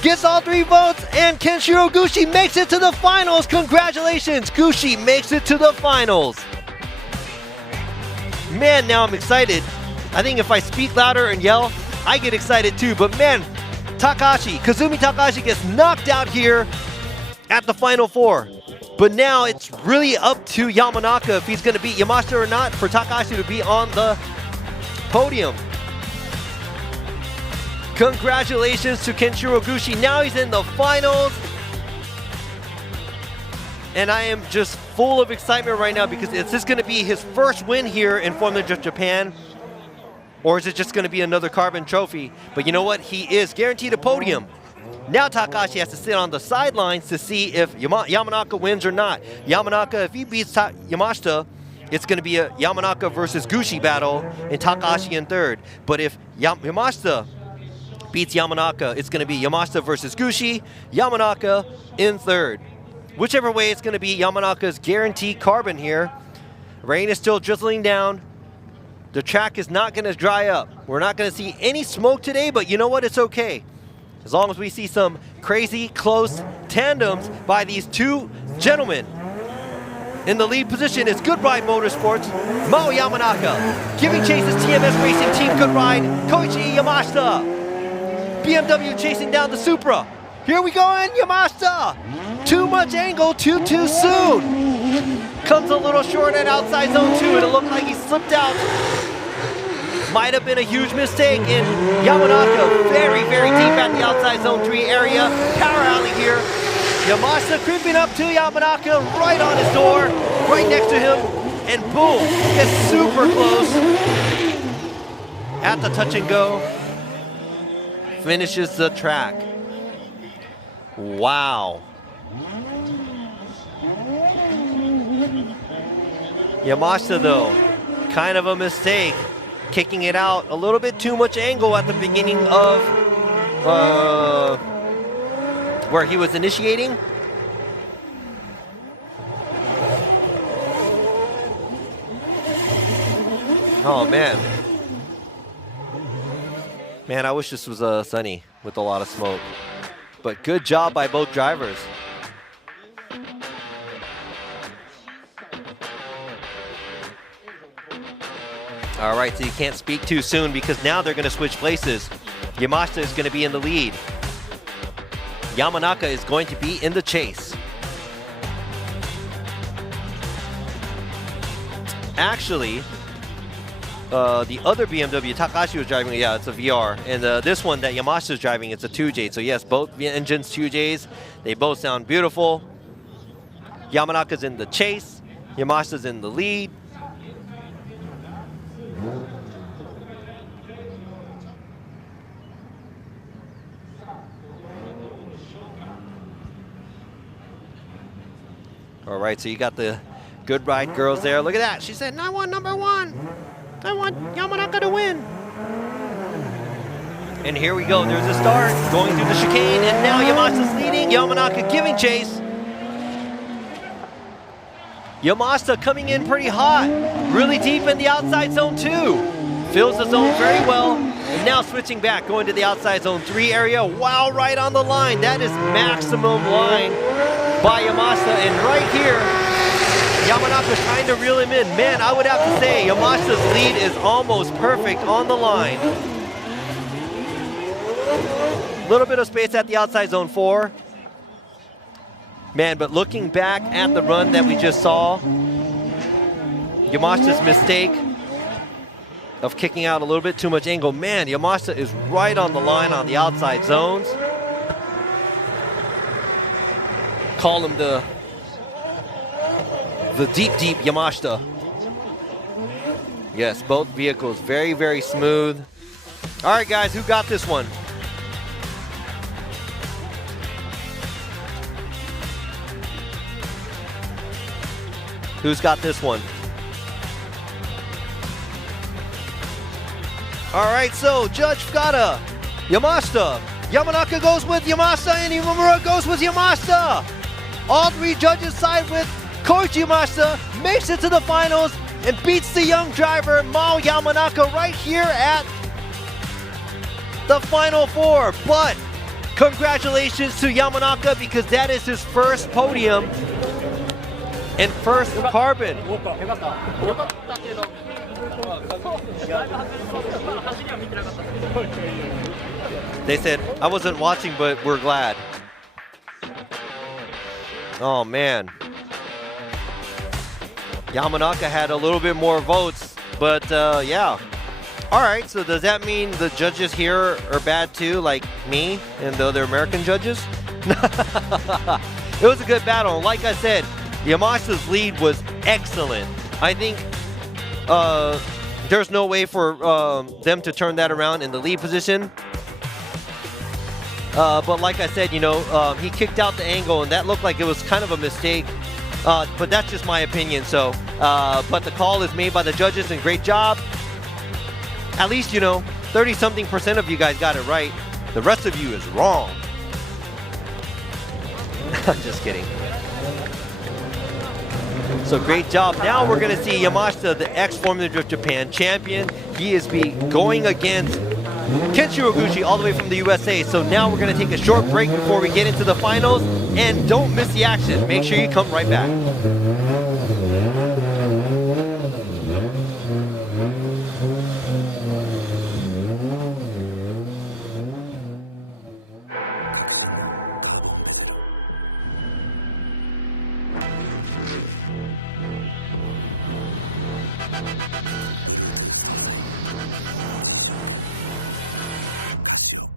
gets all 3 votes, and Kenshiro Gucci makes it to the finals. Congratulations, Gucci makes it to the finals. Man, now I'm excited. I think if I speak louder and yell, I get excited too. But man, Kazumi Takahashi gets knocked out here at the final 4. But now it's really up to Yamanaka if he's going to beat Yamashita or not for Takahashi to be on the podium. Congratulations to Kenshiro Gucci. Now he's in the finals. And I am just full of excitement right now because is this going to be his first win here in Formula Drift Japan? Or is it just going to be another carbon trophy? But you know what? He is guaranteed a podium. Now Takahashi has to sit on the sidelines to see if Yamanaka wins or not. Yamanaka, if he beats Yamashita, it's going to be a Yamanaka versus Gucci battle and Takahashi in 3rd. But if Yamashita beats Yamanaka, it's going to be Yamashita versus Gucci, Yamanaka in 3rd. Whichever way, it's going to be Yamanaka's guaranteed carbon here. Rain is still drizzling down. The track is not going to dry up. We're not going to see any smoke today, but you know what? It's okay. As long as we see some crazy close tandems by these 2 gentlemen. In the lead position is Good Ride Motorsports, Mao Yamanaka. Giving chase is TMS Racing Team Good Ride, Koichi Yamashita. BMW chasing down the Supra. Here we go in Yamashita. Too much angle, too soon. Comes a little short at outside zone 2, and it looked like he slipped out. Might have been a huge mistake, and Yamanaka very deep at the outside zone 3 area. Power alley here. Yamashita creeping up to Yamanaka, right on his door, right next to him, and boom, it's super close. At the touch and go, finishes the track. Wow. Yamashita though, kind of a mistake, kicking it out a little bit too much angle at the beginning of where he was initiating. Oh man. Man, I wish this was sunny with a lot of smoke. But good job by both drivers. All right, so you can't speak too soon because now they're going to switch places. Yamashita is going to be in the lead. Yamanaka is going to be in the chase. Actually, the other BMW Takashi was driving, yeah, it's a VR. And this one that Yamashita is driving, it's a 2J. So yes, both engines 2Js. They both sound beautiful. Yamanaka's in the chase. Yamashita's in the lead. All right, so you got the Good Ride girls there. Look at that. She said, I want number one. I want Yamanaka to win. And here we go. There's a start. Going through the chicane. And now Yamashita's leading. Yamanaka giving chase. Yamashita coming in pretty hot. Really deep in the outside zone 2. Fills the zone very well. And now switching back. Going to the outside zone 3 area. Wow, right on the line. That is maximum line by Yamashita. And right here, Yamanaka's trying to reel him in. Man, I would have to say Yamashita's lead is almost perfect on the line. A little bit of space at the outside zone 4. Man, but looking back at the run that we just saw, Yamashita's mistake of kicking out a little bit too much angle. Man, Yamashita is right on the line on the outside zones. Call him the deep Yamashita. Yes, both vehicles very, very smooth. All right, guys, who got this one? Who's got this one? All right, so Judge Fukada, Yamashita. Yamanaka goes with Yamashita and Imamura goes with Yamashita. All 3 judges side with Koichi Yamashita, makes it to the finals and beats the young driver Mao Yamanaka right here at the Final 4. But congratulations to Yamanaka because that is his first podium and first carbon. They said, I wasn't watching, but we're glad. Oh, man. Yamanaka had a little bit more votes, but yeah. All right, so does that mean the judges here are bad too, like me and the other American judges? It was a good battle. Like I said, Yamashita's lead was excellent. I think there's no way for them to turn that around in the lead position. But like I said, you know, he kicked out the angle and that looked like it was kind of a mistake. But that's just my opinion. So, but the call is made by the judges and great job. At least, you know, 30-something% of you guys got it right. The rest of you is wrong. Just kidding. So great job. Now we're going to see Yamashita, the ex-Formula Drift Japan champion. He is going against Kenshiro Oguchi all the way from the USA. So now we're going to take a short break before we get into the finals. And don't miss the action. Make sure you come right back. Bluetooth 搭載 G-SHOCK Casio.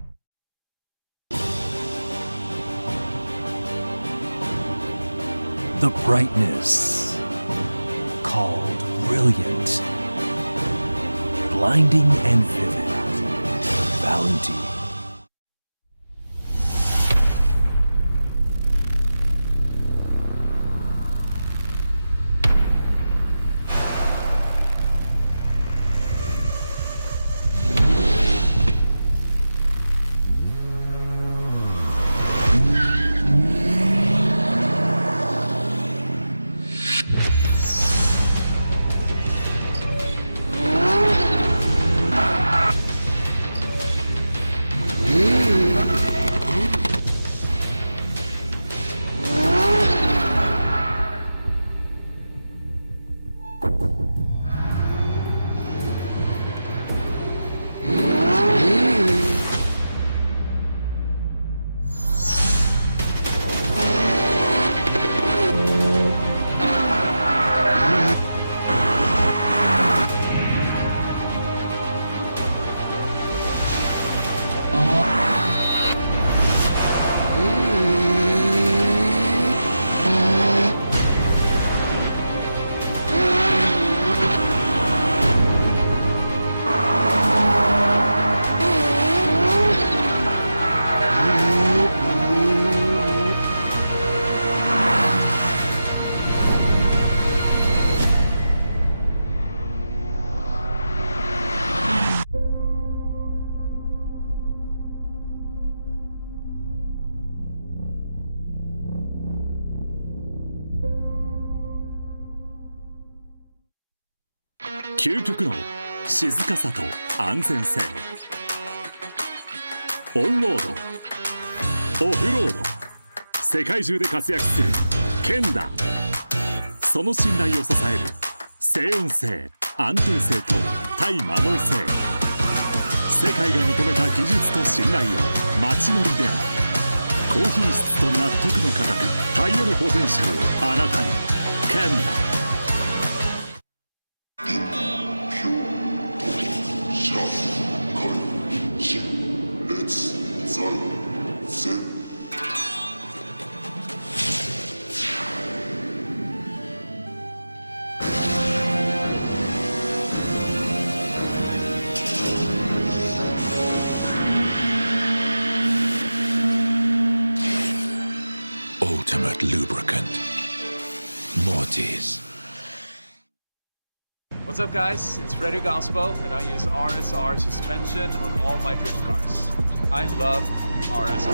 The brightness called brilliant, blinding and vivid. Valentine. 究極の静かさと安全性。オンロード、オフロード、世界中で活躍するケンダ。その信頼を支える静音性、安定性と対摩耗性。世界が認めた技術と信頼を街乗りで高品質と納得の価格、タイヤのポテンシャルをあなたに。ケンダ。Ultimate lubricant. Mortis. What's up, guys? It's Freddy Gaspo, and I use RSR suspension on all my drift cars. I love RSR.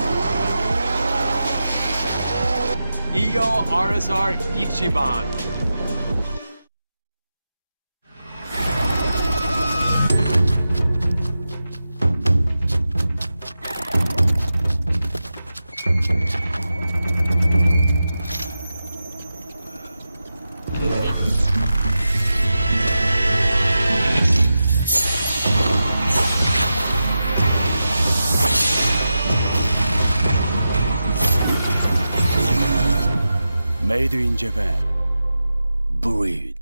Iyo RSR Ichiban. Made in Japan. Breed.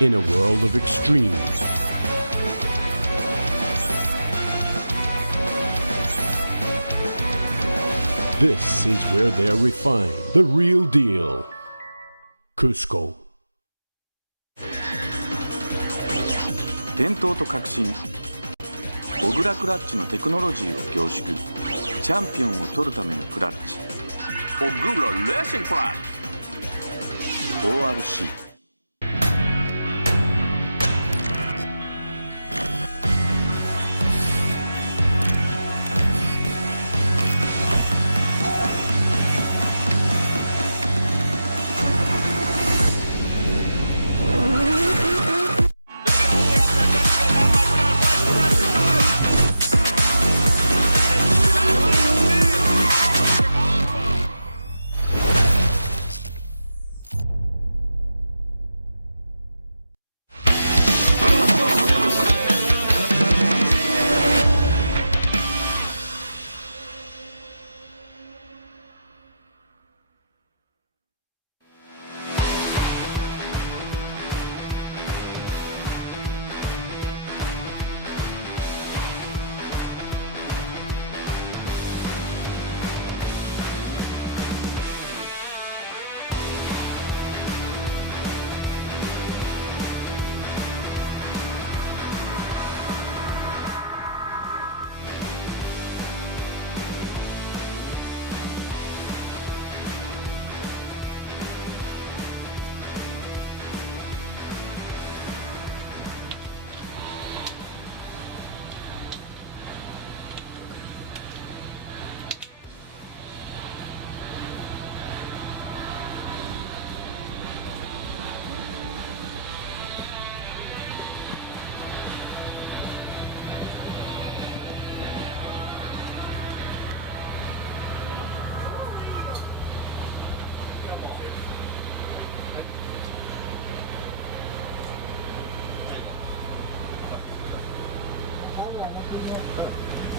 In a world of extremes, this is where they're refined. The real deal. Cusco. 伝統と革新、小倉クラッチのテクノロジーを凝縮、チャンピオンを取るためのクラッチ、小倉レーシングクラッチ ORC。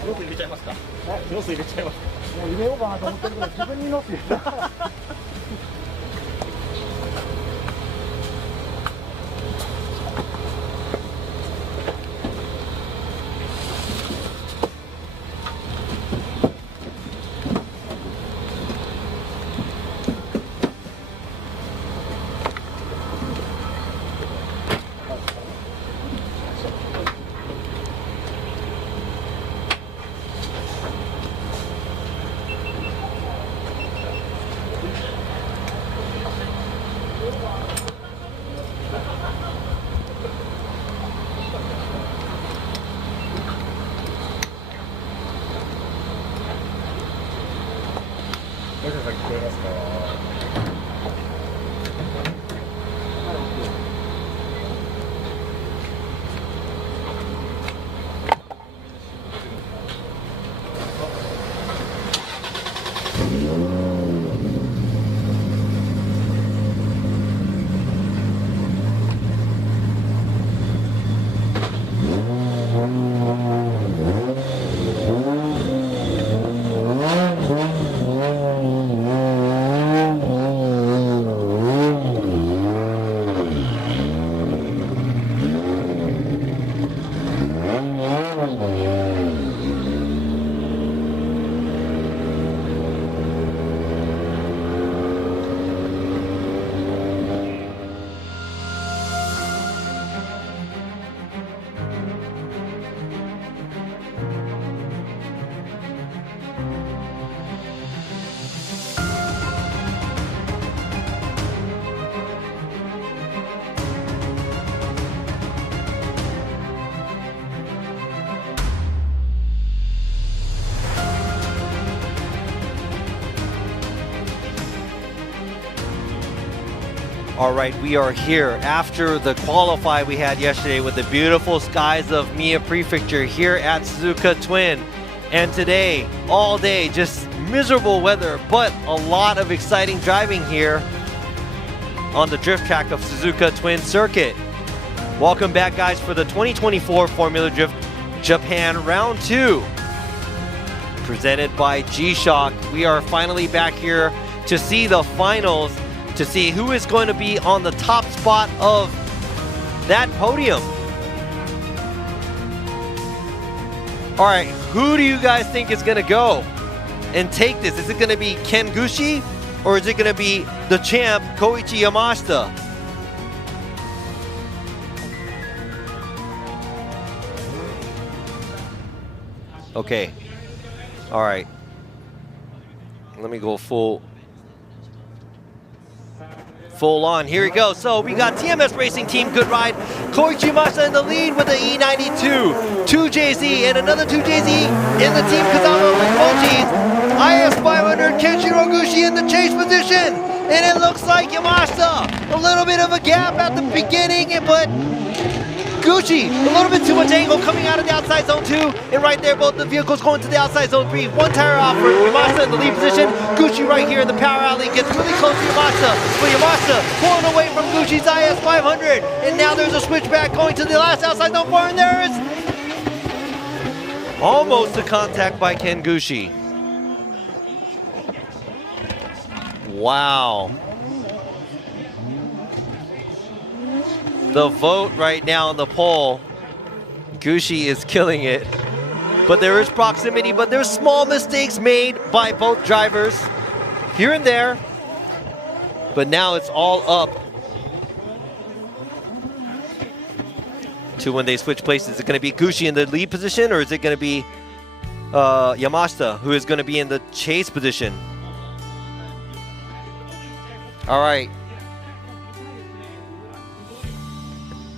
ロス入れちゃいますか。ロス入れちゃいます。いや入れようかなと思ってるけど自分にロス入れた。All right, we are here after the qualify we had yesterday with the beautiful skies of Mie Prefecture here at Suzuka Twin. And today, all day, just miserable weather, but a lot of exciting driving here on the drift track of Suzuka Twin Circuit. Welcome back, guys, for the 2024 Formula Drift Japan Round 2, presented by G-Shock. We are finally back here to see the finals, to see who is going to be on the top spot of that podium. All right, who do you guys think is going to go and take this? Is it going to be Ken Gushi, or is it going to be the champ Koichi Yamashita? Okay, all right, let me go full on. Here we go. So we got TMS Racing Team, good ride. Koichi Yamashita in the lead with the E92. 2JZ and another 2JZ in the Team Kazama with Mochi's. IS500 Kenshiro Gushi in the chase position. And it looks like Yamashita, a little bit of a gap at the beginning, but Gucci, a little bit too much angle coming out of the outside zone 2, and right there both the vehicles going to the outside zone 3. One tire off for Yamashita in the lead position. Gucci right here in the power alley gets really close to Yamashita, but Yamashita pulling away from Gucci's IS500, and now there's a switchback going to the last outside zone 4, and there is almost a contact by Ken Gucci. Wow. The vote right now on the poll, Gucci is killing it. But there is proximity, but there's small mistakes made by both drivers here and there. But now it's all up to when they switch places. Is it going to be Gucci in the lead position, or is it going to be Yamashita who is going to be in the chase position? All right.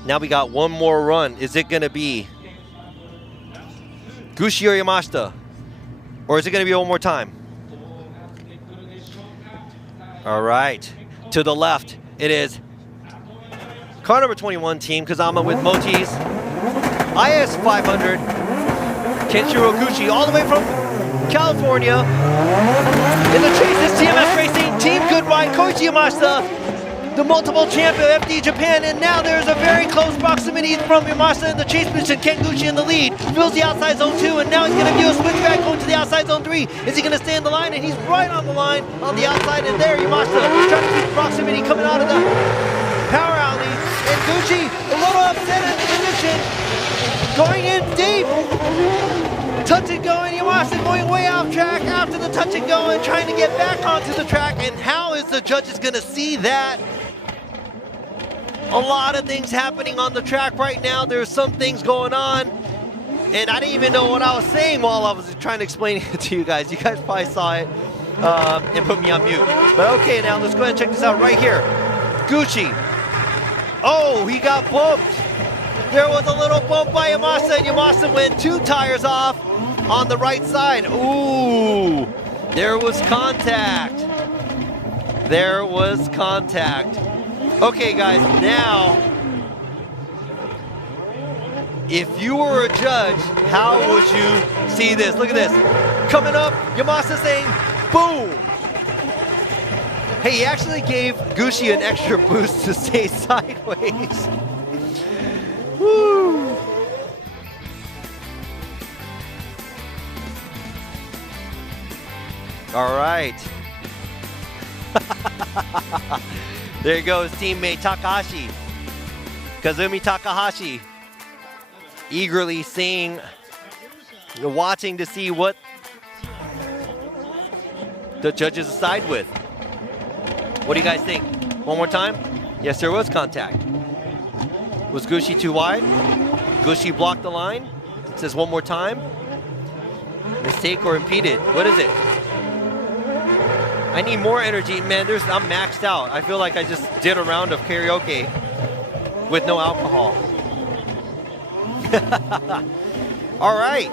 Now we got one more run. Is it going to be Gucci or Yamashita? Or is it going to be one more time? All right. To the left, it is car number 21, Team Kazama with Mochi's IS500. Kenshiro Gucci all the way from California. In the chase is TMS Racing Team Good Ride, Koichi Yamashita, the multiple champion of FDJ Japan, and now there's a very close proximity from Yamashita in the chase position. Ken Gucci in the lead, fills the outside zone 2, and now he's going to do a switchback going to the outside zone 3. Is he going to stay in the line? And he's right on the line on the outside, and there Yamashita is trying to keep proximity coming out of the power alley. And Gucci a little upset at the position, going in deep. Touch and go, and Yamashita going way off track after the touch and go and trying to get back onto the track. And how is the judges going to see that? A lot of things happening on the track right now. There's some things going on, and I didn't even know what I was saying while I was trying to explain it to you guys. You guys probably saw it and put me on mute. But okay, now let's go ahead and check this out right here. Gucci. Oh, he got bumped. There was a little bump by Yamashita, and Yamashita went 2 tires off on the right side. Ooh, there was contact. There was contact. Okay, guys, now, if you were a judge, how would you see this? Look at this. Coming up, Yamasa saying, boom. Hey, he actually gave Gucci an extra boost to stay sideways. Woo. All right. There goes teammate Takahashi. Kazumi Takahashi. Eagerly watching to see what the judges decide with. What do you guys think? One more time? Yes, there was contact. Was Gucci too wide? Gucci blocked the line. It says one more time. Mistake or impeded? What is it? I need more energy, man. I'm maxed out. I feel like I just did a round of karaoke with no alcohol. All right.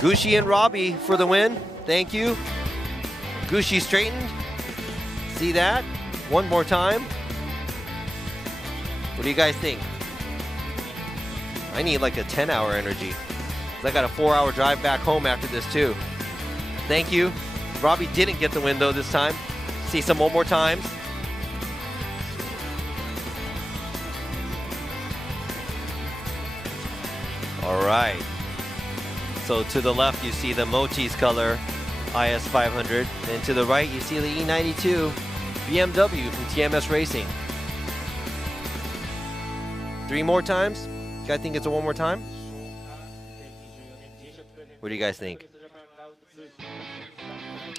Gucci and Robbie for the win. Thank you. Gucci straightened. See that? One more time. What do you guys think? I need like a 10-hour energy. I got a 4-hour drive back home after this too. Thank you. Robbie didn't get the win though this time. See some one more times. All right. So to the left you see the Mochi's color IS 500, and to the right you see the E92 BMW from TMS Racing. 3 more times? You guys think it's a one more time? What do you guys think?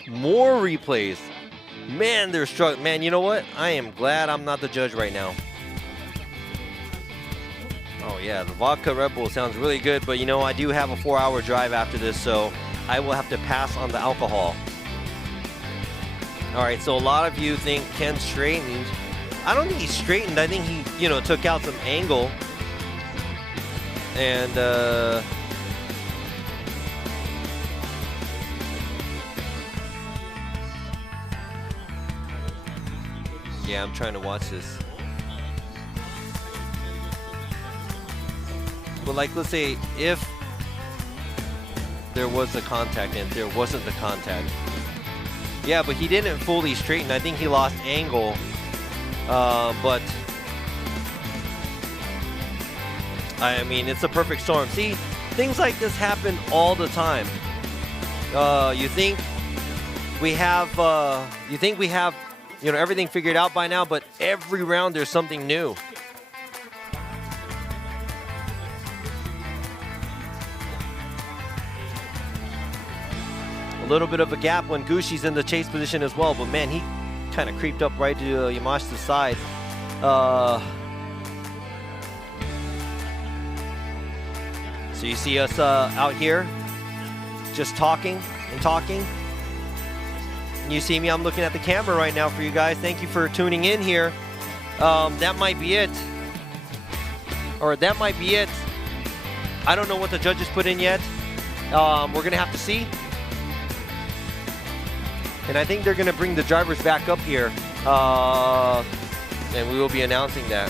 More replays. Man, they're struggling. Man, you know what? I am glad I'm not the judge right now. Oh yeah, the vodka Red Bull sounds really good, but you know, I do have a 4-hour drive after this, so I will have to pass on the alcohol. All right, so a lot of you think Ken straightened. I don't think he straightened. I think he, you know, took out some angle. And yeah, I'm trying to watch this. But like, let's say if there was a contact and there wasn't the contact. Yeah, but he didn't fully straighten. I think he lost angle. But I mean, it's a perfect storm. See, things like this happen all the time. You think we have, you know, everything figured out by now, but every round there's something new. A little bit of a gap when Gucci's in the chase position as well, but man, he kind of creeped up right to Yamashita's side. So you see us out here just talking and talking. And you see me, I'm looking at the camera right now for you guys. Thank you for tuning in here. That might be it. Or that might be it. I don't know what the judges put in yet. We're going to have to see. And I think they're going to bring the drivers back up here. And we will be announcing that.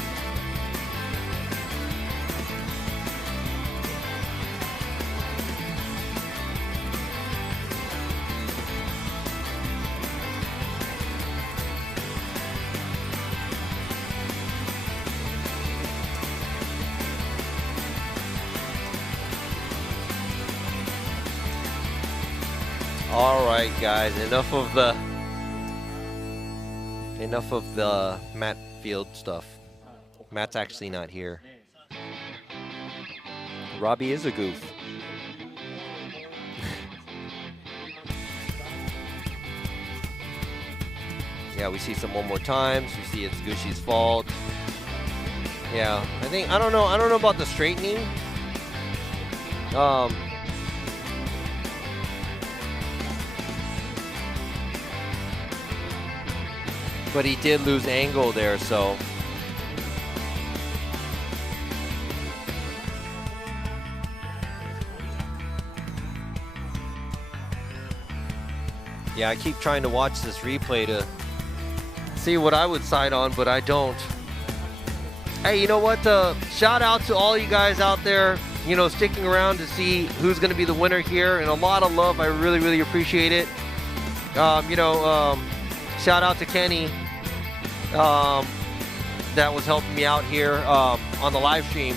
All right, guys, enough of the Matt Field stuff. Matt's actually not here. Robbie is a goof. Yeah, we see some one more times. We see it's Gucci's fault. Yeah, I don't know about the straightening. But he did lose angle there, so. Yeah, I keep trying to watch this replay to see what I would side on, but I don't. Hey, you know what? Shout out to all you guys out there, you know, sticking around to see who's going to be the winner here, and a lot of love. I really, really appreciate it. Shout out to Kenny that was helping me out here on the live stream.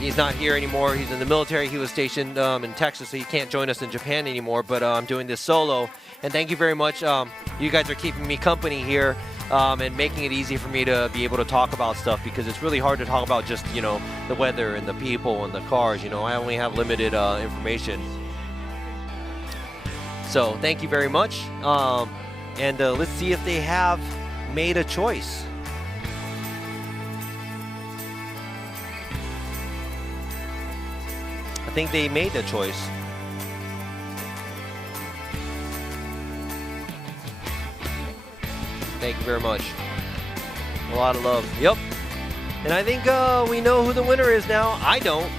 He's not here anymore. He's in the military. He was stationed in Texas, so he can't join us in Japan anymore, but I'm doing this solo. And thank you very much. You guys are keeping me company here and making it easy for me to be able to talk about stuff, because it's really hard to talk about just, you know, the weather and the people and the cars. You know, I only have limited information. So thank you very much. And let's see if they have made a choice. I think they made the choice. Thank you very much. A lot of love. Yep. And I think we know who the winner is now. I don't.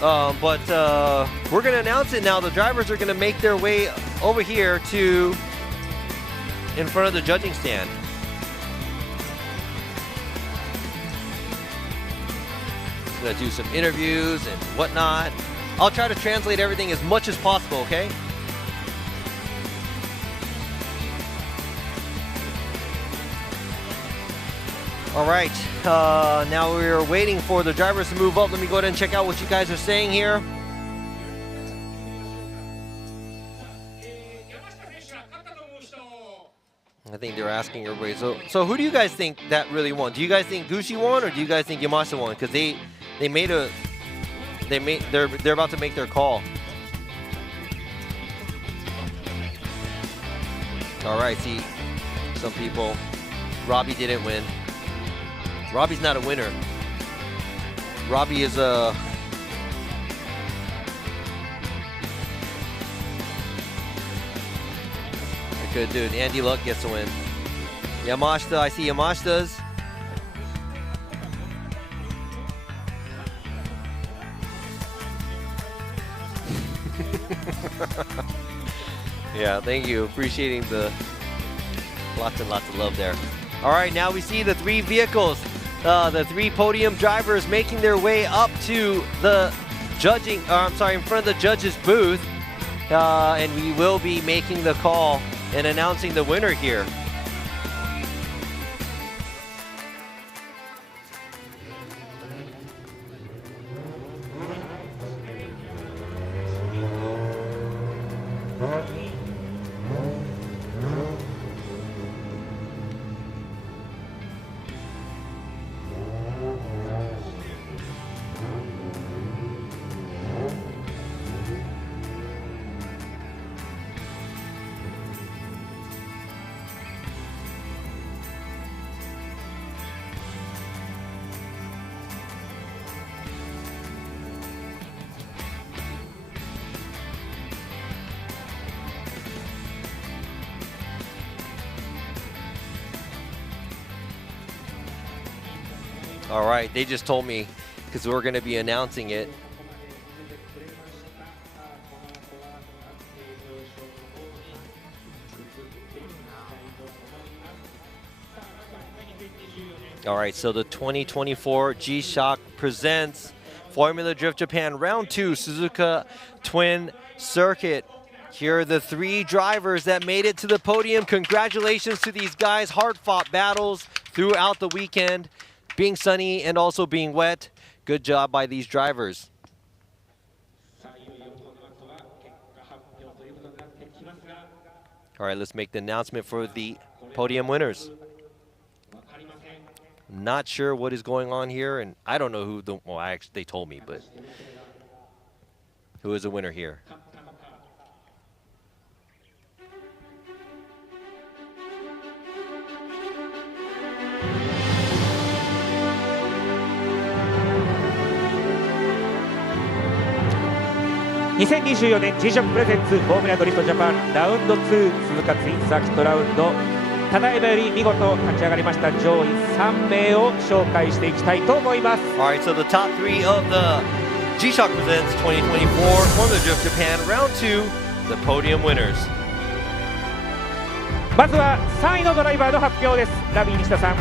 But we're going to announce it now. The drivers are going to make their way over here to in front of the judging stand. Going to do some interviews and whatnot. I'll try to translate everything as much as possible, okay? All right, now we're waiting for the drivers to move up. Let me go ahead and check out what you guys are saying here. I think they're asking everybody. So who do you guys think that really won? Do you guys think Gucci won, or do you guys think Yamashita won? Because they're about to make their call. All right, see, some people. Robbie didn't win. Robbie's not a winner. Robbie is a good dude. Andy Luck gets a win. Yamashita, I see Yamashita's. Yeah, thank you. Appreciating the lots and lots of love there. All right, now we see the three vehicles, the three podium drivers making their way up to the judging, in front of the judges' booth. And we will be making the call and announcing the winner here. All right, they just told me, because we're going to be announcing it. All right, so the 2024 G-Shock presents Formula Drift Japan Round 2 Suzuka Twin Circuit. Here are the three drivers that made it to the podium. Congratulations to these guys. Hard-fought battles throughout the weekend, being sunny and also being wet. Good job by these drivers. All right, let's make the announcement for the podium winners. Not sure what is going on here, and I don't know who the, well, actually they told me, but who is the winner here?2024年 G-SHOCK プレゼンツフォーミュラドリフトジャパンラウンド2鈴鹿ツインサーキットラウンド、ただいまより見事勝ち上がりました上位3名を紹介していきたいと思います。 All right, so the top three of the G-SHOCK presents 2024 Formula Drift Japan Round 2, the podium winners. まずは3位のドライバーの発表です。ラビー西田さん。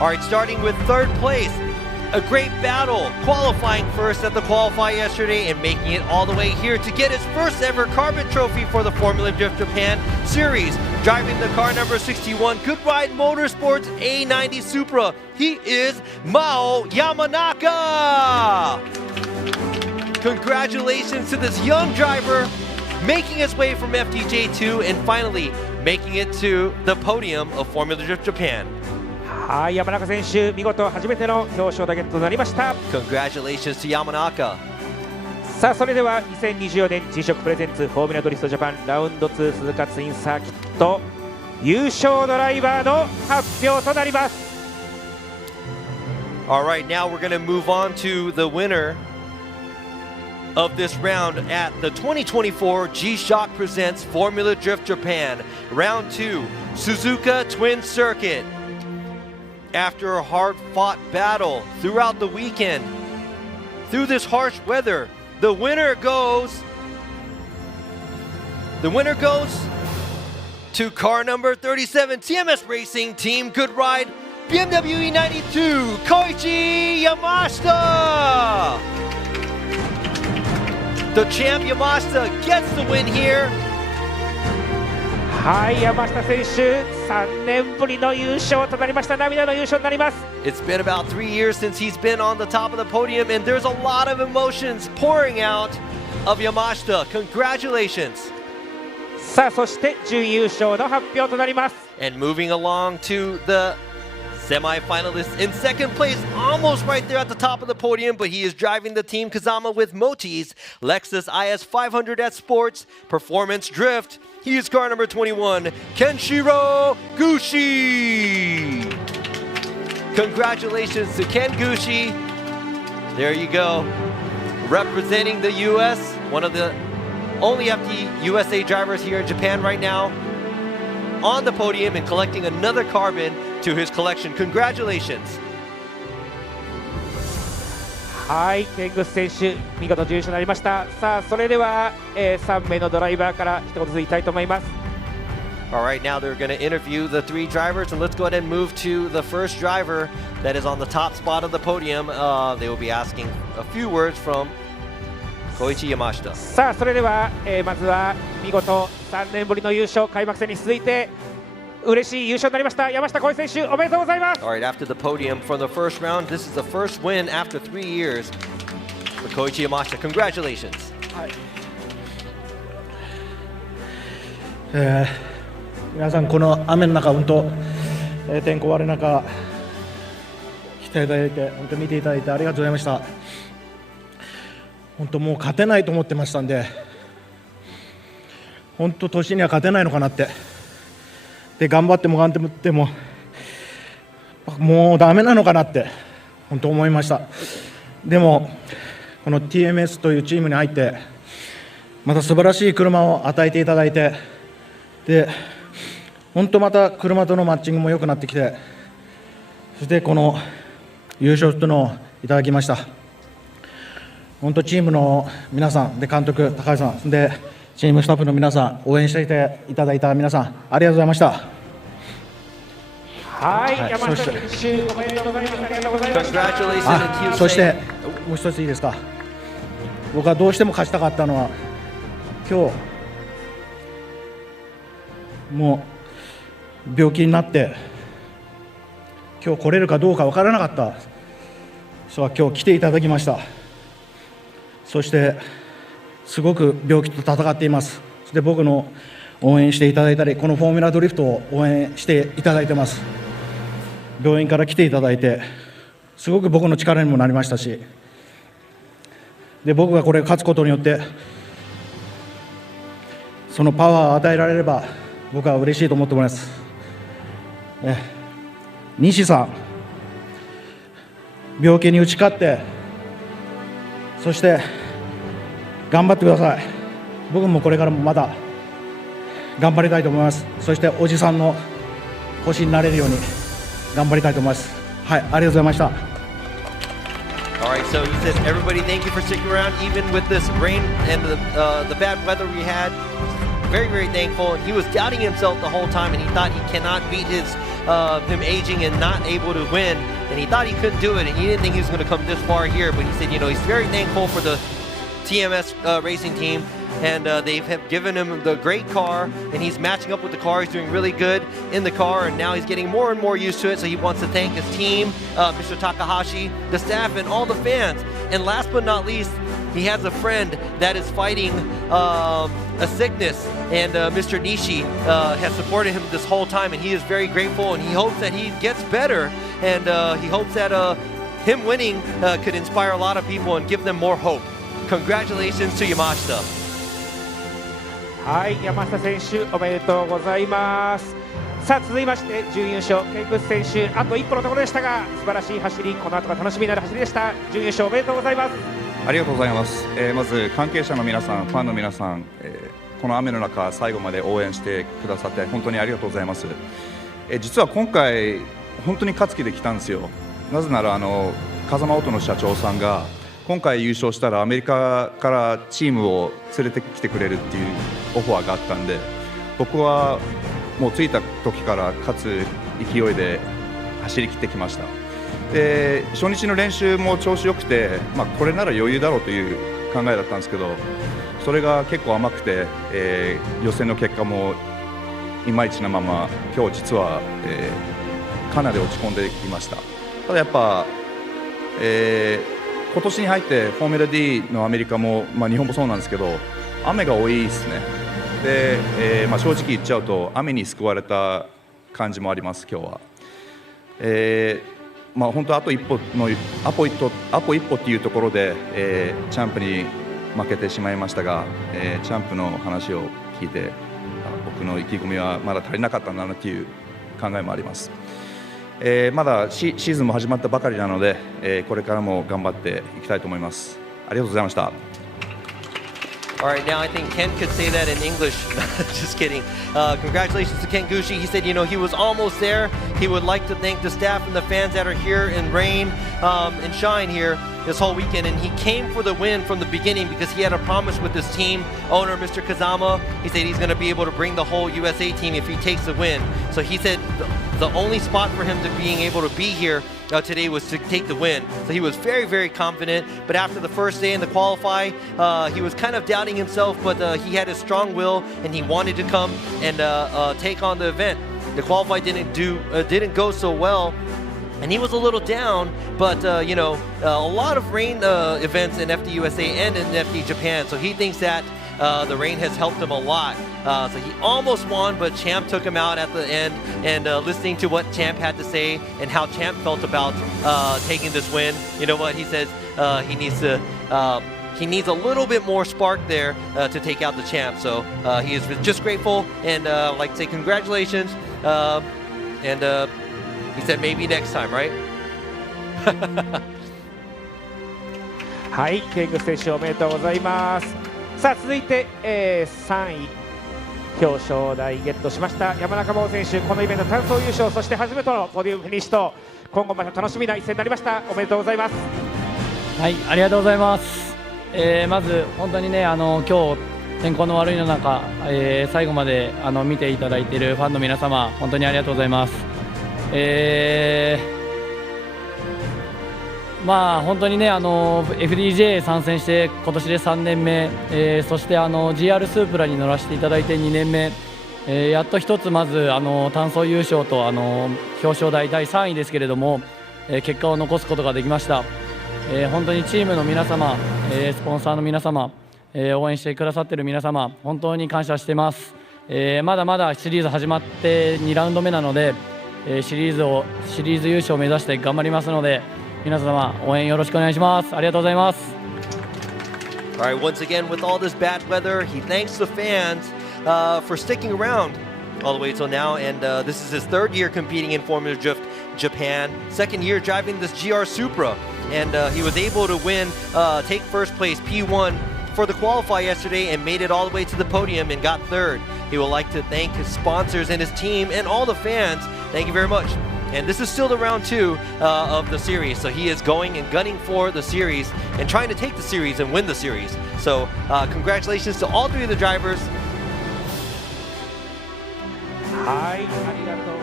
All right, starting with third place. A great battle, qualifying first at the qualifier yesterday and making it all the way here to get his first ever carbon trophy for the Formula Drift Japan Series. Driving the car number 61, Good Ride Motorsports A90 Supra, he is Mao Yamanaka! Congratulations to this young driver making his way from FDJ2 and finally making it to the podium of Formula Drift Japan. はい、山中選手、見事初めての表彰台ゲットとなりました。 Congratulations to Yamanaka. さあ、それでは2024年 G-SHOCK プレゼンツフォーミュラドリフトジャパンラウンド2鈴鹿ツインサーキット優勝ドライバーの発表となります。 All right, now we're going to move on to the winner of this round at the 2024 G-SHOCK Presents Formula Drift Japan Round 2 Suzuka Twin Circuit. After a hard-fought battle throughout the weekend, through this harsh weather, the winner goes to car number 37, TMS Racing Team Good Ride, BMW E92, Koichi Yamashita! The champ Yamashita gets the win here. はい、山下選手、3年ぶりの優勝となりました。涙の優勝になります。 It's been about 3 years since he's been on the top of the podium, and there's a lot of emotions pouring out of Yamashita. Congratulations. さあ、そして準優勝の発表となります。 And moving along to the semi-finalists in second place, almost right there at the top of the podium, but he is driving the Team Kazama with Moti's Lexus IS 500S Sports Performance Drift. He is car number 21, Kenshiro Gushi. Congratulations to Ken Gushi. There you go. Representing the US, one of the only FD USA drivers here in Japan right now. On the podium and collecting another carbon to his collection. Congratulations. はい、ケングス選手、見事優勝になりました。さあ、それでは、3名のドライバーから一言ずつ言いたいと思います。 All right, now they're going to interview the 3 drivers, and let's go ahead and move to the first driver that is on the top spot of the podium. They will be asking a few words from Koichi Yamashita. さあ、それでは、まずは見事3年ぶりの優勝、開幕戦に続いて嬉しい優勝になりました山下浩一選手、おめでとうございます。 All right, after the podium from the first round, this is the first win after 3 years for Koichi Yamashita. Congratulations. 皆さんこの雨の中本当、天候悪い中来ていただいて本当見ていただいてありがとうございました。本当もう勝てないと思ってましたんで、本当年には勝てないのかなって、で頑張ってももうダメなのかなって本当思いました。でもこの TMS というチームに入ってまた素晴らしい車を与えていただいて、で本当また車とのマッチングも良くなってきて、そしてこの優勝というのをいただきました。本当チームの皆さんで監督高橋さんでチームスタッフの皆さん、応援していただいた皆さん、ありがとうございました。はい、山下選手、おめでとうございます。ありがとうございました。そしてもう一ついいですか。僕はどうしても勝ちたかったのは、今日もう病気になって今日来れるかどうか分からなかった人は今日来ていただきました。そしてすごく病気と戦っています。そして僕の応援していただいたり、このフォーミュラドリフトを応援していただいてます。病院から来ていただいてすごく僕の力にもなりましたし、で僕がこれ勝つことによってそのパワーを与えられれば僕は嬉しいと思っております。西さん、病気に打ち勝ってそして頑張ってください。僕もこれからもまだ頑張りたいと思います。そしておじさんの星になれるように頑張りたいと思います。はい、ありがとうございました。All right, so he says, everybody, thank you for sticking around, even with this rain and the bad weather we had. very, very thankful. He was doubting himself the whole time, and he thought he cannot beat him aging and not able to win. And he thought he couldn't do it, and he didn't think he was going to come this far here. But he said, he's very thankful for the TMS racing team, and they have given him the great car, and he's matching up with the car. He's doing really good in the car, and now he's getting more and more used to it. So he wants to thank his team, Mr. Takahashi, the staff, and all the fans. And last but not least, he has a friend that is fighting a sickness, and Mr. Nishi has supported him this whole time, and he is very grateful, and he hopes that he gets better, and he hopes that him winning could inspire a lot of people and give them more hope. Congratulations to Yamashita. はい、山下選手おめでとうございます。さあ続きまして準優勝ケングス選手、あと一歩のところでしたが素晴らしい走り、この後が楽しみになる走りでした。準優勝おめでとうございます。ありがとうございます。まず関係者の皆さん、ファンの皆さん、この雨の中最後まで応援してくださって本当にありがとうございます。実は今回本当に勝つ気で来たんですよ。なぜなら風間オートの社長さんが今回優勝したらアメリカからチームを連れてきてくれるっていうオファーがあったんで、僕はもう着いた時から勝つ勢いで走り切ってきました。で初日の練習も調子よくて、これなら余裕だろうという考えだったんですけど、それが結構甘くて、予選の結果もいまいちなまま今日実は、かなり落ち込んできました。ただやっぱ、今年に入ってフォーミュラ D のアメリカも、日本もそうなんですけど雨が多いですね。で、正直言っちゃうと雨に救われた感じもあります今日は。本当あと一歩っていうところで、チャンプに負けてしまいましたが、チャンプの話を聞いて僕の意気込みはまだ足りなかったんだなという考えもあります。まだシーズンも始まったばかりなので、これからも頑張っていきたいと思います。ありがとうございました。All right, now I think Ken could say that in English. Just kidding. Congratulations to Ken Gushi. He said, he was almost there. He would like to thank the staff and the fans that are here in rain and shine here this whole weekend. And he came for the win from the beginning because he had a promise with his team owner, Mr. Kazama. He said he's going to be able to bring the whole USA team if he takes the win. So he said the only spot for him to being able to be here today was to take the win. So he was very, very confident. But after the first day in the qualify, he was kind of doubting himself, but he had a strong will and he wanted to come and take on the event. The qualify didn't go so well, and he was a little down. But a lot of rain events in FD USA and in FD Japan, so he thinks that the rain has helped him a lot. So he almost won, but Champ took him out at the end. And listening to what Champ had to say and how Champ felt about taking this win, you know what he says? He needs a little bit more spark there to take out the Champ. So he is just grateful and like to say congratulations. And he said maybe next time, right? はい、ケング選手おめでとうございます。さあ続いて、3位表彰台ゲットしました山中坊選手、このイベント単走優勝、そして初めてのポディウムフィニッシュと今後また楽しみな一戦になりました。おめでとうございます。はい、ありがとうございます。まず本当にね、今日天候の悪いの中、最後まで見ていただいているファンの皆様、本当にありがとうございます。本当にね、FDJ 参戦して今年で3年目、そしてGR スープラに乗らせていただいて2年目、やっと一つまず単走優勝と表彰台第3位ですけれども、結果を残すことができました。本当にチームの皆様、スポンサーの皆様、応援してくださっている皆様、本当に感謝しています。まだまだシリーズ始まって2ラウンド目なので、シリーズ優勝を目指して頑張りますので、皆様応援よろしくお願いします。ありがとうございます。All right, once again, with all this bad weather, he thanks the fans for sticking around all the way till now. And this is his third year competing in Formula Drift Japan, second year driving this GR Supra. And he was able to win, take first place, P1 for the qualify yesterday and made it all the way to the podium and got third. He would like to thank his sponsors and his team and all the fans. Thank you very much. And this is still the round 2 of the series. So he is going and gunning for the series and trying to take the series and win the series. So congratulations to all 3 of the drivers. はい、ありがとう。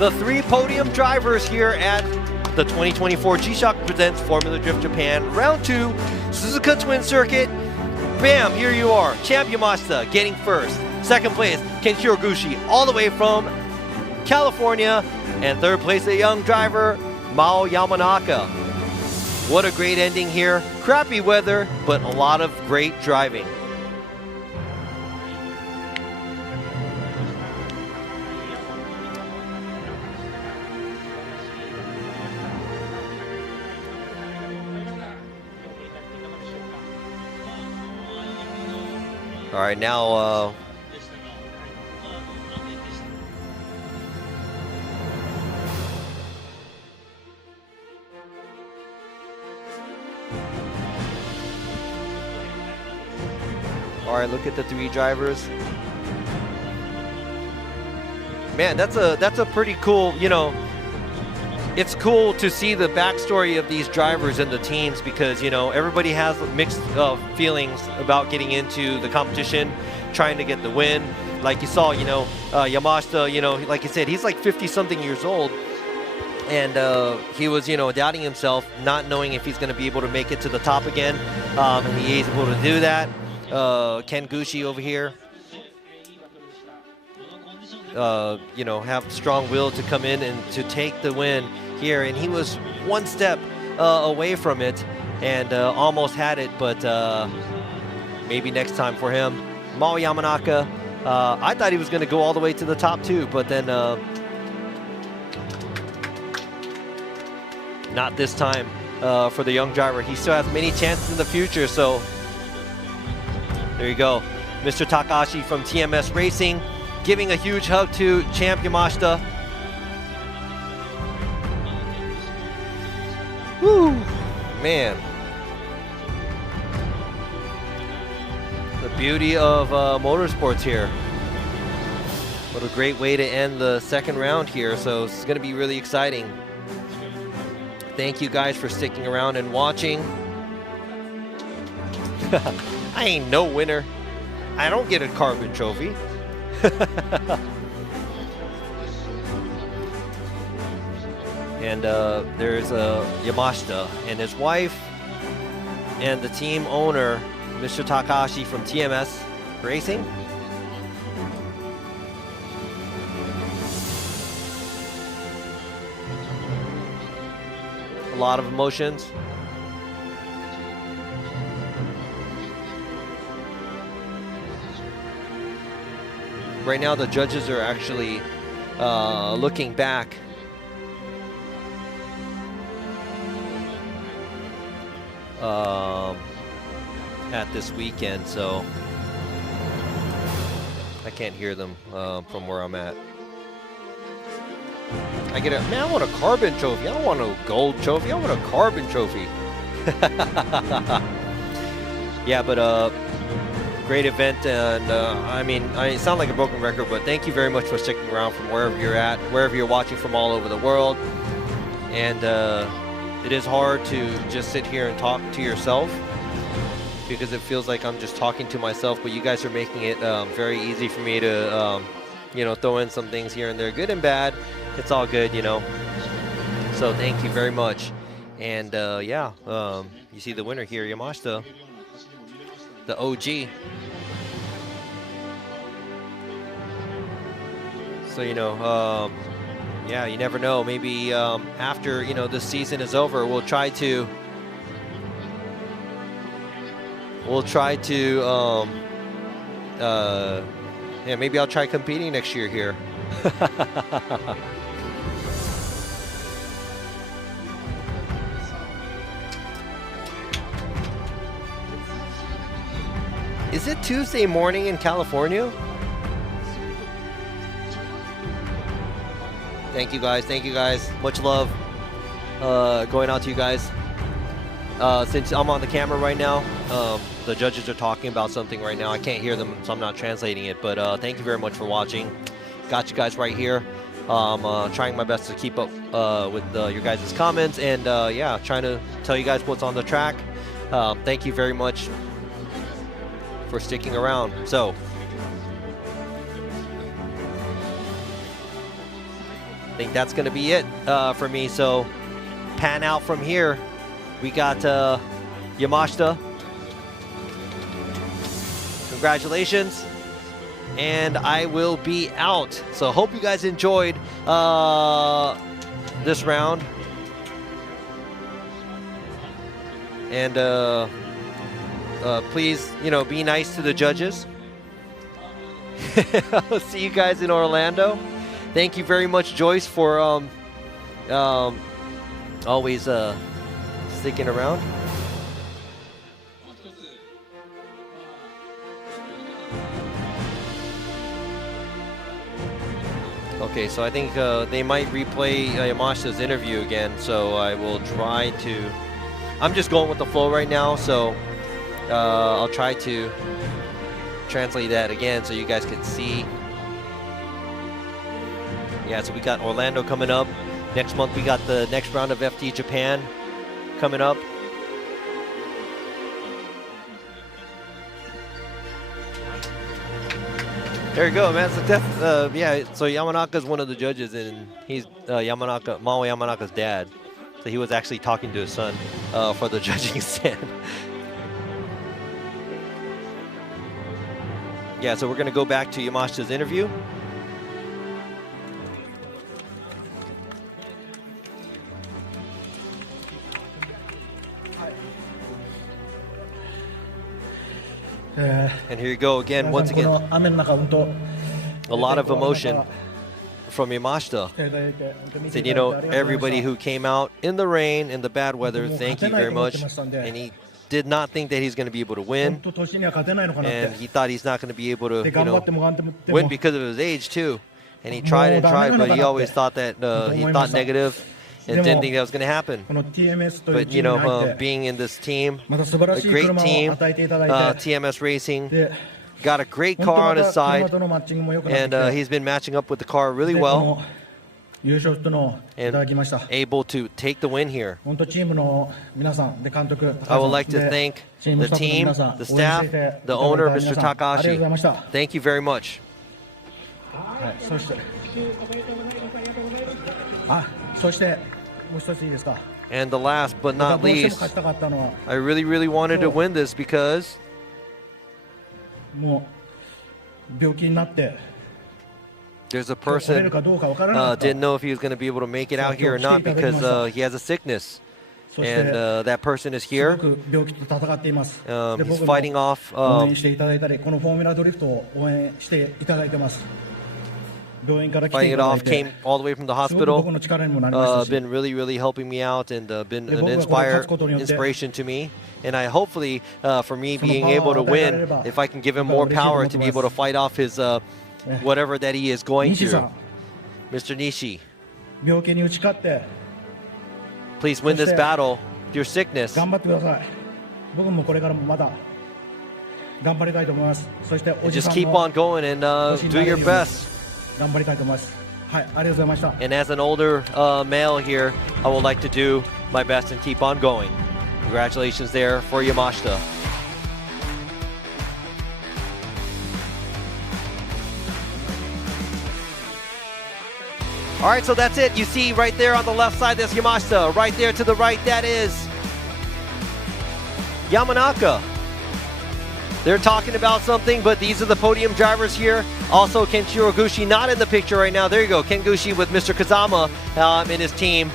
The 3 podium drivers here at the 2024 G-Shock presents Formula Drift Japan Round 2 Suzuka Twin Circuit. Bam, here you are. Champ Yamashita getting first. Second place, Kenshiro Gushi, all the way from California. And third place, a young driver, Mao Yamanaka. What a great ending here. Crappy weather, but a lot of great driving. All right, now all right, look at the 3 drivers. Man, that's a pretty cool, you know, it's cool to see the backstory of these drivers and the teams because, you know, everybody has mixed feelings about getting into the competition, trying to get the win. Like you saw, you know, Yamashita, you know, like you said, he's like 50-something years old. And he was, you know, doubting himself, not knowing if he's going to be able to make it to the top again. And he's able to do that. Ken Gushi over here, you know, have strong will to come in and to take the win here. And he was one step away from it and almost had it, but maybe next time for him. Mao Yamanaka, I thought he was going to go all the way to the top too, but then not this time for the young driver. He still has many chances in the future, so there you go. Mr. Takahashi from TMS Racing giving a huge hug to Champ Yamashita. Woo, man. The beauty of motorsports here. What a great way to end the second round here. So it's going to be really exciting. Thank you guys for sticking around and watching. I ain't no winner. I don't get a carbon trophy. And there's Yamashita and his wife and the team owner, Mr. Takahashi from TMS Racing. A lot of emotions. Right now, the judges are actually looking back at this weekend, so I can't hear them from where I'm at. I get it, man, I want a carbon trophy. I don't want a gold trophy. I want a carbon trophy. Yeah, but great event, and I mean, I sound like a broken record, but thank you very much for sticking around from wherever you're at, wherever you're watching from all over the world. And it is hard to just sit here and talk to yourself because it feels like I'm just talking to myself, but you guys are making it very easy for me to, you know, throw in some things here and there, good and bad. It's all good, you know. So thank you very much. And yeah, you see the winner here, Yamashita, the OG. So, you know, yeah, you never know. Maybe after, you know, this season is over, we'll try to yeah, maybe I'll try competing next year here. Is it Tuesday morning in California? Thank you guys. Thank you guys. Much love going out to you guys. Since I'm on the camera right now, the judges are talking about something right now. I can't hear them, so I'm not translating it. But thank you very much for watching. Got you guys right here. Trying my best to keep up with your guys' comments, and yeah, trying to tell you guys what's on the track. Thank you very much for sticking around. So I think that's going to be it for me. So pan out from here. We got Yamashita. Congratulations. And I will be out. So hope you guys enjoyed this round. And please, be nice to the judges. I'll see you guys in Orlando. Thank you very much, Joyce, for always sticking around. Okay, so I think they might replay Yamashita's interview again, so I will try to... I'm just going with the flow right now, so I'll try to translate that again so you guys can see. Yeah, so we got Orlando coming up. Next month we got the next round of FD Japan coming up. There you go, man. So yeah, so Yamanaka's one of the judges, and he's Mao Yamanaka's dad. So he was actually talking to his son for the judging stand. Yeah, so we're gonna go back to Yamashita's interview. And here you go again, once again. A lot of emotion from Yamashita. And everybody who came out in the rain, in the bad weather, thank you very much. And he did not think that he's going to be able to win. And he thought he's not going to be able to win because of his age too. And he tried and tried, but he always thought that he thought negative. And didn't think that was going to happen. But being in this team, a great team, TMS Racing, got a great car on his side, and he's been matching up with the car really well, and able to take the win here. I would like to thank the team, the staff, the owner, Mr. Takahashi. Thank you very much. And the last but not least, I really wanted to win this because there's a person didn't know if he was going to be able to make it out here or not because he has a sickness. And that person is here. He's fighting off. Fighting it off, came all the way from the hospital. Been really helping me out and been an inspiration to me. And I hopefully, for me being able to win, if I can give him more power to be able to fight off his whatever that he is going through. Mr. Nishi, please win this battle, your sickness. Just keep on going and do your best. And as an older male here, I would like to do my best and keep on going. Congratulations there for Yamashita. All right, so that's it. You see right there on the left side, there's Yamashita. Right there to the right, that is Yamanaka. They're talking about something, but these are the podium drivers here. Also, Kenshiro Gushi not in the picture right now. There you go, Ken Gushi with Mr. Kazama in his team.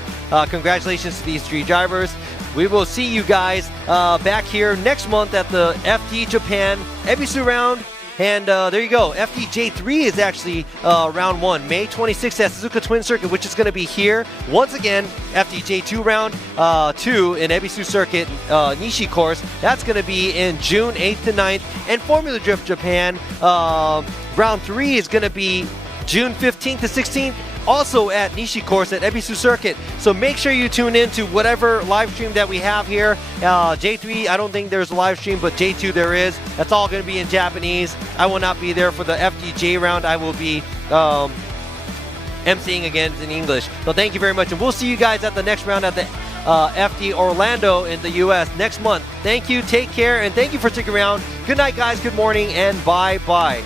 Congratulations to these three drivers. We will see you guys back here next month at the FD Japan Ebisu round. And there you go, FDJ3 is actually round 1, May 26th at Suzuka Twin Circuit, which is going to be here. Once again, FDJ2 round 2 in Ebisu Circuit Nishi course. That's going to be in June 8th to 9th. And Formula Drift Japan round 3 is going to be June 15th to 16th, also at Nishi course at Ebisu Circuit. So make sure you tune in to whatever live stream that we have here. J3, I don't think there's a live stream, but J2 there is. That's all going to be in Japanese. I will not be there for the FDJ round. I will be emceeing again in English. So thank you very much, and we'll see you guys at the next round at the FD Orlando in the US next month. Thank you, take care, and thank you for sticking around. Good night, guys, good morning, and bye-bye.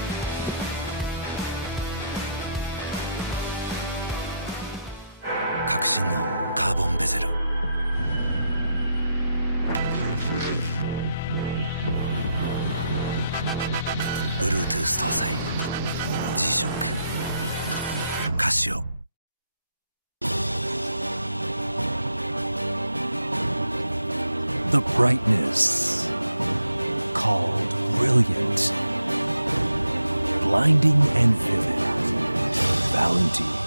革新のカーボンベゼル、Bluetooth 搭載 G-SHOCK カシオ。The brightness called brilliant, blinding and vivid, Valentine.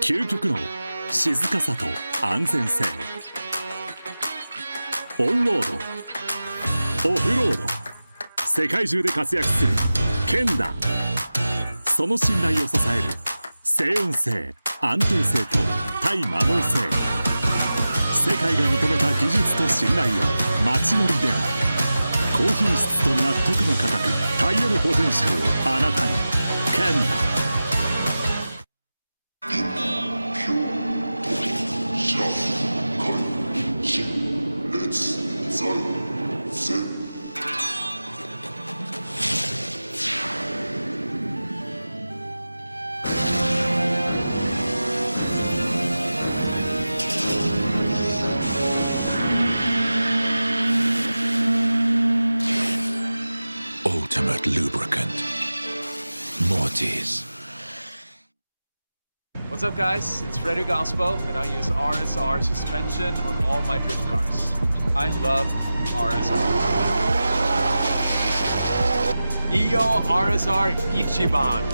究極の静かさと安全性、オンロード、オフロード、世界中で活躍するケンダ、その信頼を支える静音性、安定性と対摩耗性、世界が認めた技術と信頼を街乗りで高品質と納得の価格、タイヤのポテンシャルをあなたに。ケンダ。Ultimate lubricant, Mortis. What's up, guys? It's Frederick Ospo, and I use RSR suspension on all my drift cars. I love RSR. Iyo RSR Ichiban.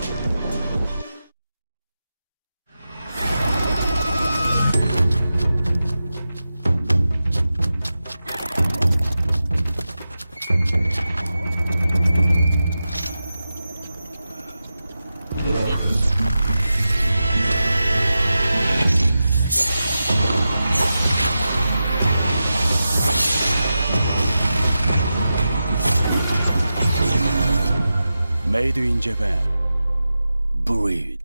Made in Japan. Breed.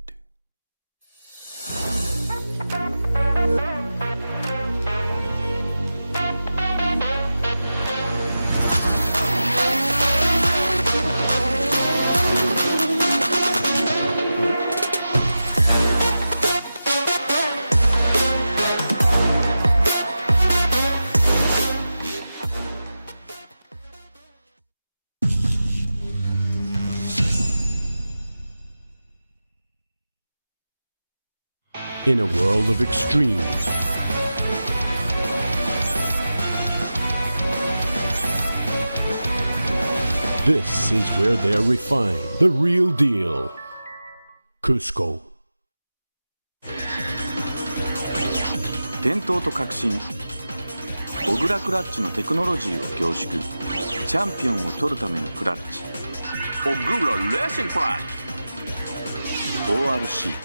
In a world of extreme, this is where they're refined. The real deal. Cusco. 伝統と革新小倉クラッチのテクノロジーを凝縮、チャンピオンを取るためのクラッチ、小倉レーシングクラッチ。 ORC